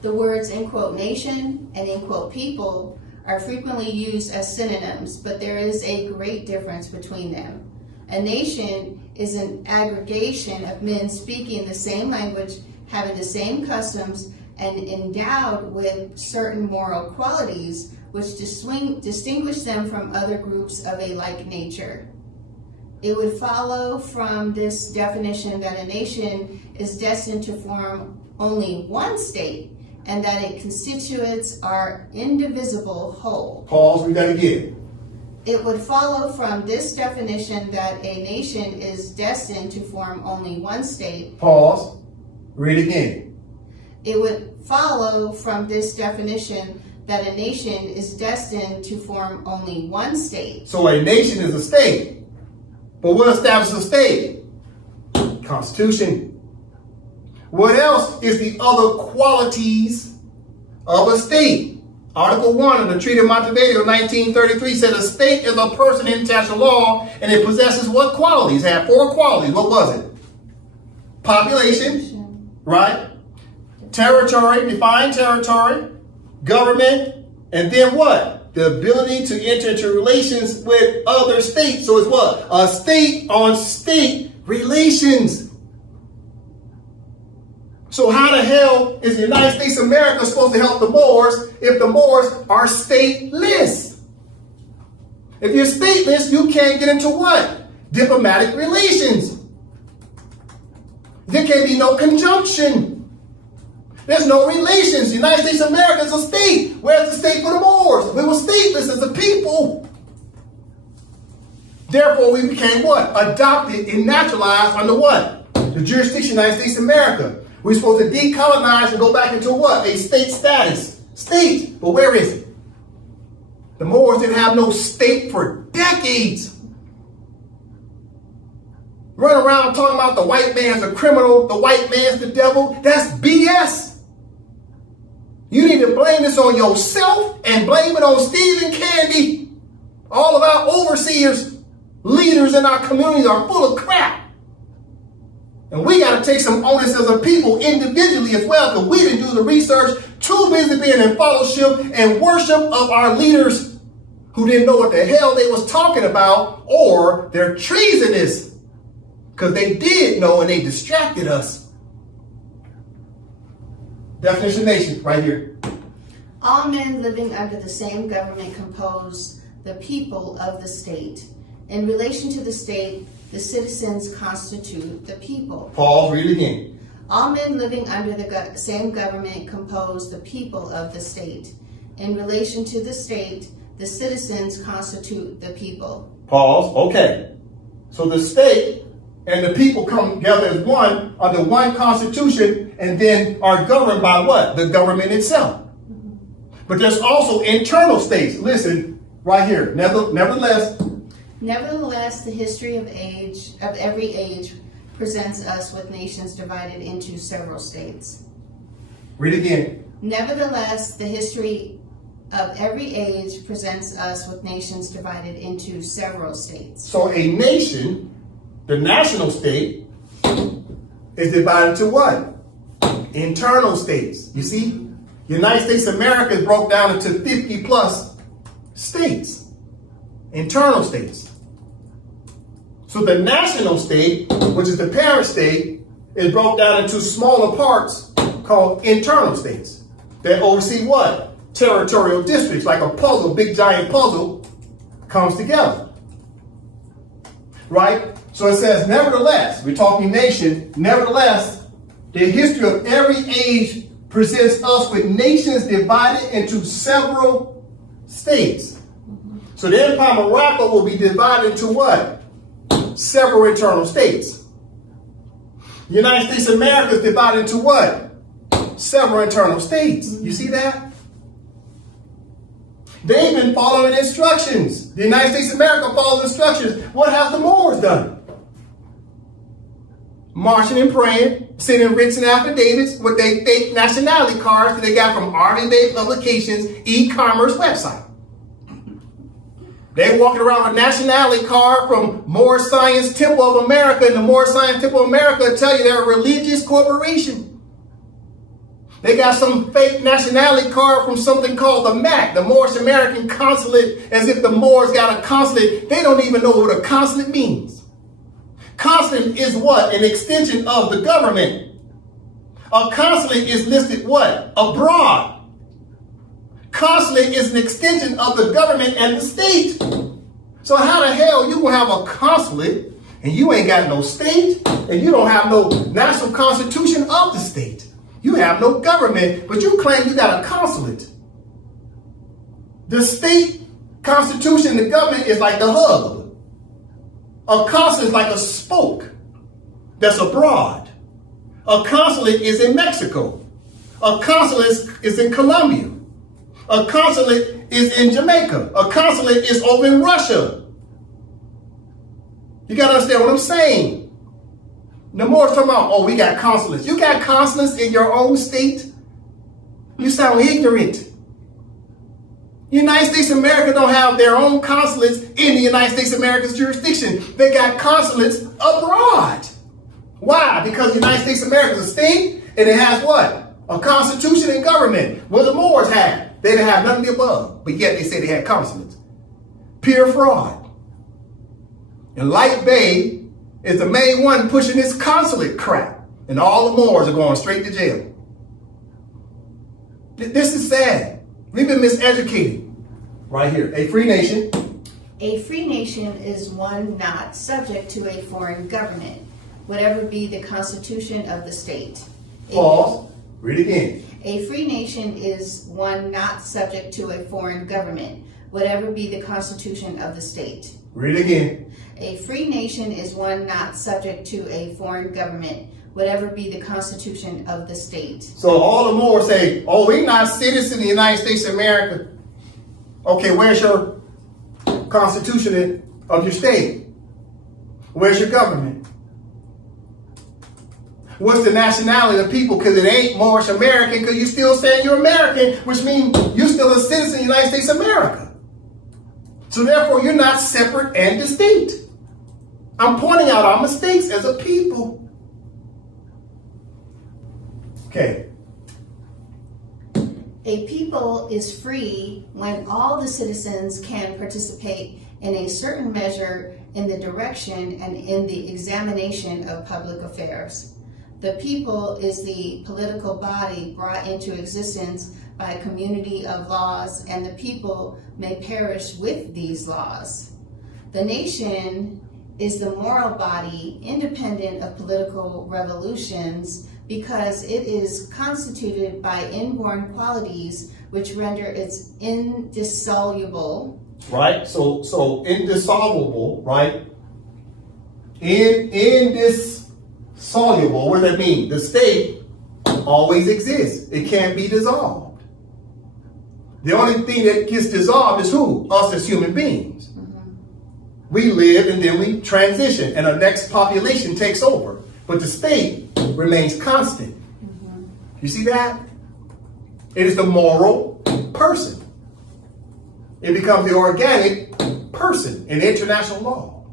The words in quote nation and in quote people are frequently used as synonyms, but there is a great difference between them. A nation is an aggregation of men speaking the same language, having the same customs, and endowed with certain moral qualities which distinguish them from other groups of a like nature. It would follow from this definition that a nation is destined to form only one state and that its constituents are indivisible whole. Pause, read that again. It would follow from this definition that a nation is destined to form only one state. Pause, read again. It would follow from this definition that a nation is destined to form only one state. So a nation is a state. But what establishes a state? Constitution. What else is the other qualities of a state? Article 1 of the Treaty of Montevideo 1933 said a state is a person in international law and it possesses what qualities? It had 4 qualities. What was it? Population, right? Territory, defined territory, government, and then what? The ability to enter into relations with other states. So it's what? A state on state relations. So how the hell is the United States of America supposed to help the Moors if the Moors are stateless? If you're stateless, you can't get into what? Diplomatic relations. There can be no conjunction. There's no relations. The United States of America is a state. Where's the state for the Moors? We were stateless as a people. Therefore, we became what? Adopted and naturalized under what? The jurisdiction of the United States of America. We're supposed to decolonize and go back into what? A state status. State. But where is it? The Moors didn't have no state for decades. Run around talking about the white man's a criminal, the white man's the devil. That's BS. You need to blame this on yourself and blame it on Stephen Candy. All of our overseers, leaders in our communities are full of crap. And we got to take some onus as a people individually as well, because we didn't do the research, too busy being in fellowship and worship of our leaders who didn't know what the hell they was talking about, or they're treasonous because they did know and they distracted us. Definition of nation, right here. All men living under the same government compose the people of the state. In relation to the state, the citizens constitute the people. Pause, read it again. All men living under the same government compose the people of the state. In relation to the state, the citizens constitute the people. Pause, okay. So the state and the people come together as one under one constitution and then are governed by what? The government itself. But there's also internal states. Listen, Right here. Nevertheless, Nevertheless, the history of every age presents us with nations divided into several states. read again. Nevertheless, the history of every age presents us with nations divided into several states. So a nation, the national state, is divided into what? Internal states. You see? The United States of America is broke down into 50 plus states. Internal states. So the national state, which is the parent state, is broke down into smaller parts called internal states that oversee what? Territorial districts, like a puzzle, big giant puzzle comes together. Right? So it says, nevertheless, we're talking nation, nevertheless, the history of every age presents us with nations divided into several states. So the Empire of Morocco will be divided into what? Several internal states. The United States of America is divided into what? Several internal states. You see that? They've been following instructions. The United States of America follows instructions. What have the Moors done? Marching and praying, sending written affidavits with their fake nationality cards that they got from Army Bay Publications e-commerce website. They walking around with a nationality card from Moor Science Temple of America, and the Moor Science Temple of America tell you they're a religious corporation. They got some fake nationality card from something called the MAC, the Moorish American Consulate, as if the Moors got a consulate. They don't even know what a consulate means. Consulate is what? An extension of the government. A consulate is listed what? Abroad. Consulate is an extension of the government and the state. So how the hell you gonna have a consulate and you ain't got no state and you don't have no national constitution of the state? You have no government, but you claim you got a consulate. The state constitution, the government is like the hub. A consulate is like a spoke that's abroad. A consulate is in Mexico. A consulate is in Colombia. A consulate is in Jamaica. A consulate is over in Russia. You got to understand what I'm saying. The Moors talking about, oh, we got consulates. You got consulates in your own state? You sound ignorant. The United States of America don't have their own consulates in the United States of America's jurisdiction. They got consulates abroad. Why? Because the United States of America is a state, and it has what? A constitution and government. What the Moors had. They didn't have none of the above, but yet they say they had consulates. Pure fraud. And Light Bay is the main one pushing this consulate crap, and all the Moors are going straight to jail. This is sad. We've been miseducated. Right here, a free nation. A free nation is one not subject to a foreign government, whatever be the constitution of the state. Pause. Read again. A free nation is one not subject to a foreign government, whatever be the constitution of the state. Read again. A free nation is one not subject to a foreign government, whatever be the constitution of the state. So all the Moors say, oh, we're not citizens of the United States of America. Okay, where's your constitution of your state? Where's your government? What's the nationality of the people? Because it ain't Moorish American, because you're still saying you're American, which means you're still a citizen of the United States of America. So therefore, you're not separate and distinct. I'm pointing out our mistakes as a people. Okay. A people is free when all the citizens can participate in a certain measure in the direction and in the examination of public affairs. The people is the political body brought into existence by a community of laws, and the people may perish with these laws. The nation is the moral body independent of political revolutions because it is constituted by inborn qualities which render it indissoluble. Right? So indissoluble, right? Indissoluble, what does that mean? The state always exists. It can't be dissolved. The only thing that gets dissolved is who? Us as human beings. We live and then we transition and our next population takes over. But the state remains constant. You see that? It is the moral person. It becomes the organic person in international law.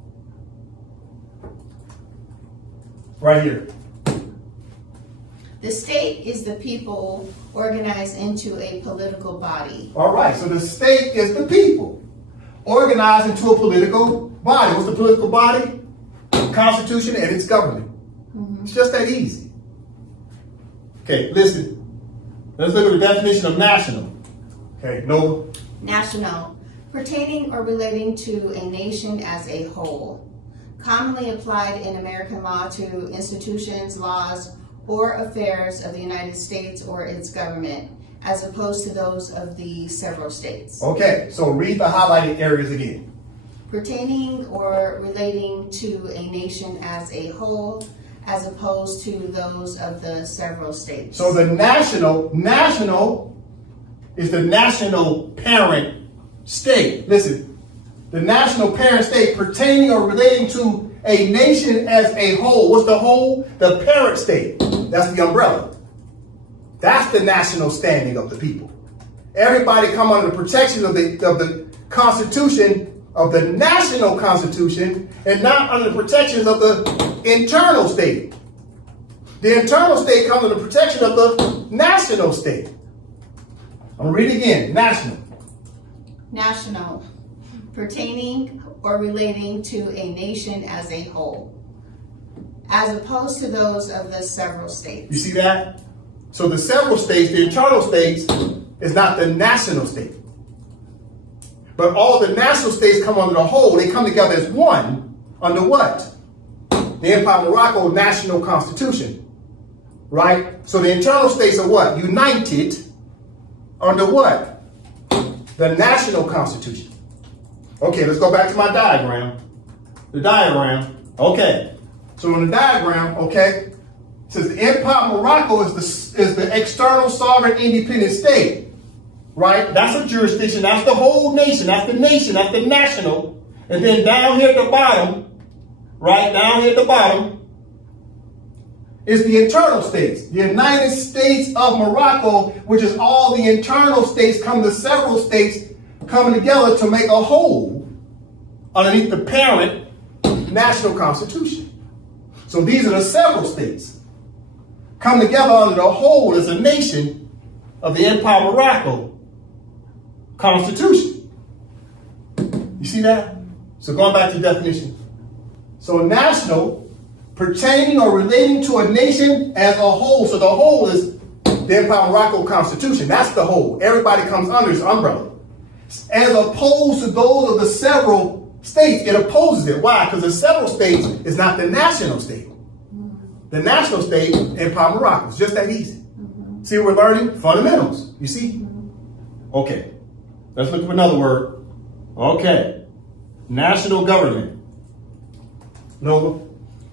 Right here. The state is the people organized into a political body. All right, so the state is the people organized into a political body. What's the political body? Constitution and its government. It's just that easy. Okay, listen. Let's look at the definition of national. Okay, Nova. National, pertaining or relating to a nation as a whole. Commonly applied in American law to institutions, laws, or affairs of the United States or its government, as opposed to those of the several states. Okay, so read the highlighted areas again. Pertaining or relating to a nation as a whole, as opposed to those of the several states. So the national is the national parent state. Listen, the national parent state pertaining or relating to a nation as a whole. What's the whole? The parent state. That's the umbrella. That's the national standing of the people. Everybody come under the protection of the Constitution, of the national Constitution, and not under the protections of the internal state. The internal state comes under the protection of the national state. I'm going to read it again. National. National, pertaining or relating to a nation as a whole, as opposed to those of the several states. You see that? So the several states, the internal states, is not the national state. But all the national states come under the whole. They come together as one under what? The Empire of Morocco National Constitution. Right? So the internal states are what? United under what? The National Constitution. Okay, let's go back to my diagram. The diagram. Okay. So in the diagram, okay, it says the Empire of Morocco is the external sovereign independent state. Right? That's a jurisdiction. That's the whole nation. That's the nation. That's the national. And then down here at the bottom, right? Down here at the bottom is the internal states. The United States of Morocco, which is all the internal states come to several states coming together to make a whole underneath the parent national constitution. So these are the several states come together under the whole as a nation of the Empire of Morocco Constitution. You see that? So going back to the definition. So national, pertaining or relating to a nation as a whole. So the whole is the Empire of Morocco Constitution. That's the whole. Everybody comes under its umbrella. As opposed to those of the several states, it opposes it. Why? Because the several states is not the national state. The national state, Empire of Morocco. It's just that easy. See, we're learning fundamentals. You see? Okay. Let's look up another word. Okay. National government. Nova.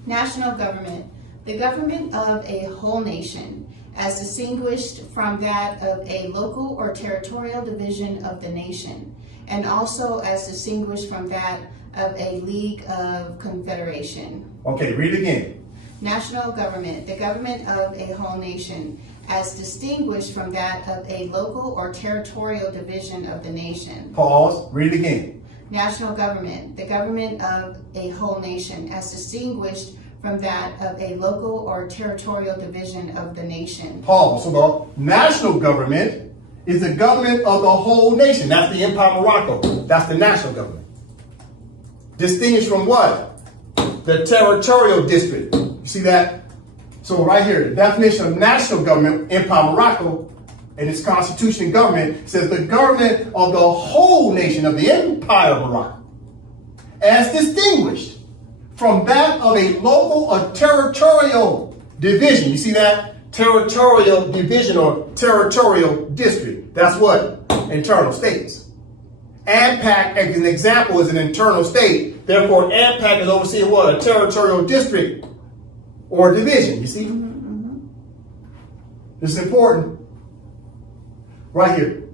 National government. The government of a whole nation, as distinguished from that of a local or territorial division of the nation, and also as distinguished from that of a league of confederation. Okay, read it again. National government. The government of a whole nation, as distinguished from that of a local or territorial division of the nation. Pause. Read it again. National government. The government of a whole nation, as distinguished from that of a local or territorial division of the nation. Pause. So the national government is the government of the whole nation. That's the Empire of Morocco. That's the national government. Distinguished from what? The territorial district. You see that? So right here, the definition of national government, Empire of Morocco, and its constitution and government says the government of the whole nation of the Empire of Morocco, as distinguished from that of a local or territorial division. You see that? Territorial division or territorial district. That's what? Internal states. AMPAC, as an example, is an internal state. Therefore, AMPAC is overseeing what? A territorial district or division. You see? This is important. Right here.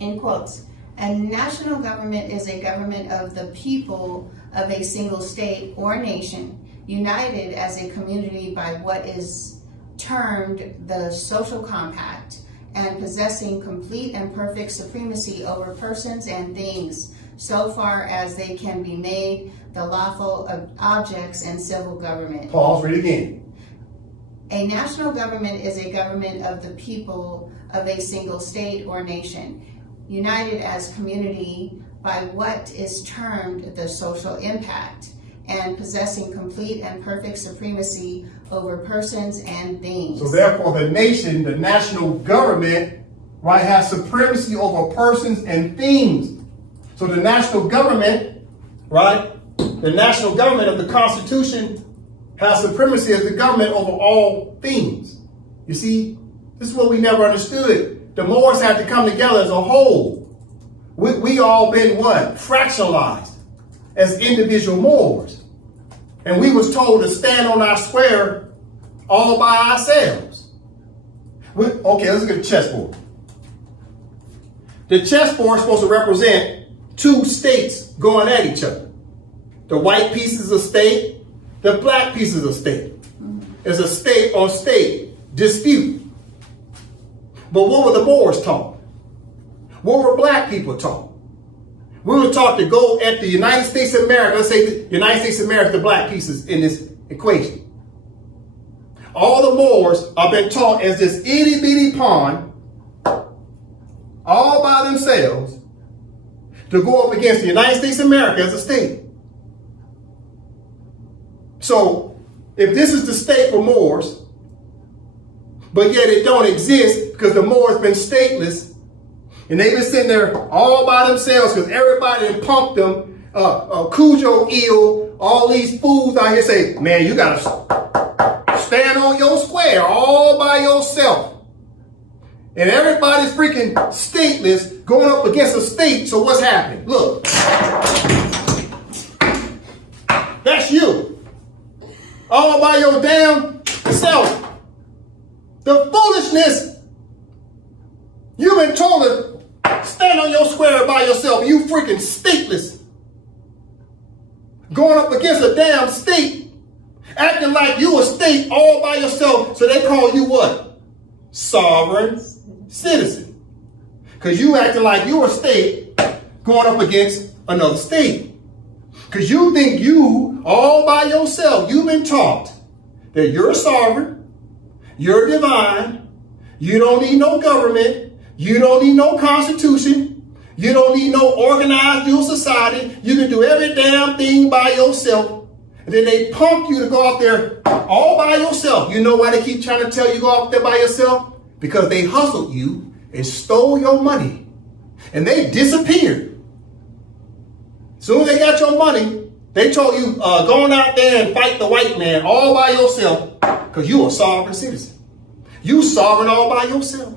in quotes. A national government is a government of the people of a single state or nation, united as a community by what is termed the social compact, and possessing complete and perfect supremacy over persons and things, so far as they can be made the lawful objects in civil government. Pause, read again. A national government is a government of the people of a single state or nation, united as community by what is termed the social impact, and possessing complete and perfect supremacy over persons and things. So therefore the nation, the national government, right, has supremacy over persons and things. So the national government, right, the national government of the Constitution has supremacy as the government over all things. You see, this is what we never understood. The Moors had to come together as a whole. We all been what? Fractionalized as individual Moors. And we was told to stand on our square all by ourselves. Okay, let's look at the chessboard. The chessboard is supposed to represent two states going at each other. The white pieces of state, the black pieces of state. It's a state on state dispute. But what were the Moors taught? What were black people taught? We were taught to go at the United States of America. Let's say the United States of America, the black pieces in this equation. All the Moors have been taught as this itty bitty pawn, all by themselves, to go up against the United States of America as a state. So, if this is the state for Moors, but yet it don't exist because the Moors been stateless, and they've been sitting there all by themselves because everybody done punked them, Cujo ill, all these fools out here say, man, you gotta stand on your square all by yourself. And everybody's freaking stateless going up against a state, so what's happening? Look. That's you. All by your damn self. The foolishness. You've been told to stand on your square by yourself. You freaking stateless. Going up against a damn state. Acting like you a state all by yourself. So they call you what? Sovereign citizen. Because you acting like you a state going up against another state. Because you think you all by yourself. You've been taught that you're sovereign. You're divine. You don't need no government. You don't need no constitution. You don't need no organized dual society. You can do every damn thing by yourself. And then they pump you to go out there all by yourself. You know why they keep trying to tell you to go out there by yourself? Because they hustled you and stole your money. And they disappeared. Soon as they got your money, they told you, going out there and fight the white man all by yourself because you're a sovereign citizen. You sovereign all by yourself.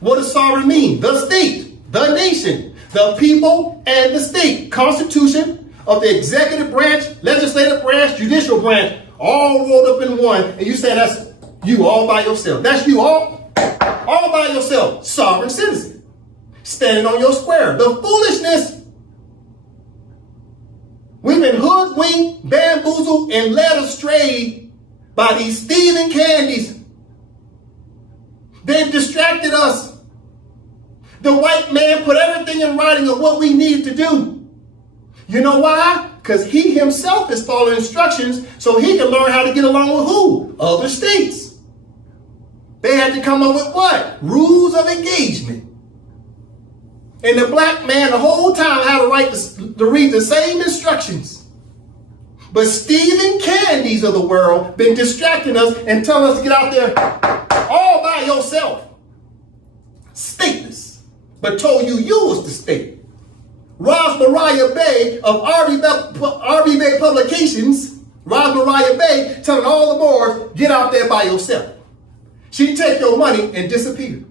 What does sovereign mean? The state, the nation, the people, and the state. Constitution of the executive branch, legislative branch, judicial branch, all rolled up in one. And you say that's you all by yourself. That's you all by yourself. Sovereign citizen. Standing on your square. The foolishness. We've been hoodwinked, bamboozled, and led astray by these thieving candies. They've distracted us. The white man put everything in writing of what we needed to do. You know why? Because he himself is following instructions so he can learn how to get along with who? Other states. They had to come up with what? Rules of engagement. And the black man the whole time had a right to read the same instructions. But Stephen Candies of the world been distracting us and telling us to get out there all by yourself. Stateless. But told you was the state. Roz Mariah Bay of RB Bay Publications, Roz Mariah Bay telling all the Moors, get out there by yourself. She'd take your money and disappear.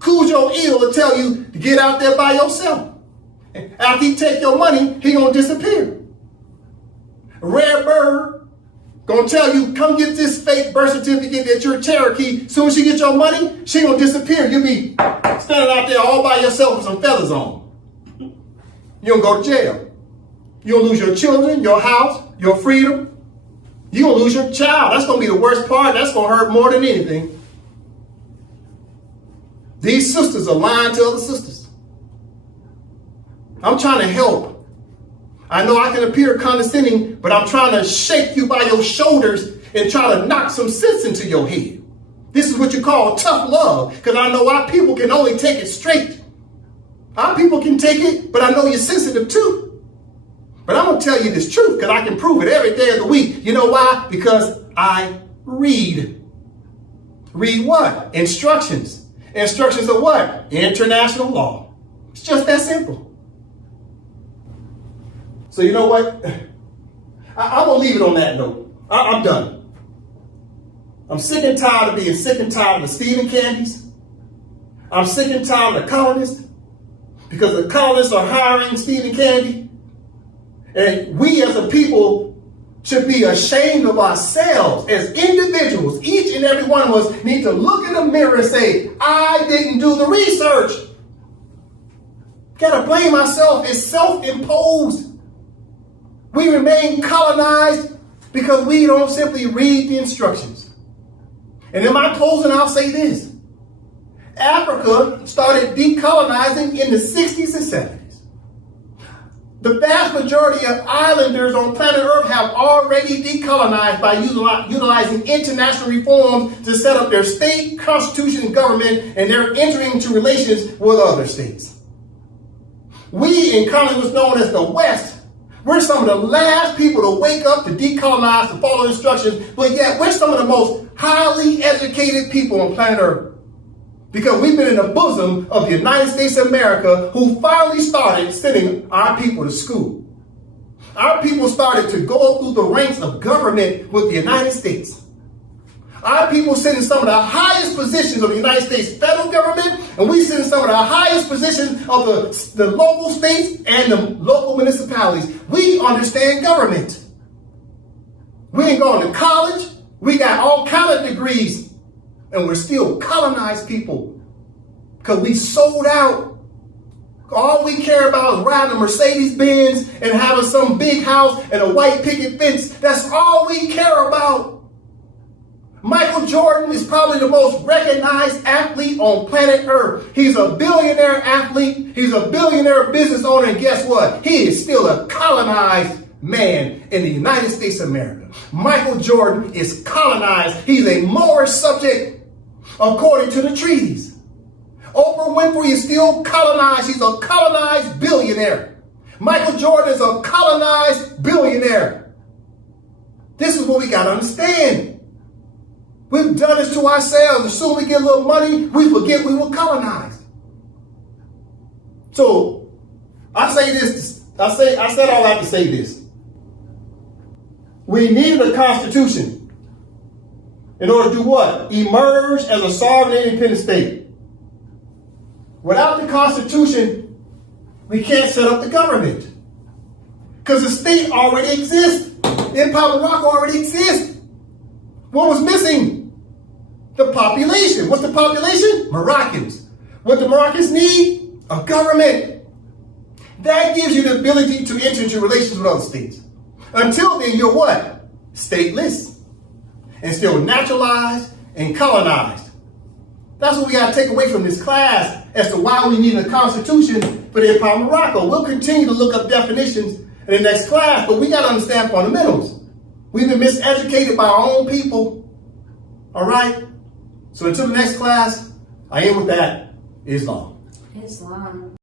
Cujo Ill will tell you to get out there by yourself. After he take your money, he gonna disappear. Rare Bird gonna tell you, come get this fake birth certificate that you're Cherokee. Soon as she get your money, she gonna disappear. You'll be standing out there all by yourself with some feathers on. You gonna go to jail. You gonna lose your children, your house, your freedom. You gonna lose your child. That's gonna be the worst part. That's gonna hurt more than anything. These sisters are lying to other sisters. I'm trying to help. I know I can appear condescending, but I'm trying to shake you by your shoulders and try to knock some sense into your head. This is what you call tough love, because I know our people can only take it straight. Our people can take it, but I know you're sensitive too. But I'm going to tell you this truth, because I can prove it every day of the week. You know why? Because I read. Read what? Instructions. Instructions of what? International law. It's just that simple. So you know what? I'm going to leave it on that note. I'm done. I'm sick and tired of being sick and tired of the Stephen Candies. I'm sick and tired of the colonists, because the colonists are hiring Stephen Candy. And we as a people should be ashamed of ourselves as individuals. Each and every one of us need to look in the mirror and say, I didn't do the research. Gotta blame ourselves. It's self-imposed. We remain colonized because we don't simply read the instructions. And in my closing, I'll say this. Africa started decolonizing in the 60s and 70s. The vast majority of islanders on planet Earth have already decolonized by utilizing international reforms to set up their state, constitution, and government, and they're entering into relations with other states. We in colony was known as the West. We're some of the last people to wake up, to decolonize, to follow instructions, but yet we're some of the most highly educated people on planet Earth. Because we've been in the bosom of the United States of America, who finally started sending our people to school. Our people started to go up through the ranks of government with the United States. Our people sit in some of the highest positions of the United States federal government, and we sit in some of the highest positions of the local states and the local municipalities. We understand government. We ain't going to college. We got all kind of degrees, and we're still colonized people because we sold out. All we care about is riding a Mercedes-Benz and having some big house and a white picket fence. That's all we care about. Michael Jordan is probably the most recognized athlete on planet Earth. He's a billionaire athlete. He's a billionaire business owner. And guess what? He is still a colonized man in the United States of America. Michael Jordan is colonized. He's a Moorish subject according to the treaties. Oprah Winfrey is still colonized. She's a colonized billionaire. Michael Jordan is a colonized billionaire. This is what we got to understand. We've done this to ourselves. As soon as we get a little money, we forget we were colonized. So I say this. I said all that to say this. We needed a constitution in order to do what? Emerge as a sovereign and independent state. Without the Constitution, we can't set up the government. Because the state already exists. The Empire of Morocco already exists. What was missing? The population. What's the population? Moroccans. What do Moroccans need? A government. That gives you the ability to enter into relations with other states. Until then, you're what? Stateless. And still naturalized and colonized. That's what we got to take away from this class as to why we need a constitution for the Empire of Morocco. We'll continue to look up definitions in the next class, but we got to understand fundamentals. We've been miseducated by our own people. All right? So until the next class, I end with that. Islam. Islam.